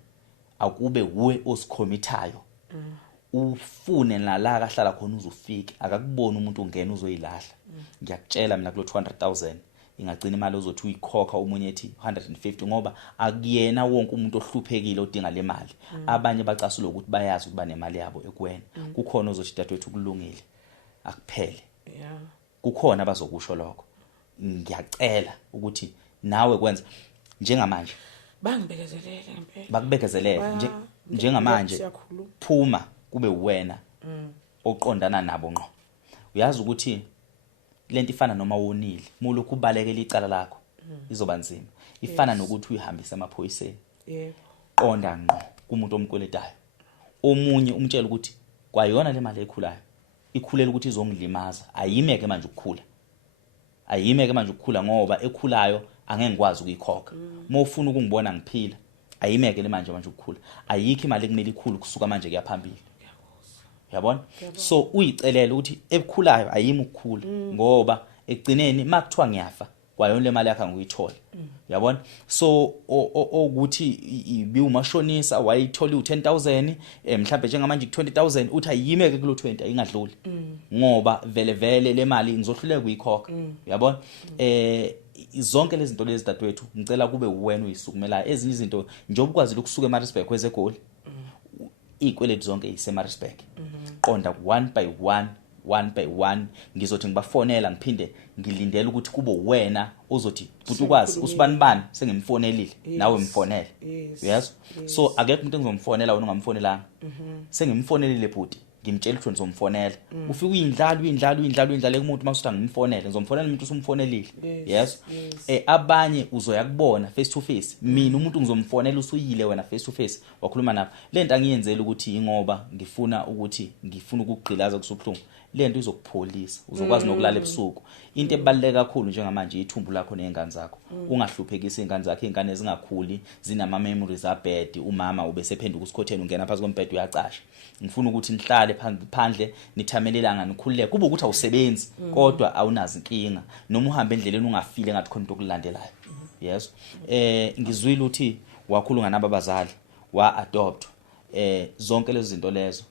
akube uwe osikhomithayo. Ufune nala kahlala khona uzufika, akakubona umuntu ungena uzoyilahla. Ngiyakutshela mina kulo 200,000 ingagcina imali ozothi uyikhokha umunye ethi 150 ngoba akuyena wonke umuntu ohluphekile odinga le mali. Abanye bacasula ukuthi bayazi ukuba nemali yabo ekuwena. Kukhona ozothi dadewethu kulungile akuphele. Kukhona abazokusho lokho. Ngiyacela ukuthi nawe kwenza njengamanje bangibekezelele ngempela. Bakubekezelele njengamanje phuma kube uwena oqondana nabo ngqo. Uyazi ukuthi lento ifana noma wonile, mulo kubalekela icala lakho izoba nzima. Ifana nokuthi uyihambise emaphoyiseni. Qonda ngqo kumuntu omkweletayo. Omunye umtshela ukuthi kwayona le mali ekhulayo ikhulela ukuthi izongilimaza. Ayimeke manje ukukhula. Ayimeke manje ukukhula ngoba ekhulayo angeke ngikwazi ukuyikhokha. Mawufuna ukungibona ngiphila, ayimeke le manje ukukhula. Ayikho imali ekumele ikhulu kusuka manje kuya phambili. Yabona? So uyicelela ukuthi ebukhulayo ayimi ukukhula ngoba ekugcineni makuthiwa ngiyafa kwayona le mali yakhe ngiyithola. Yabona? So ukuthi ibiwumashonisa wayithola u10,000 mhlawumbe njengamanje 20,000 uthi ayimeke kulo 20 ayingadluli. Ngoba vele le mali ngizohluleka ukuyikhokha. Yabona? Zonke lezi zinto lezi dadewethu ngicela kube uwena uyisukumelayo. Ezinye izinto njengoba ukwazi ukusuka eMaritzburg kweze goal ikweleti zonke iseMaritzburg. Qonda one by one ngizothi ngibafonela ngiphinde ngilindele ukuthi kube uwena ozothi futhi ukwazi usibanibani sengimfonelile nawe mfonele. Yes. So akekho umuntu engizomfonela wena ungamfonelanga. Sengimfonelile futhi ngimtshela ukuthi ngizomfonela ufika uyindlala kumuntu masuthi ngimfonele ngizomfonela umuntu usumfonelile yes abanye uzoya kubona face to face mina umuntu ngizomfonela usuyile wena face to face wakhuluma nabo lento angiyenzela ukuthi ingoba ngifuna ukugqilaza kusubuhlungu lento izokupholisa uzokwazi nokulala ebusuku into ebaluleke kakhulu njengamanje ithumbu lakho nezingane zakho ungahluphekisa izingane zakho izingane ezingakhuli zinama memories abed umama ubesephenduka usikhotheni ungena phansi kombhede uyacasha ngifuna ukuthi nihlale phandle nithamelelanga nikhululeke kube ukuthi awusebenzi kodwa awunazi inkinga noma uhamba endleleni ungafile engathi khona into okulandelayo yes ngizwile ukuthi wakhuluma nabo abazali wa adopt zonke lezi zinto lezo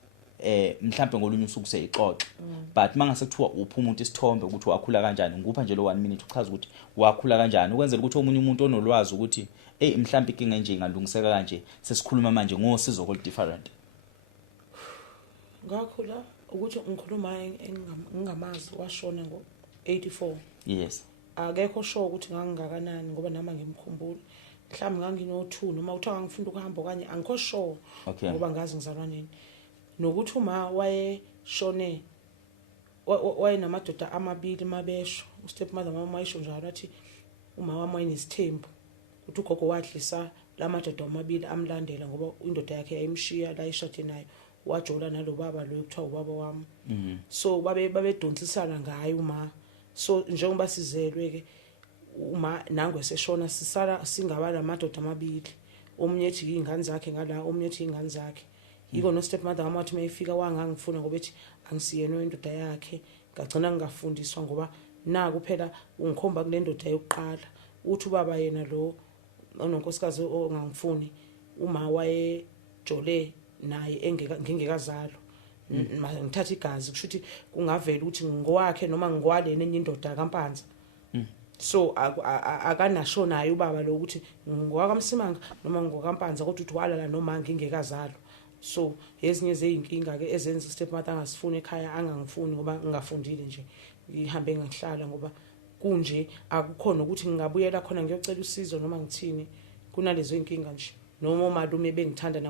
mhlambe ngolunye usuku seyixoxa but mangase kuthiwa upha umuntu isithombe ukuthi wakhula kanjani ngupha nje lo 1 minute uchaza ukuthi wakhula kanjani ukwenzela ukuthi omunye umuntu onolwazi ukuthi mhlambe inkinga enje ingalungiseka kanje sesikhuluma manje ngosizo kol different ngakhula ukuthi ngikhuluma ngingamazi washona ngo84 yes akekho sure ukuthi ngangingakanani ngoba nama ngimkhumbula mhlawumbe ngangino2 noma uthiwa ngifunda ukuhamba okanye angikho sure ngoba ngazi ngizalwa nini nokuthi uma wayeshone wayenamadoda amabili mabesho stepmother mama wayesho njalo athi uma wami wayenesithembu ukuthi ugogo wadlisa lamadoda amabili amlandela ngoba indoda yakhe yayimshiya la ishade nayo wajola nalo baba lo kuthiwa ubaba wami so babedonsisana ngayo uma so njengoba sizelwe ke uma nangwe seshona sisala singaba lamadoda amabili omunye ethi ingane zakhe ngala omunye ethi ingane zakhe yiko no stepmother amathi mayifika wangangifuna ngoba ethi angisiyeno indoda yakhe ngagcina ngingafundiswa ngoba na kuphela ungikhomba kule ndoda yokuqala uthi ubaba yena lo ononkosikazi ongangifuni uma wayejole naye ngingekazalo ngithatha igazi kusho ukuthi kungavela ukuthi ngowakhe noma ngwalena enye indoda kaMpanza so akanasho naye ubaba lo ukuthi ngwakamsimanga noma ngokaMpanza kodwa uthi walala noma ngingekazalo so ezinye zeyinkinga ke ezenza stepmother angasifuni ekhaya angangifuni ngoba ngingafundile nje ngihambe ngihlala ngoba kunje akukhona ukuthi ngingabuyela khona ngiyocela usizo noma ngithini kunalezo inkinga nje noma malume bengithanda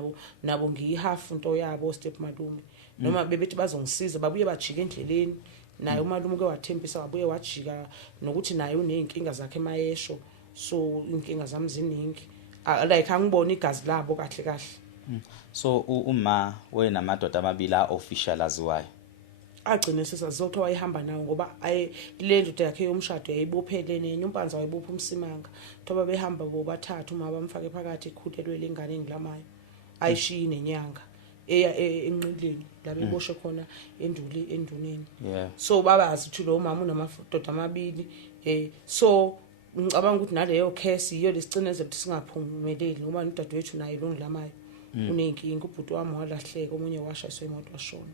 nabo ngiyihalf into yabo stepmalume noma bebethi bazongisiza babuye bajike endleleni naye umalume ke wathembisa wabuye wajika nokuthi naye uneyinkinga zakhe mayesho so inkinga zami ziningi like angibona igazi labo kahle so uma wena madoda amabili official aziwayo agcine sesazotho wayihamba nawo ngoba le ndoda yakhe yomshado yayibophelene uMpanza wayibopha umsimanga thoba behamba bobathathu uma bamfake phakathi ikhulelwe lengane engilamayo ayishiyi nenyanga eya enqileni la beboshwe khona enduneni so babazi ukuthi lo mama unamadoda amabili so ngicabanga ukuthi naleyo case iyo lesicinezelo ukuthi singaphumeleli ngoba udadewethu naye lo ngilamayo unenkinga ubhuti wami walahleka omunye washayiswa imoto washona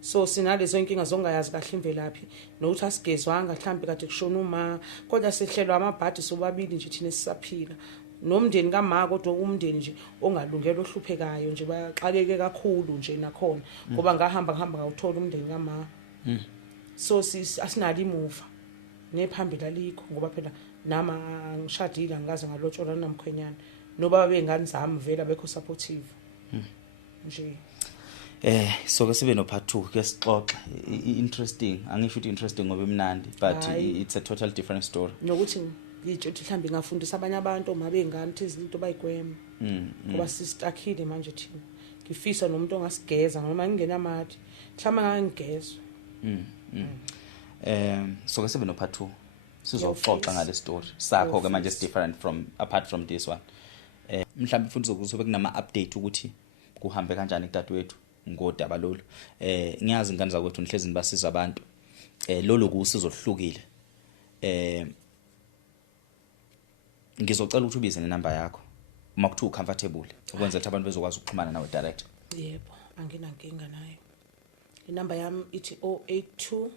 so sinalezo inkinga zongayazi kahle imvelaphi nokuthi asigezwanga mhlambe kade kushona uma kodwa sehlelwa amabhadi sobabili nje thina sisaphila nomndeni kaMa kodwa umndeni nje ongalungela ohluphekayo nje baxakeke kakhulu nje nakhona ngoba ngahamba ngawuthola umndeni kaMa so asinali imuva nephambili alikho ngoba phela nama ngishadile angaze ngalotshola namkhwenyana noba bengani zami vela bekho supportive nje so ke sibe no part 2 ke sixoxe interesting angisho ukuthi interesting ngoba emnandi but it's a total different story nokuthi ngitsho ukuthi mhlambi ngafundisa abanye abantu uma bengani ukuthi izinto bayigwema ngoba sistakhile manje thina ngifisa nomuntu ongasigeza noma ngingena amathi mhlawumbe ngangigezwe so ke sibe no part 2 sizofoxa ngale story sakho ke manje is different from apart from this one mhlawumbe futhi sokuzobe kunama update ukuthi kuhambe kanjani kudadewethu ngodaba lolu ngiyazi ingane zakwethu nihlezi nibasiza abantu lolu kusizo oluhlukile ngizocela ukuthi ubize nenamba yakho uma kuthi ucomfortable ukwenza ukuthi abantu bezokwazi ukuxhumana nawe direct yebo anginankinga nayo inamba yami ithi 082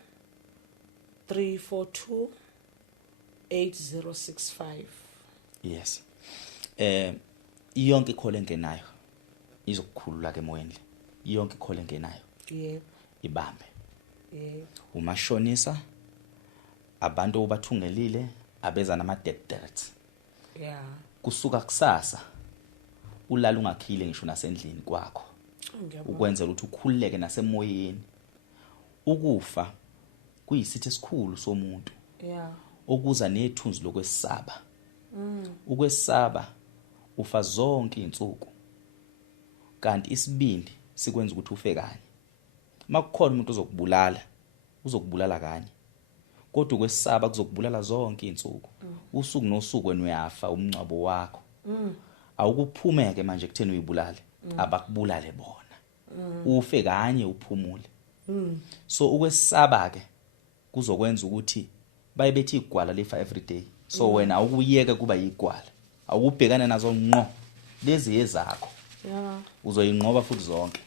342 8065 yes yonke ikhole engenayo izokukhulula ke emoyeni yonke ikhole engenayo yebo ibambe yebo umashonisa abantu obathungelile abeza nama debt yeah kusuka kusasa ulala ungakhile ngisho nasendlini kwakho Ngiyabona. ukwenzela ukuthi ukhululeke nasemoyeni. Ukufa kuyisithi esikhulu somuntu Yeah. okuza nethunzi lokwesaba. Ukwesaba ufa zonke izinsuku. Kanti isibindi sikwenza ukuthi ufe kanye. Makukhona umuntu uzokubulala kanye. Kodwa ukwesaba kuzokubulala zonke izinsuku. Usuku nosuku wena uyafa umncwabo wakho. Awukuphumeke manje kutheni uyibulale, abakubulale bona. Ufe kanye uphumule. So ukwesaba ke kuzokwenza ukuthi bayebethi igwala lifa every day. So wena awukuyeke kuba yigwala. Awubhekane nazo ngqo lezi ezakho. Yeah. Uzoyinqoba futhi zonke.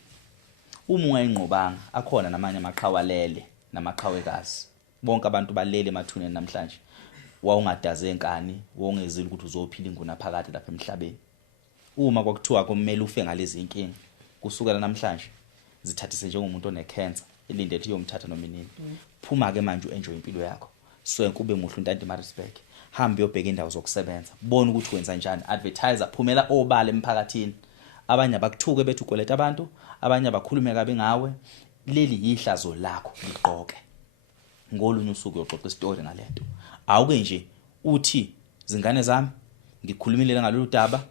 Uma ungayinqobanga akhona namanye amaqhawalele namaqhawekazi. Bonke abantu balele emathuneni namhlanje. Wawungadaze enkani, wongezile ukuthi uzophila inguna phakathi lapha emhlabeni. Uma kwakuthiwa kumele ufe ngalezi inkinga, kusukela namhlanje zithathise njengomuntu onecancer, ilinde ethi yomthatha nominini. Phuma ke manje uenjoy impilo yakho. So kube muhle uNtandi Maritzburg. Hamba uyobheka indawo zokusebenza. Bona ukuthi wenza njani. Advertiser, phumela obala emphakathini. Abanye abakuthuke bethi ukweleta abantu, abanye abakhulume kabi ngawe. Leli yihlazo lakho liqoke. Ngolunye usuku uyoxoxa istory ngalento. Awuke nje uthi zingane zami ngikhulumile ngalolu daba,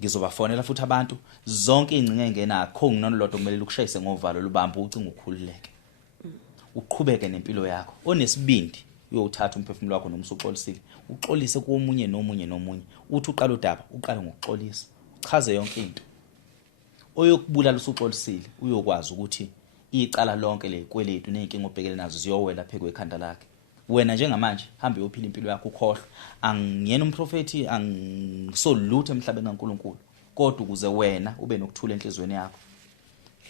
ngizobafonela futhi abantu zonke ingcinga engenakho nginolodwa kumele ukushayise ngovalo lubamba ucinga ukhululeke. Uqhubeke nempilo yakho. Onesibindi uyothatha umphefumulo wakho noma usuxolisile, uxolise komunye nomunye. Uthi uqala udaba, uqale ngokuxolisa. Chaze yonke into. Oyokubulala usuxolisile uyokwazi ukuthi icala lonke lekweletu nenkinga obhekele nazo ziyowela pheke ekhanda lakhe. Wena njengamanje hamba uyophila impilo yakho ukhohlwa. Angiyena umprofeti, angisolutho emhlabeni kaNkuluNkulu. Kodwa ukuze wena ube nokuthula enhlizweni yakho,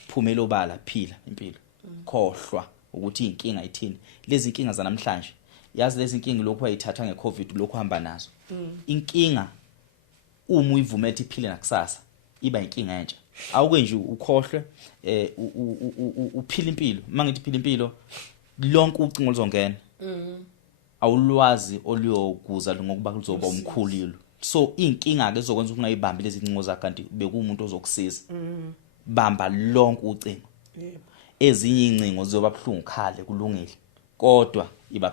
phumela obala, phila impilo. Khohlwa ukuthi inkinga ithini. Lezi inkinga zanamhlanje, yazi lezi inkinga lokho ayithatha ngeCovid lokho hamba nazo. Inkinga uma uyivumethe iphile nakusasa iba inkinga entsha. Awuke nje ukhohlwe uphila impilo. Mangithi phila impilo lonke ucingo luzongena. Awulwazi oluyokuza ngokuba kuzoba umkhulilo. So inkinga ke izokwenza ukuthi ungayibambi lezi incingo zakho kanti bekumuntu ozokusiza. Bamba lonke ucingo. Yebo. Ezinye incingo zizoba buhlungu khale kulungile. Kodwa iba